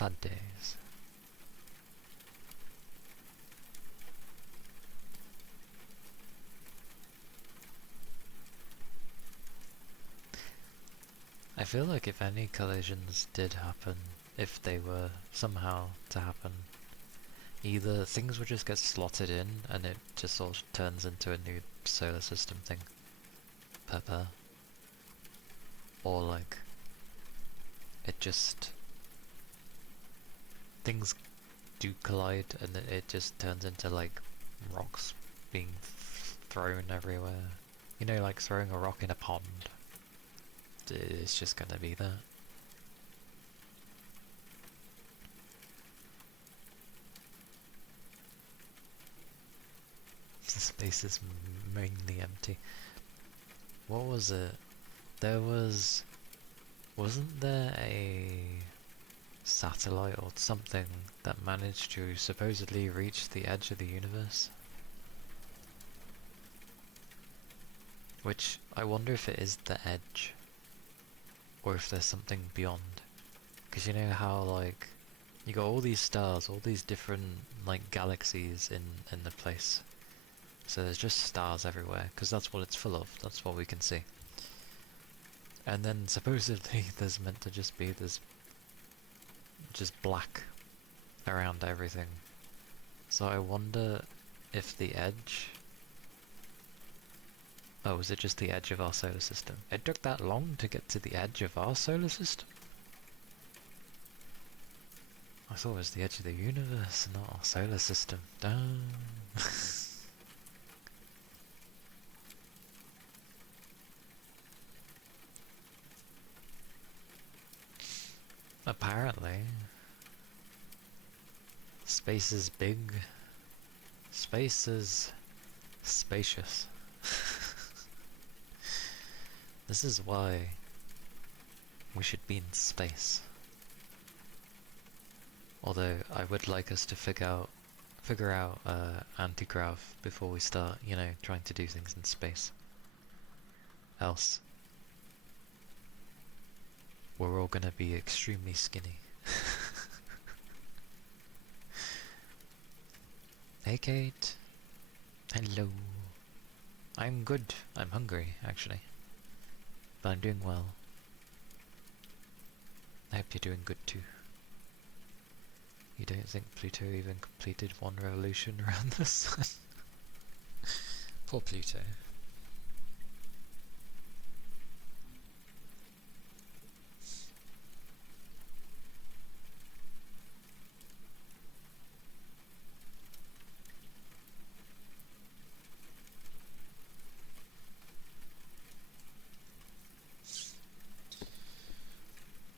Sad days. I feel like if any collisions did happen, if they were somehow to happen, either things would just get slotted in and it just sort of turns into a new solar system thing, per, or like it just things do collide and it just turns into like rocks being thrown everywhere. You know, like throwing a rock in a pond. It's just gonna be that. The space is mainly empty. What was it? Wasn't there a satellite or something that managed to supposedly reach the edge of the universe? Which, I wonder if it is the edge, or if there's something beyond. Because you know how, like, you got all these stars, all these different, like, galaxies in the place. So there's just stars everywhere, because that's what it's full of, that's what we can see. And then supposedly there's meant to just be this just black around everything. So I wonder if the edge... Oh, is it just the edge of our solar system? It took that long to get to the edge of our solar system? I thought it was the edge of the universe, not our solar system. Damn. Apparently. Space is big. Space is spacious. This is why we should be in space. Although I would like us to figure out anti-grav before we start, you know, trying to do things in space. Else, we're all gonna be extremely skinny. Hey Kate. Hello. I'm good. I'm hungry, actually. But I'm doing well. I hope you're doing good too. You don't think Pluto even completed one revolution around the sun? Poor Pluto.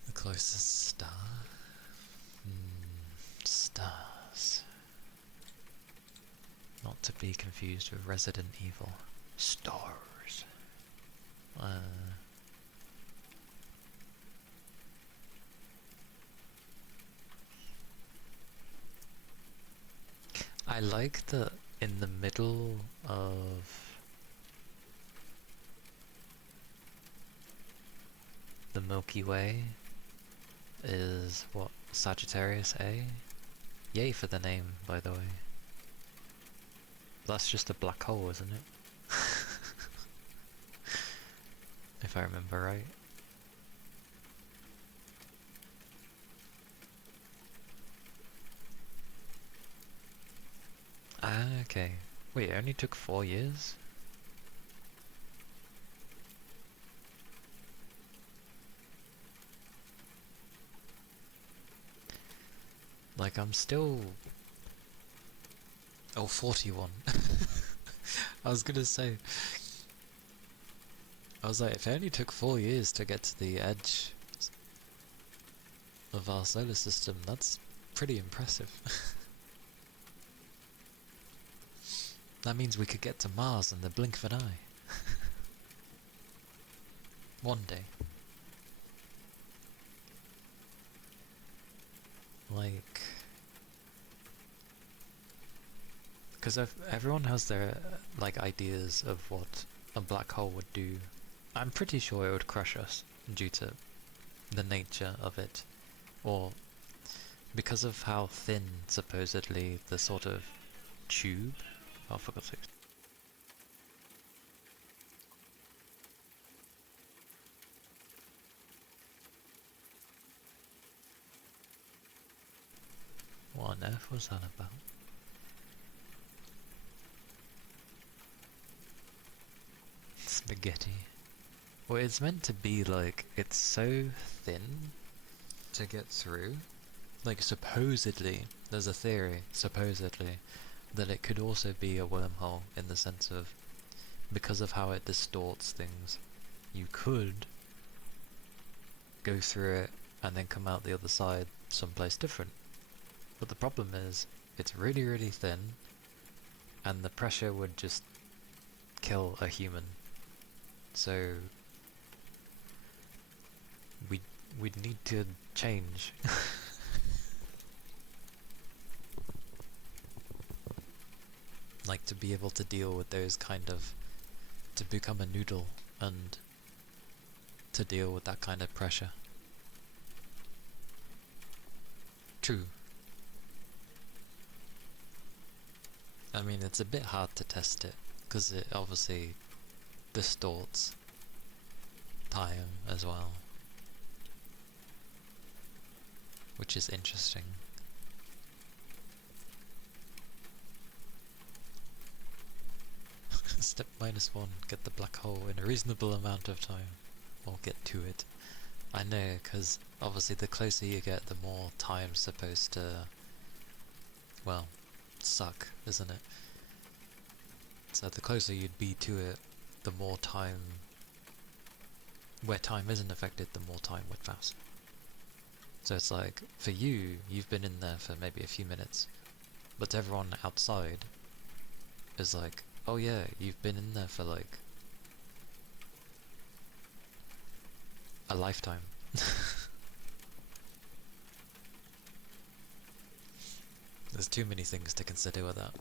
The closest star? Stars. Not to be confused with Resident Evil. Stars. I like that in the middle of the Milky Way is what? Sagittarius A? Yay for the name, by the way. That's just a black hole, isn't it? If I remember right. Ah, okay. Wait, it only took 4 years? Like, I'm still... Oh, 41. I was gonna say... I was like, if it only took 4 years to get to the edge of our solar system, that's pretty impressive. That means we could get to Mars in the blink of an eye. One day. Like... Because everyone has their, like, ideas of what a black hole would do. I'm pretty sure it would crush us, due to the nature of it. Or, because of how thin, supposedly, the sort of tube... Oh, for God's sake. What on earth was that about? Spaghetti. Well, it's meant to be like, it's so thin to get through. Like, supposedly, there's a theory, supposedly, that it could also be a wormhole in the sense of, because of how it distorts things, you could go through it and then come out the other side someplace different. But the problem is, it's really, really thin, and the pressure would just kill a human. So we'd need to change. Like, to be able to deal with those kind of... to become a noodle and to deal with that kind of pressure. True. I mean, it's a bit hard to test it, because it obviously distorts time as well. Which is interesting. Step -1, get the black hole in a reasonable amount of time. Or get to it. I know, because obviously the closer you get, the more time's supposed to... well, suck, isn't it? So the closer you'd be to it, the more time... where time isn't affected, the more time would pass. So it's like, for you, you've been in there for maybe a few minutes, but to everyone outside is like, oh yeah, you've been in there for like a lifetime. There's too many things to consider with that.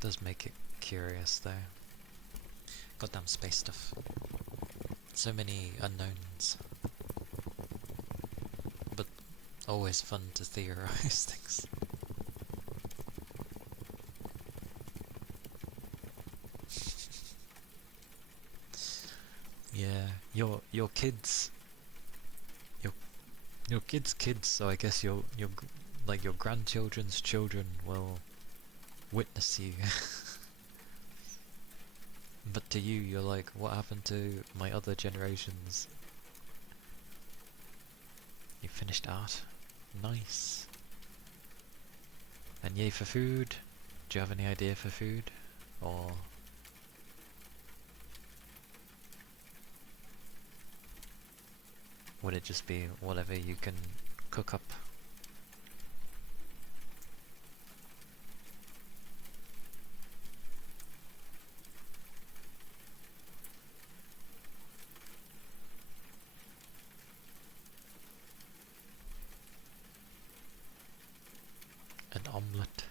Does make it curious though. Goddamn space stuff. So many unknowns. But always fun to theorize things. Yeah, your kids, your kids, so I guess your like your grandchildren's children will witness you. But to you, you're like, what happened to my other generations? You finished art? Nice. And yay for food? Do you have any idea for food? Or... would it just be whatever you can cook up? An omelette.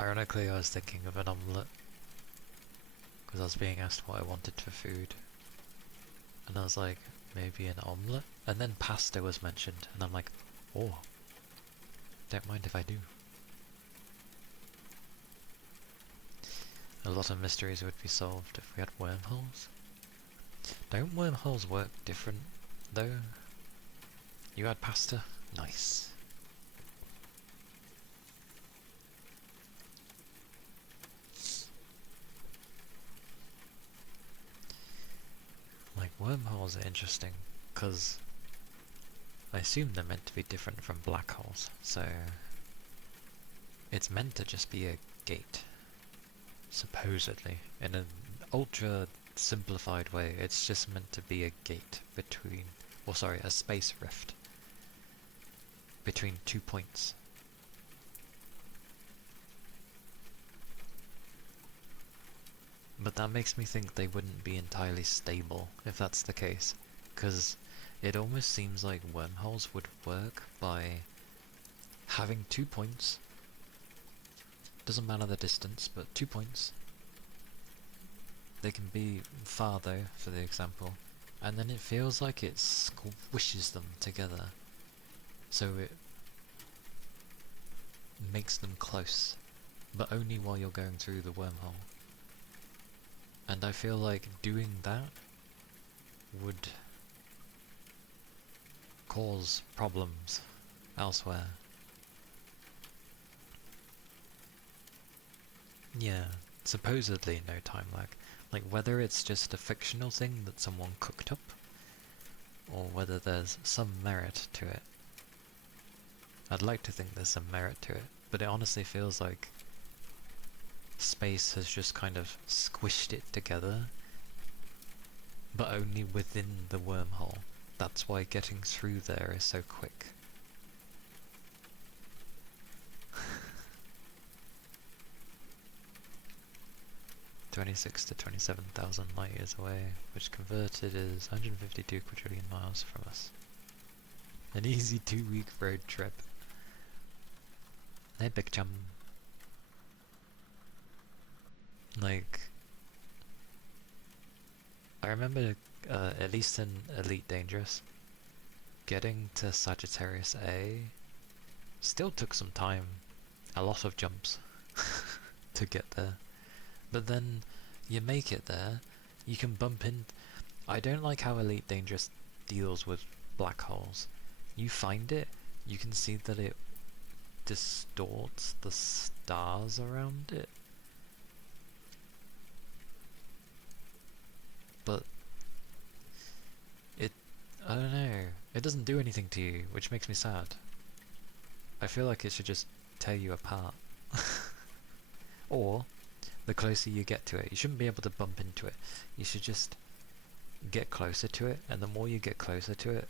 Ironically, I was thinking of an omelette because I was being asked what I wanted for food, and I was like, maybe an omelette? And then pasta was mentioned, and I'm like, oh, don't mind if I do. A lot of mysteries would be solved if we had wormholes. Don't wormholes work different, though? You had pasta? Nice. Like, wormholes are interesting, because I assume they're meant to be different from black holes, so it's meant to just be a gate, supposedly. In an ultra simplified way, it's just meant to be a gate between, or sorry, a space rift between 2 points. But that makes me think they wouldn't be entirely stable if that's the case, because it almost seems like wormholes would work by having 2 points Doesn't matter the distance, but 2 points. They can be far though, for the example. And then it feels like it squishes them together. So it makes them close, but only while you're going through the wormhole. And I feel like doing that would cause problems elsewhere. Yeah, supposedly no time lag. Like whether it's just a fictional thing that someone cooked up, or whether there's some merit to it. I'd like to think there's some merit to it, but it honestly feels like space has just kind of squished it together, but only within the wormhole. That's why getting through there is so quick. 26 to 27,000 light years away, which converted is 152 quadrillion miles from us. An easy 2-week road trip. Hey, big chum. Like, I remember, at least in Elite Dangerous, getting to Sagittarius A still took some time, a lot of jumps to get there. But then you make it there, you can bump in. I don't like how Elite Dangerous deals with black holes. You find it, you can see that it distorts the stars around it. But I don't know, it doesn't do anything to you, which makes me sad. I feel like it should just tear you apart. Or, the closer you get to it, you shouldn't be able to bump into it. You should just get closer to it, and the more you get closer to it,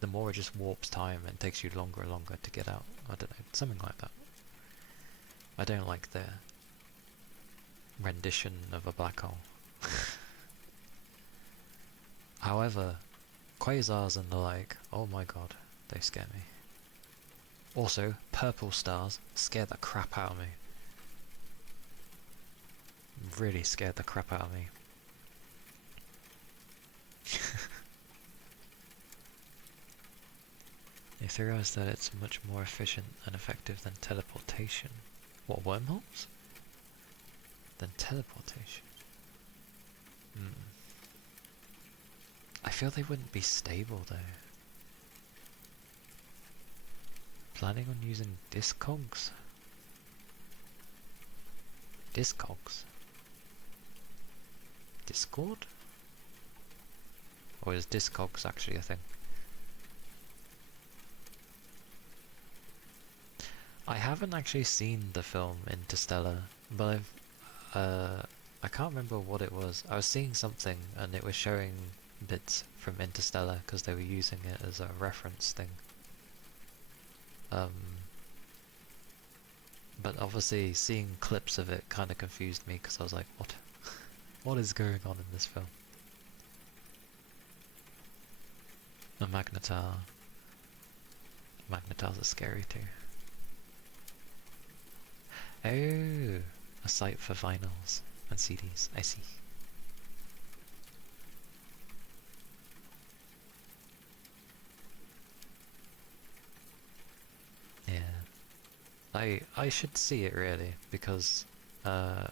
the more it just warps time and takes you longer and longer to get out. I don't know, something like that. I don't like their rendition of a black hole. However, quasars and the like, oh my god, they scare me. Also, purple stars scare the crap out of me. Really scared the crap out of me. They theorize that it's much more efficient and effective than teleportation. What, wormholes? Than teleportation. I feel they wouldn't be stable though. Planning on using Discogs? Discogs? Discord? Or is Discogs actually a thing? I haven't actually seen the film Interstellar, but I can't remember what it was. I was seeing something and it was showing bits from Interstellar because they were using it as a reference thing. But obviously seeing clips of it kind of confused me because I was like, what? What is going on in this film? A Magnetar. Magnetars are scary too. Oh, a site for vinyls and CDs, I see. Yeah. I should see it really, because I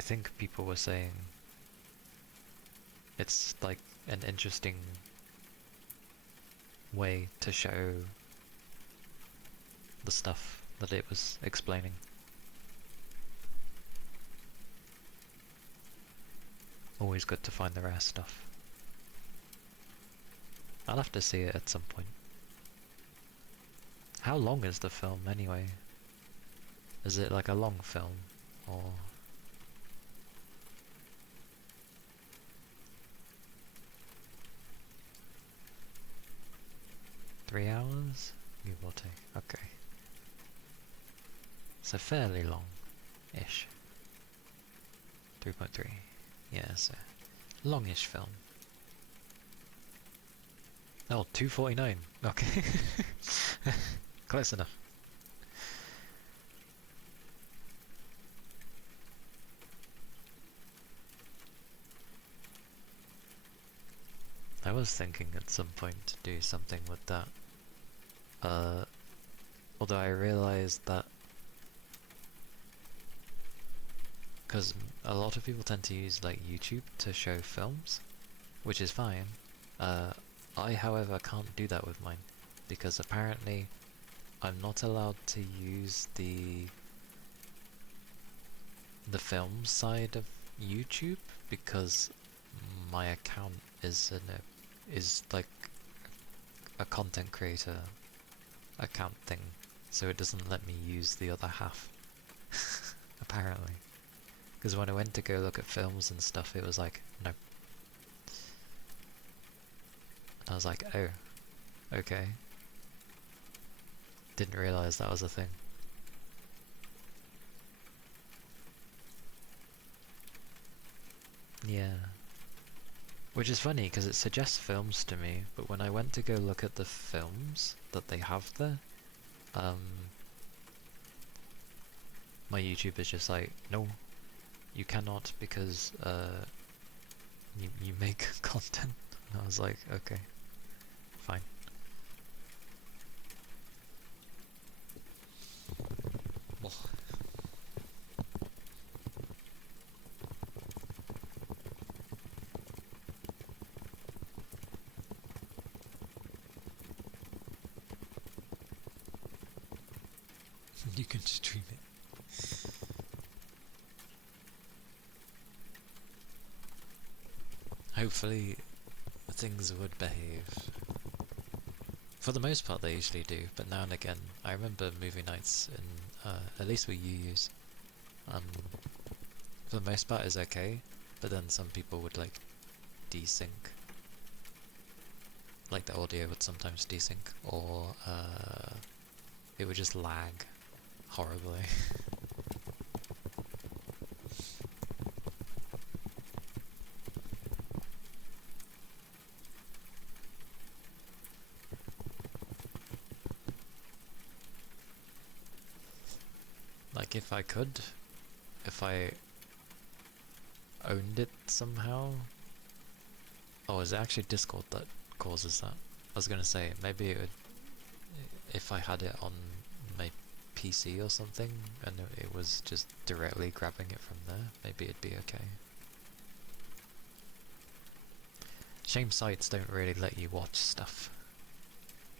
think people were saying it's like an interesting way to show the stuff that it was explaining. Always good to find the rare stuff. I'll have to see it at some point. How long is the film anyway? Is it like a long film, or... Three hours? You will take. Okay. So fairly long-ish. 3.3. Yeah, so longish film. Oh, 2:49. Okay. Close enough. I was thinking at some point to do something with that. Although I realized that because a lot of people tend to use like YouTube to show films, which is fine. I, however, can't do that with mine because apparently I'm not allowed to use the film side of YouTube because my account is like a content creator account thing, so it doesn't let me use the other half. Apparently, because when I went to go look at films and stuff, it was like no. I was like, oh, okay. Didn't realize that was a thing. Yeah. Which is funny because it suggests films to me, but when I went to go look at the films that they have there, my YouTube is just like, no, you cannot because you make content. And I was like, okay, fine. Well, you can stream it. Hopefully things would behave. For the most part they usually do, but now and again, I remember movie nights in, at least what you use, for the most part is okay, but then some people would like desync. Like the audio would sometimes desync, or it would just lag horribly. Like if I could, if I owned it somehow. Oh, is it actually Discord that causes that? I was gonna say, maybe it would, if I had it on my PC or something, and it was just directly grabbing it from there, maybe it'd be okay. Shame sites don't really let you watch stuff,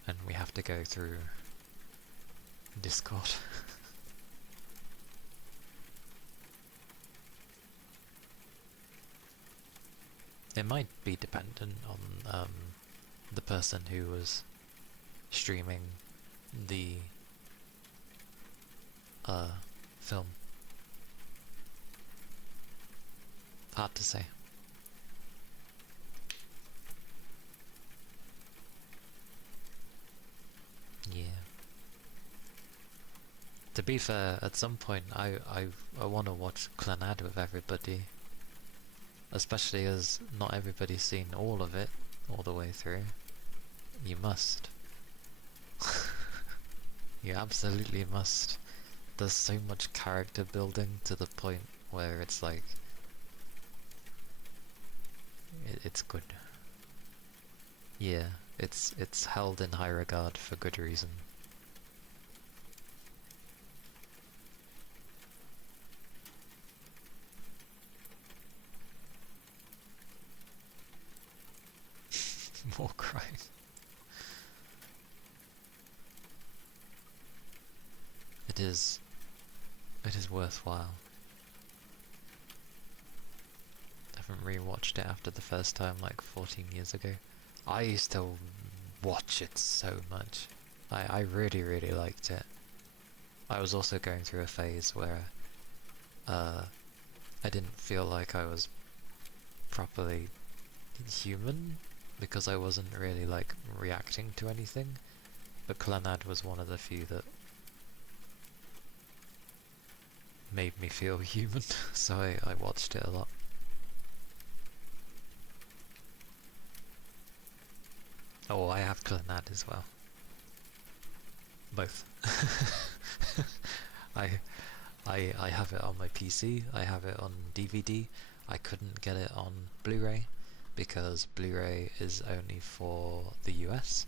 and we have to go through Discord. It might be dependent on the person who was streaming the film. Hard to say. Yeah. To be fair, at some point I want to watch Clannad with everybody. Especially as not everybody's seen all of it, all the way through. You must. You absolutely must. There's so much character building to the point where it's like... it's good. Yeah, it's held in high regard for good reason. More crying. It is worthwhile. I haven't rewatched it after the first time like 14 years ago. I used to watch it so much. I really, really liked it. I was also going through a phase where I didn't feel like I was properly human because I wasn't really like reacting to anything, but Clannad was one of the few that made me feel human, so I watched it a lot. Oh, I have Clannad as well. Both. I have it on my PC, I have it on DVD, I couldn't get it on Blu-ray because Blu-ray is only for the US,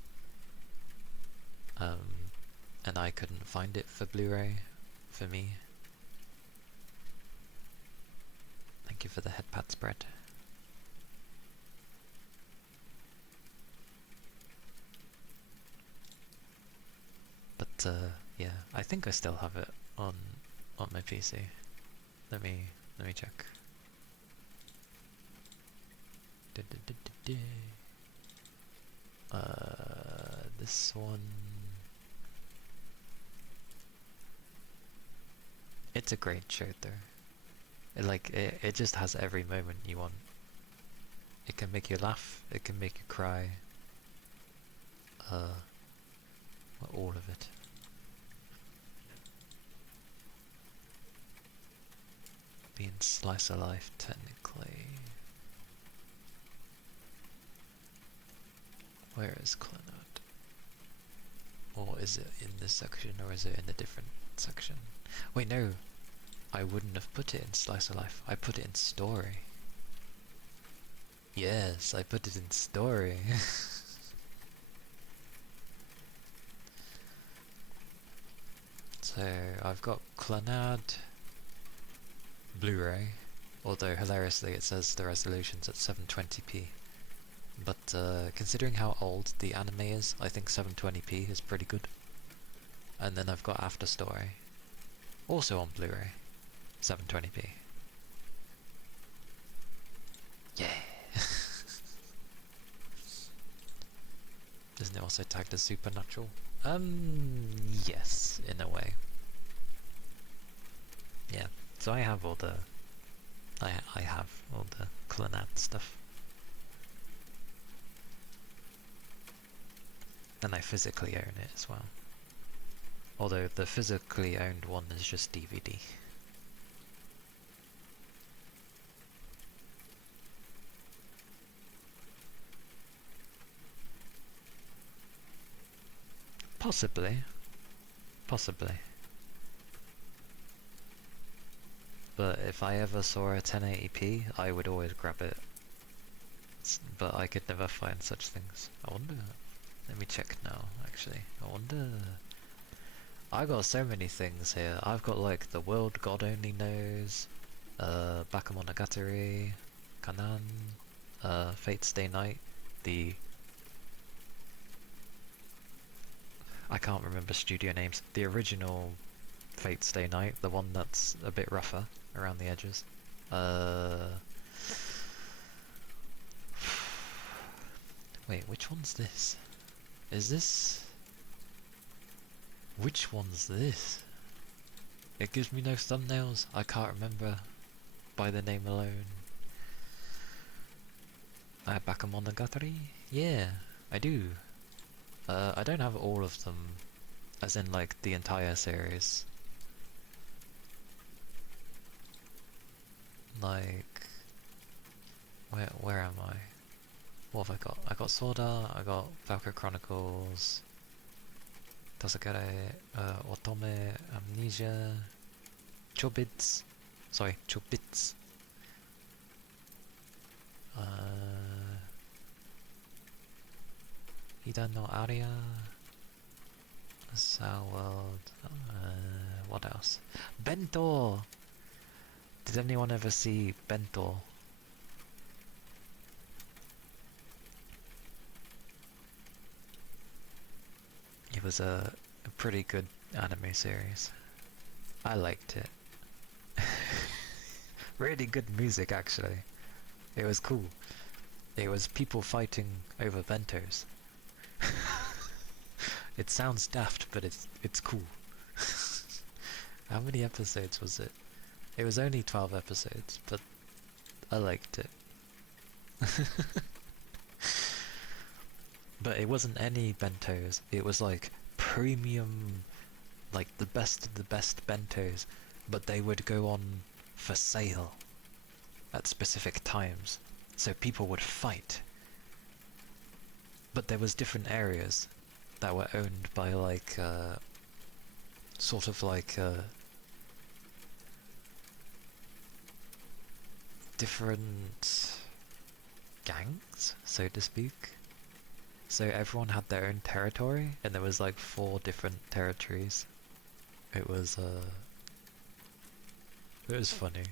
and I couldn't find it for Blu-ray for me. Thank you for the headpad spread. But yeah, I think I still have it on my PC. Let me check. This one. It's a great show though. It just has every moment you want. It can make you laugh, it can make you cry. All of it. Being slice of life technically. Where is Clannad? Or is it in this section, or is it in a different section? Wait, no. I wouldn't have put it in Slice of Life. I put it in Story. Yes, I put it in Story. So, I've got Clannad Blu-ray, although hilariously it says the resolution's at 720p. But considering how old the anime is, I think 720p is pretty good. And then I've got After Story, also on Blu-ray, 720p. Yeah! Isn't it also tagged as Supernatural? Yes, in a way. Yeah, so I have all the... I have all the Clannad stuff. And I physically own it as well. Although the physically owned one is just DVD. Possibly. Possibly. But if I ever saw a 1080p, I would always grab it. But I could never find such things. I wonder... Let me check now, actually. I wonder... I got so many things here. I've got like The World God Only Knows, Bakemonogatari, Kanan, Fate Stay Night, the... I can't remember studio names. The original Fate Stay Night, the one that's a bit rougher around the edges. Wait, which one's this? Is this... Which one's this? It gives me no thumbnails. I can't remember by the name alone. Bakemonogatari? Yeah, I do. I don't have all of them, as in like the entire series. Like, where am I? What have I got? I got Sword Art, I got Valkyrie Chronicles, Tasakare, Otome, Amnesia, Chobits, sorry, Chobits, Ida no Aria, Soul World, what else? Bento! Did anyone ever see Bento? It was a pretty good anime series. I liked it. Really good music, actually. It was cool. It was people fighting over bentos. It sounds daft, but it's cool. How many episodes was it? It was only 12 episodes, but I liked it. But it wasn't any bentos, it was like premium, like the best of the best bentos, but they would go on for sale at specific times, so people would fight. But there was different areas that were owned by like, sort of like, different gangs, so to speak. So everyone had their own territory, and there was like 4 different territories. It was funny.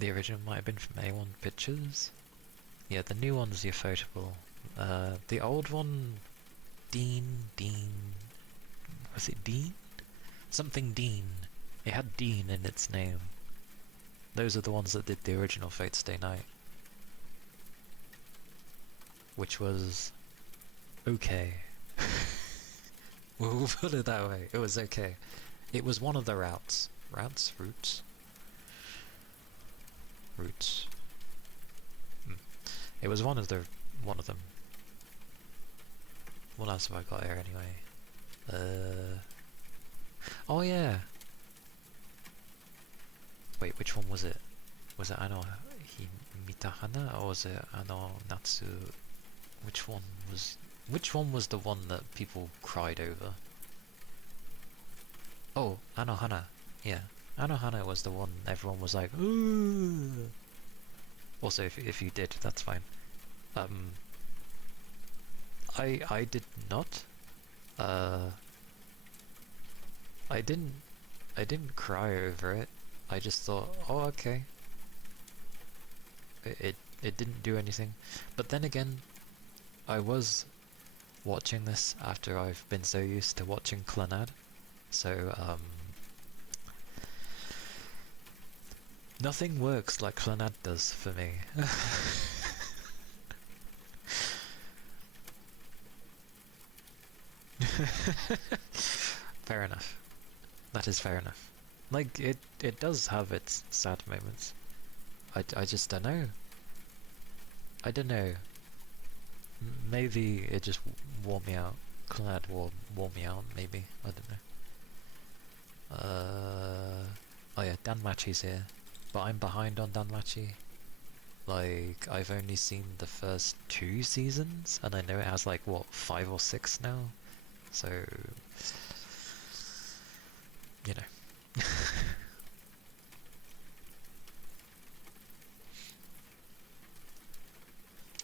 The original might have been from A1 Pictures. Yeah, the new one's Ufotable. The old one, Dean, was it Dean? Something Dean. It had Dean in its name. Those are the ones that did the original Fate Stay Night. Which was okay. We'll put it that way. It was okay. It was one of the routes. Routes? Routes. It was one of them. What else have I got here anyway? Oh yeah. Wait, which one was it? Was it Ano Mitahana or was it Ano Natsu? Which one was the one that people cried over? Oh, Anohana. Yeah. Anohana was the one everyone was like, ooh. Also, if you did, that's fine. I did not. I didn't cry over it. I just thought, oh, okay. It didn't do anything. But then again, I was watching this after I've been so used to watching Clannad, so nothing works like Clannad does for me. Fair enough. That is fair enough. Like, it does have its sad moments. I just don't know. I don't know. Maybe it just wore me out. Clannad wore me out, maybe. I don't know. Oh yeah, Danmachi's here. But I'm behind on Danmachi. Like, I've only seen the first 2 seasons, and I know it has like, what, 5 or 6 now? So, you know.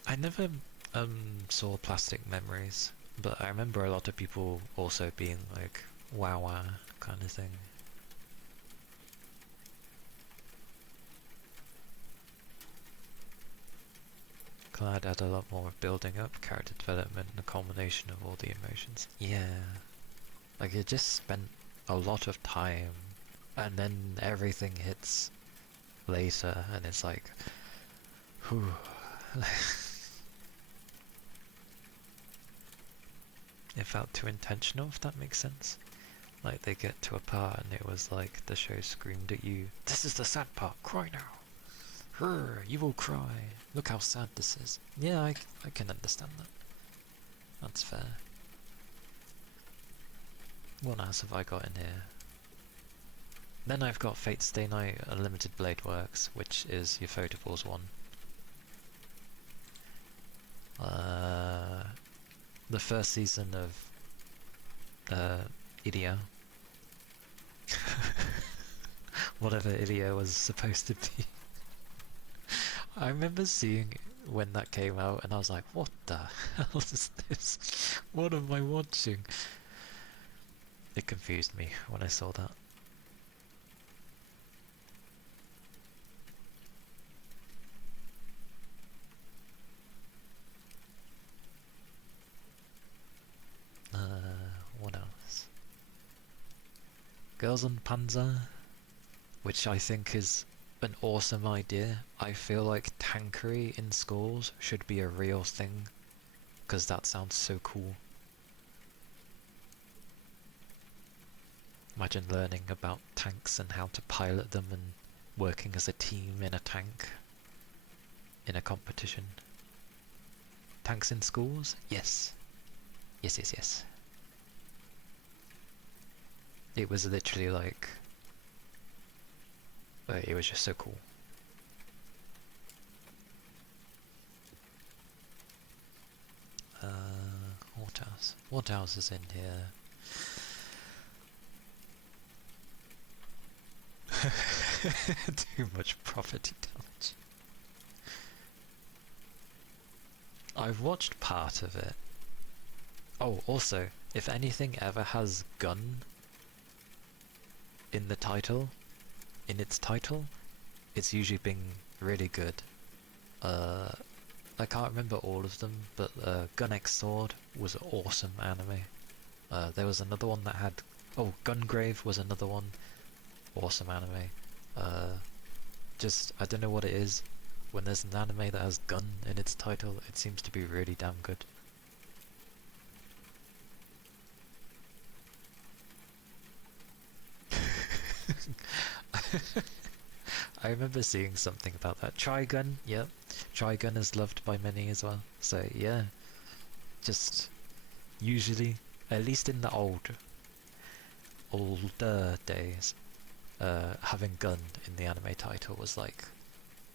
I never saw Plastic Memories, but I remember a lot of people also being like, wow, kind of thing. Glad had a lot more building up, character development, and a culmination of all the emotions. Yeah, like it just spent a lot of time, and then everything hits later, and it's like, whew. It felt too intentional, if that makes sense. Like they get to a part and it was like the show screamed at you, this is the sad part, cry now. Her, you will cry. Look how sad this is. Yeah, I can understand that. That's fair. What else have I got in here? Then I've got Fate Stay Night Unlimited Blade Works, which is your Photoballs one. The first season of Idia. Whatever Idia was supposed to be. I remember seeing when that came out and I was like, what the hell is this? What am I watching? It confused me when I saw that. What else? Girls on Panzer, which I think is an awesome idea. I feel like tankery in schools should be a real thing, because that sounds so cool. Imagine learning about tanks and how to pilot them and working as a team in a tank in a competition. Tanks in schools? Yes. Yes. It was literally like... it was just so cool. What else? What else is in here? Too much property damage. I've watched part of it. Oh, also, if anything ever has gun in the title, in its title, it's usually been really good. I can't remember all of them, but Gun X Sword was an awesome anime. There was another one that had... Oh, Gungrave was another one. Awesome anime. Just, I don't know what it is. When there's an anime that has gun in its title, it seems to be really damn good. I remember seeing something about that. Trigun, yep. Trigun is loved by many as well. So yeah, just usually, at least in the older days, having gun in the anime title was like,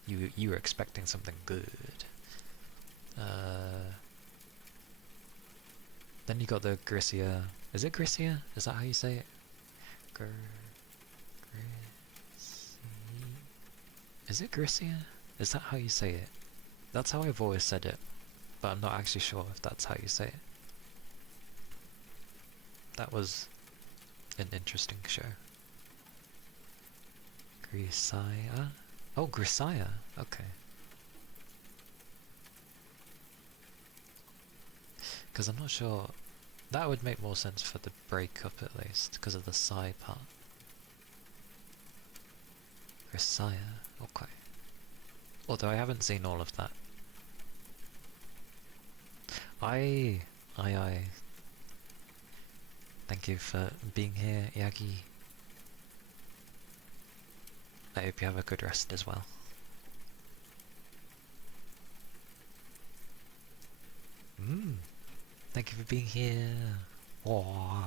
you were expecting something good. Then you got the Grissia. Is it Grissia? Is that how you say it? Is it Grissia? Is that how you say it? That's how I've always said it, but I'm not actually sure if that's how you say it. That was an interesting show. Grisaya? Oh, Grisaya. Okay. Because I'm not sure. That would make more sense for the breakup at least, because of the Psy part. Grisaya. Okay. Although I haven't seen all of that. Aye. Thank you for being here, Yagi. I hope you have a good rest as well. Thank you for being here. Aww.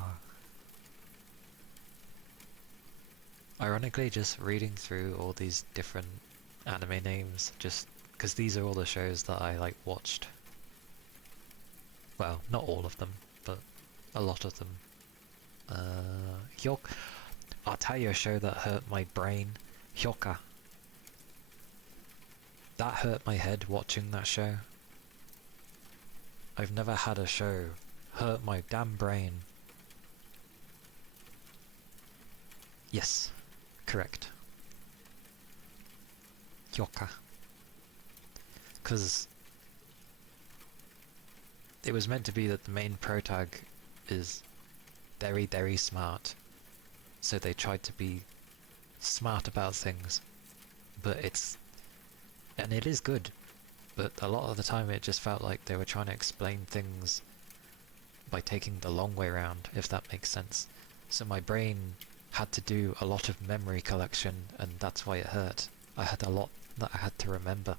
Ironically, just reading through all these different anime names, just because these are all the shows that I watched. Well, not all of them, but a lot of them. I'll tell you a show that hurt my brain. Hyoka. That hurt my head watching that show. I've never had a show hurt my damn brain. Yes, correct. Hyoka. Because it was meant to be that the main protag is very, very smart. So they tried to be smart about things. But and it is good. But a lot of the time it just felt like they were trying to explain things by taking the long way around, if that makes sense. So my brain had to do a lot of memory collection, and that's why it hurt. I had a lot that I had to remember.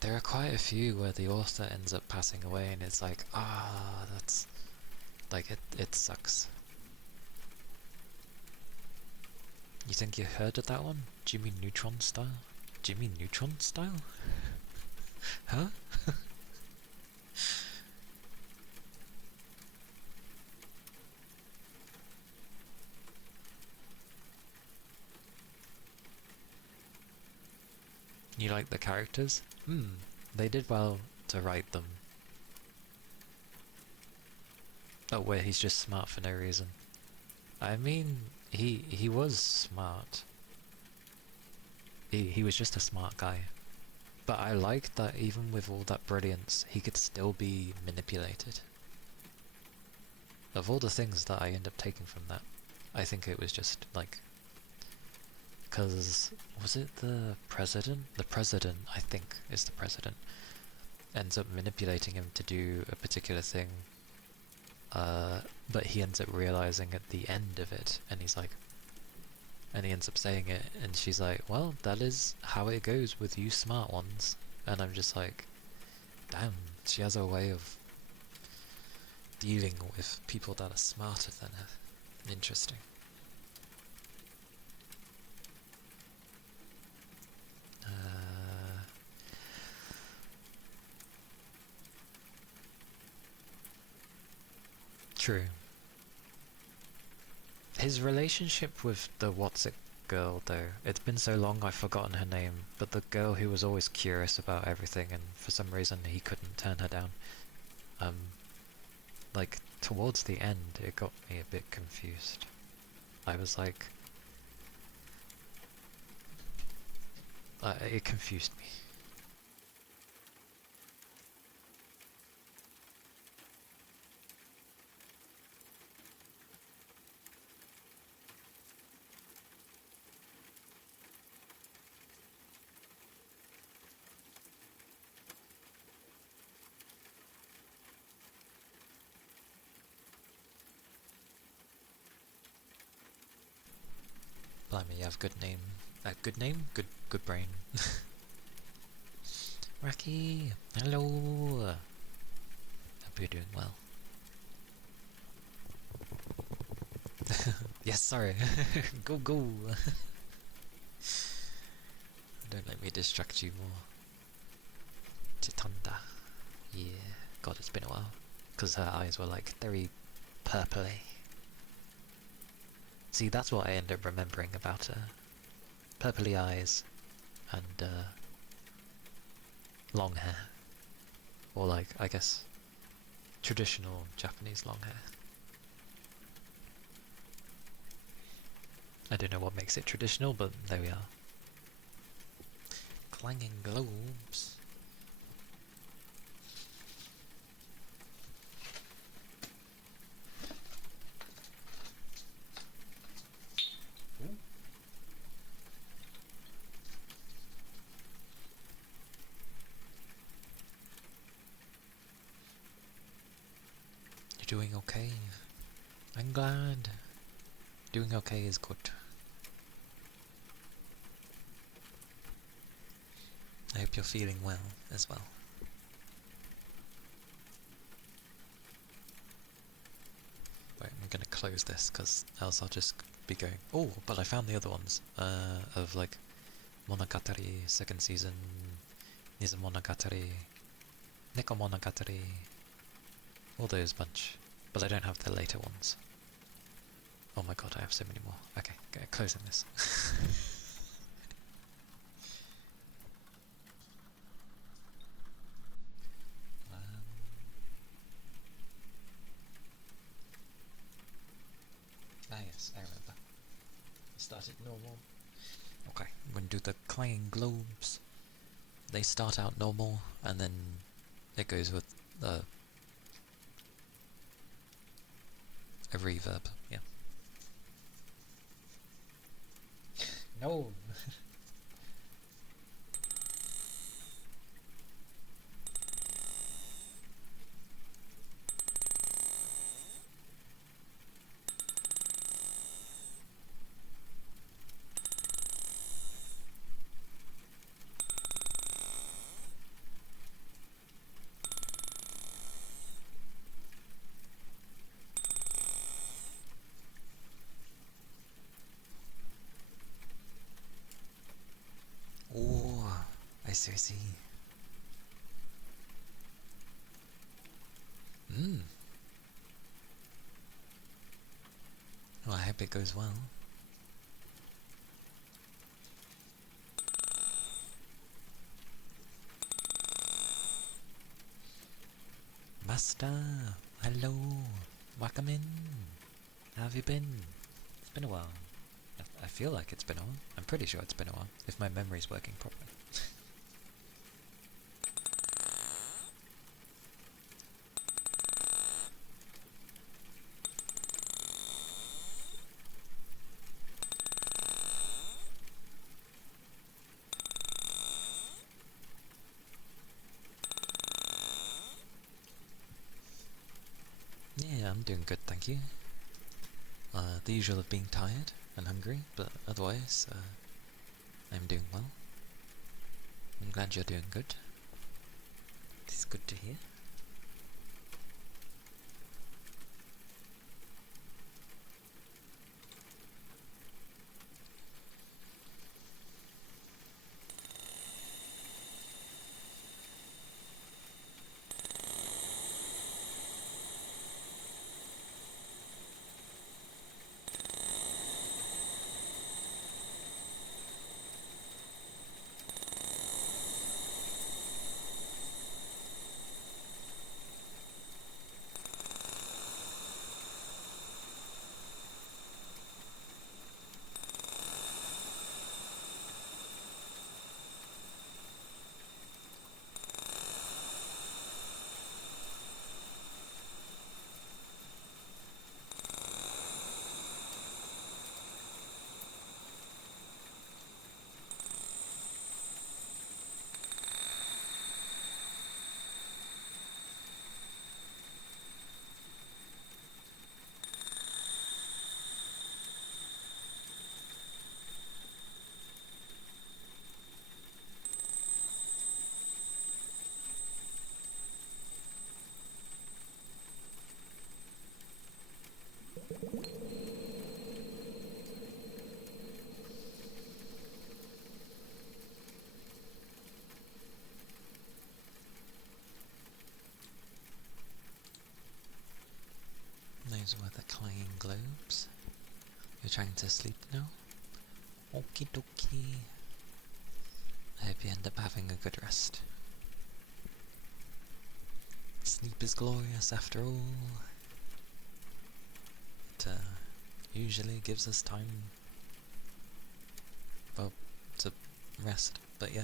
There are quite a few where the author ends up passing away and it's like, that's... it sucks. You think you heard of that one? Jimmy Neutron Style? Jimmy Neutron Style? Huh? You like the characters? They did well to write them. Oh, where he's just smart for no reason. I mean, he was smart. He was just a smart guy. But I liked that even with all that brilliance, he could still be manipulated. Of all the things that I end up taking from that, I think it was just because, was it the president? The president, I think, is the president. Ends up manipulating him to do a particular thing. But he ends up realizing at the end of it, and he's like, and he ends up saying it, and she's like, well, that is how it goes with you smart ones. And I'm just like, damn, she has a way of dealing with people that are smarter than her. Interesting. True. His relationship with the what's-it girl, though, it's been so long I've forgotten her name, but the girl who was always curious about everything and for some reason he couldn't turn her down. Like, towards the end, it got me a bit confused. I was like... it confused me. Blimey, you have good name. Good name? Good brain. Raki, hello! Hope you're doing well. Yes, sorry. Go, go! Don't let me distract you more. Chitanda. Yeah. God, it's been a while. Because her eyes were like very purpley. See, that's what I end up remembering about her. Purpley eyes and long hair. Or like, I guess, traditional Japanese long hair. I don't know what makes it traditional, but there we are. Clanging globes. Ooh. You're doing okay. I'm glad. Doing okay is good. I hope you're feeling well as well. Wait, I'm gonna close this because else I'll just be going. Oh, but I found the other ones of like Monogatari second season, Nizumonogatari, Nekomonogatari, all those bunch. But I don't have the later ones. Oh my god, I have so many more. Okay, closing this. Yes, I remember. Started normal. Okay, I'm gonna do the clanging globes. They start out normal, and then it goes with a reverb, yeah. No! Oh, I see, I see. Well, I hope it goes well. Master, hello, welcome in. How have you been? It's been a while. I feel like it's been a while. I'm pretty sure it's been a while, if my memory's working properly. Yeah, I'm doing good, thank you. The usual of being tired and hungry, but otherwise, I'm doing well. I'm glad you're doing good. It's good to hear. Those were the clanging globes. You're trying to sleep now? Okie dokie. I hope you end up having a good rest. Sleep is glorious after all. It usually gives us time, well, to rest, but yeah.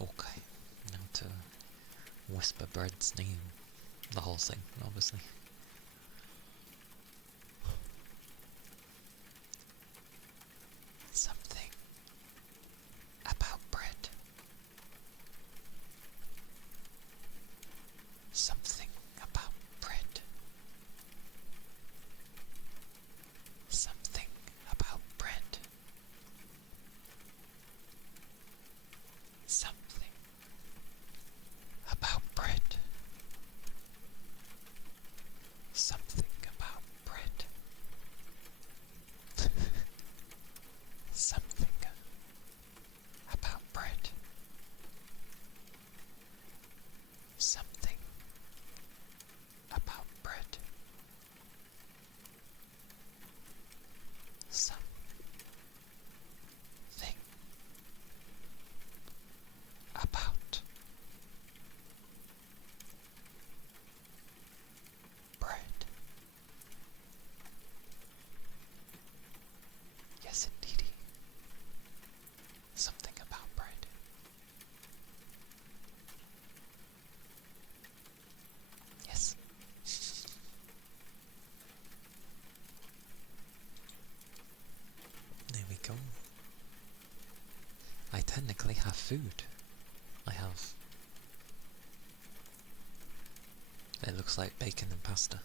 Okay, now to whisper Bread's name. The whole thing, obviously. Something about bread. Something about bread. Something about bread. Something about bread. Something about bread. Something about bread. Something about bread. Something about bread. Yes, indeedy. Something about bread. Yes. There we go. I technically have food. I have... It looks like bacon and pasta.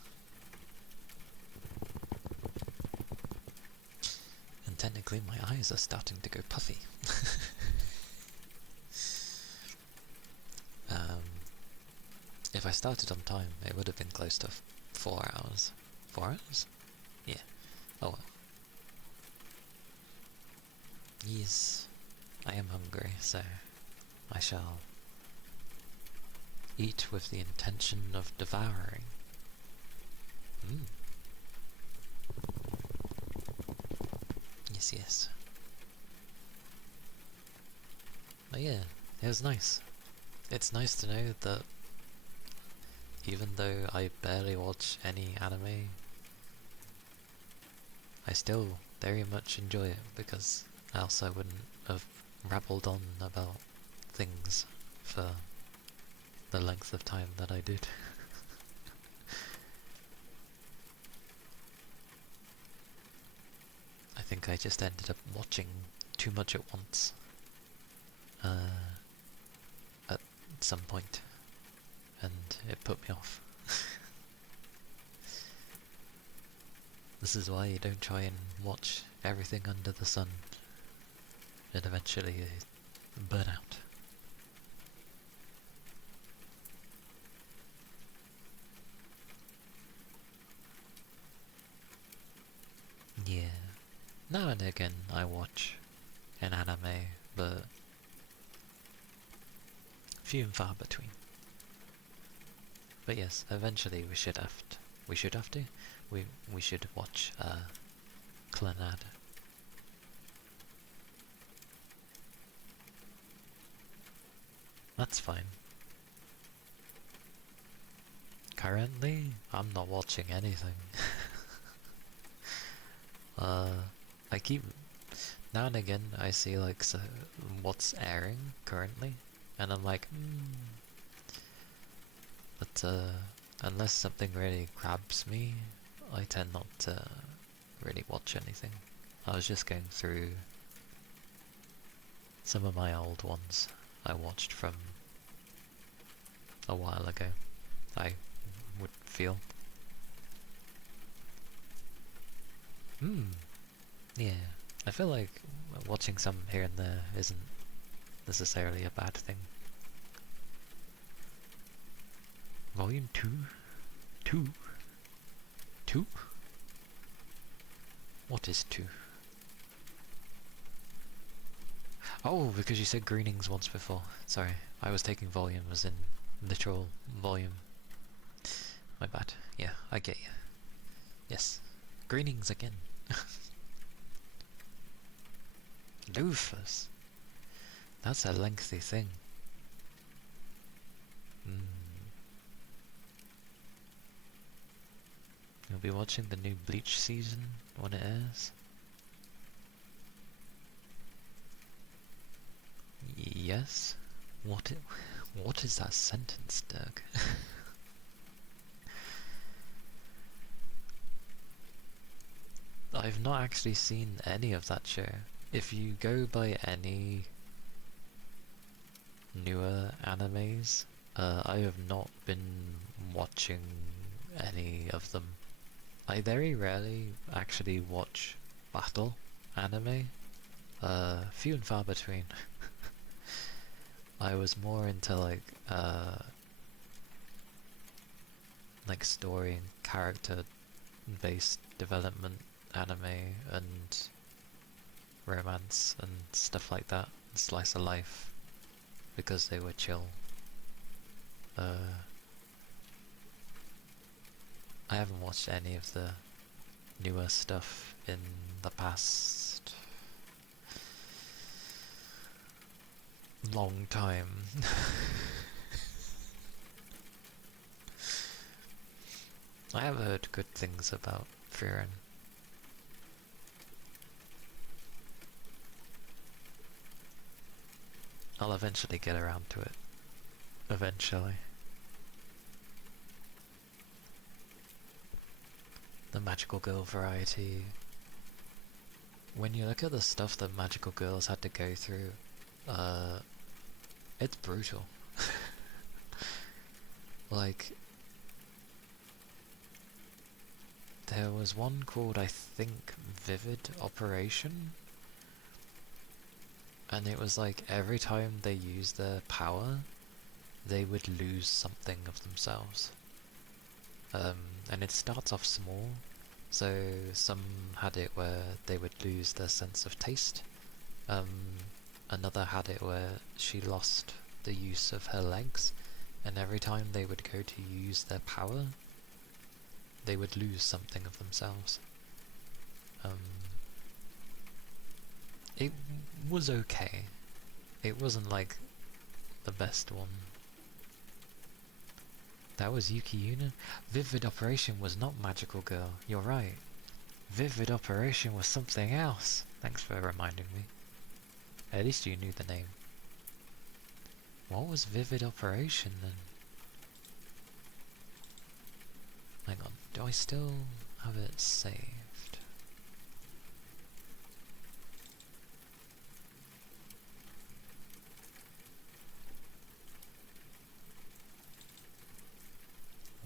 And technically my eyes are starting to go puffy. If I started on time, it would have been close to 4 hours. 4 hours? Yeah. Oh well. Yes, I am hungry, so I shall eat with the intention of devouring. Yes, yes. But yeah, it was nice. It's nice to know that even though I barely watch any anime, I still very much enjoy it, because else I wouldn't have rabbled on about things for the length of time that I did. I think I just ended up watching too much at once at some point, and it put me off. This is why you don't try and watch everything under the sun, and eventually you burn out. Yeah, now and again I watch an anime, but few and far between. But yes, eventually we should have to. We should watch Clannad. That's fine. Currently, I'm not watching anything. I keep... Now and again I see like what's airing currently, and I'm like, But unless something really grabs me, I tend not to really watch anything. I was just going through some of my old ones I watched from a while ago, I would feel. Yeah, I feel like watching some here and there isn't necessarily a bad thing. Volume 2? Two? Two? What is two? Oh, because you said greenings once before. Sorry, I was taking volume as in literal volume. My bad. Yeah, I get you. Yes. Greenings again. Loafers. That's a lengthy thing. You'll be watching the new Bleach season when it airs? Yes? What is that sentence, Dirk? I've not actually seen any of that show. If you go by any newer animes, I have not been watching any of them. I very rarely actually watch battle anime. Few and far between. I was more into like story and character based development anime and romance and stuff like that, and slice of life, because they were chill. I haven't watched any of the newer stuff in the past long time. I have heard good things about Frieren. I'll eventually get around to it. Eventually. The magical girl variety. When you look at the stuff that magical girls had to go through, it's brutal. Like, there was one called, I think, Vivid Operation, and it was like every time they used their power, they would lose something of themselves. And it starts off small, so some had it where they would lose their sense of taste. Another had it where she lost the use of her legs, and every time they would go to use their power, they would lose something of themselves. It was okay. It wasn't like the best one. That was Yuki Yuna? Vivid Operation was not Magical Girl, you're right. Vivid Operation was something else. Thanks for reminding me. At least you knew the name. What was Vivid Operation then? Hang on, do I still have it saved?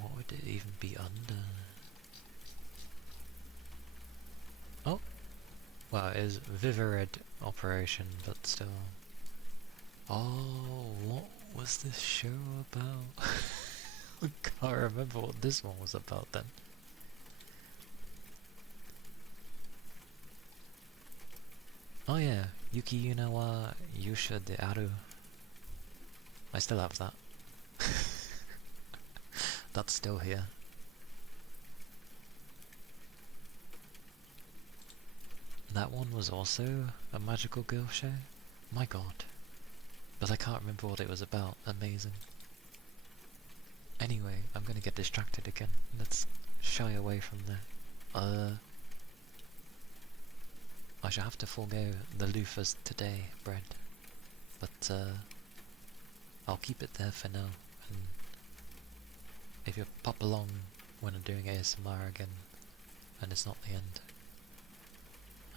What would it even be under? Oh! Well, it is Vivared Operation, but still. Oh, what was this show about? I can't remember what this one was about then. Oh yeah, Yuki Yuna wa Yusha de Aru. I still have that. That's still here. That one was also a magical girl show? My god. But I can't remember what it was about. Amazing. Anyway, I'm gonna get distracted again. Let's shy away from there. I shall have to forego the loofahs today, bread. But, I'll keep it there for now. And if you pop along when I'm doing ASMR again, and it's not the end,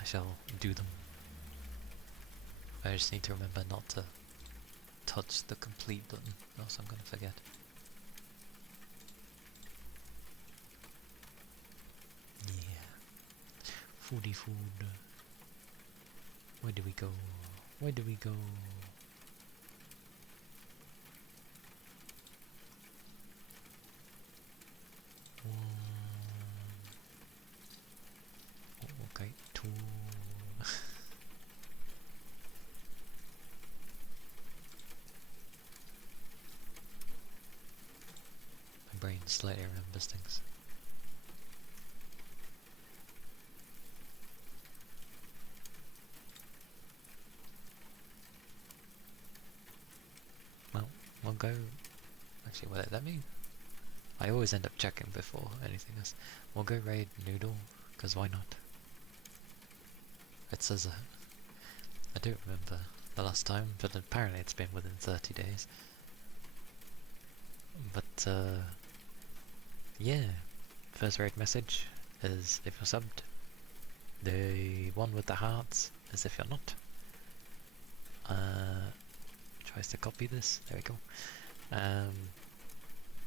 I shall do them. I just need to remember not to touch the complete button, or else I'm gonna forget. Yeah. Foodie food. Where do we go? Where do we go? brain slightly remembers things. Well, we'll go... Actually, will it let me? I always end up checking before anything else. We'll go raid Noodle, because why not? It says I don't remember the last time, but apparently it's been within 30 days. But, yeah. First raid message is if you're subbed. The one with the hearts is if you're not. Tries to copy this. There we go.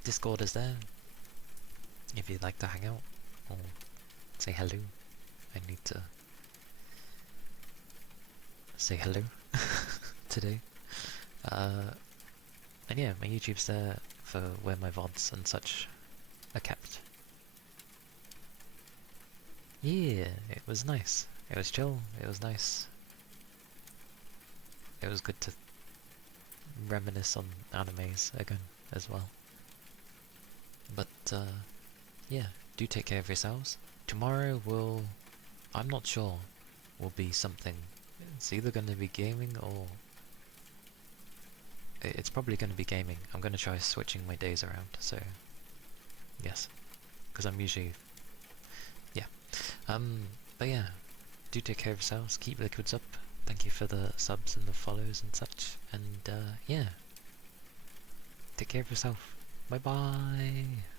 Discord is there. If you'd like to hang out or say hello. I need to say hello today. And yeah, my YouTube's there for where my VODs and such are kept. Yeah, it was nice. It was chill, it was nice. It was good to reminisce on animes again as well. But yeah, do take care of yourselves. Tomorrow I'm not sure, will be something. It's either going to be gaming or... It's probably going to be gaming. I'm going to try switching my days around, so... Yes. Because I'm usually... Yeah. But yeah, do take care of yourselves, keep liquids up. Thank you for the subs and the follows and such. And yeah. Take care of yourself. Bye bye!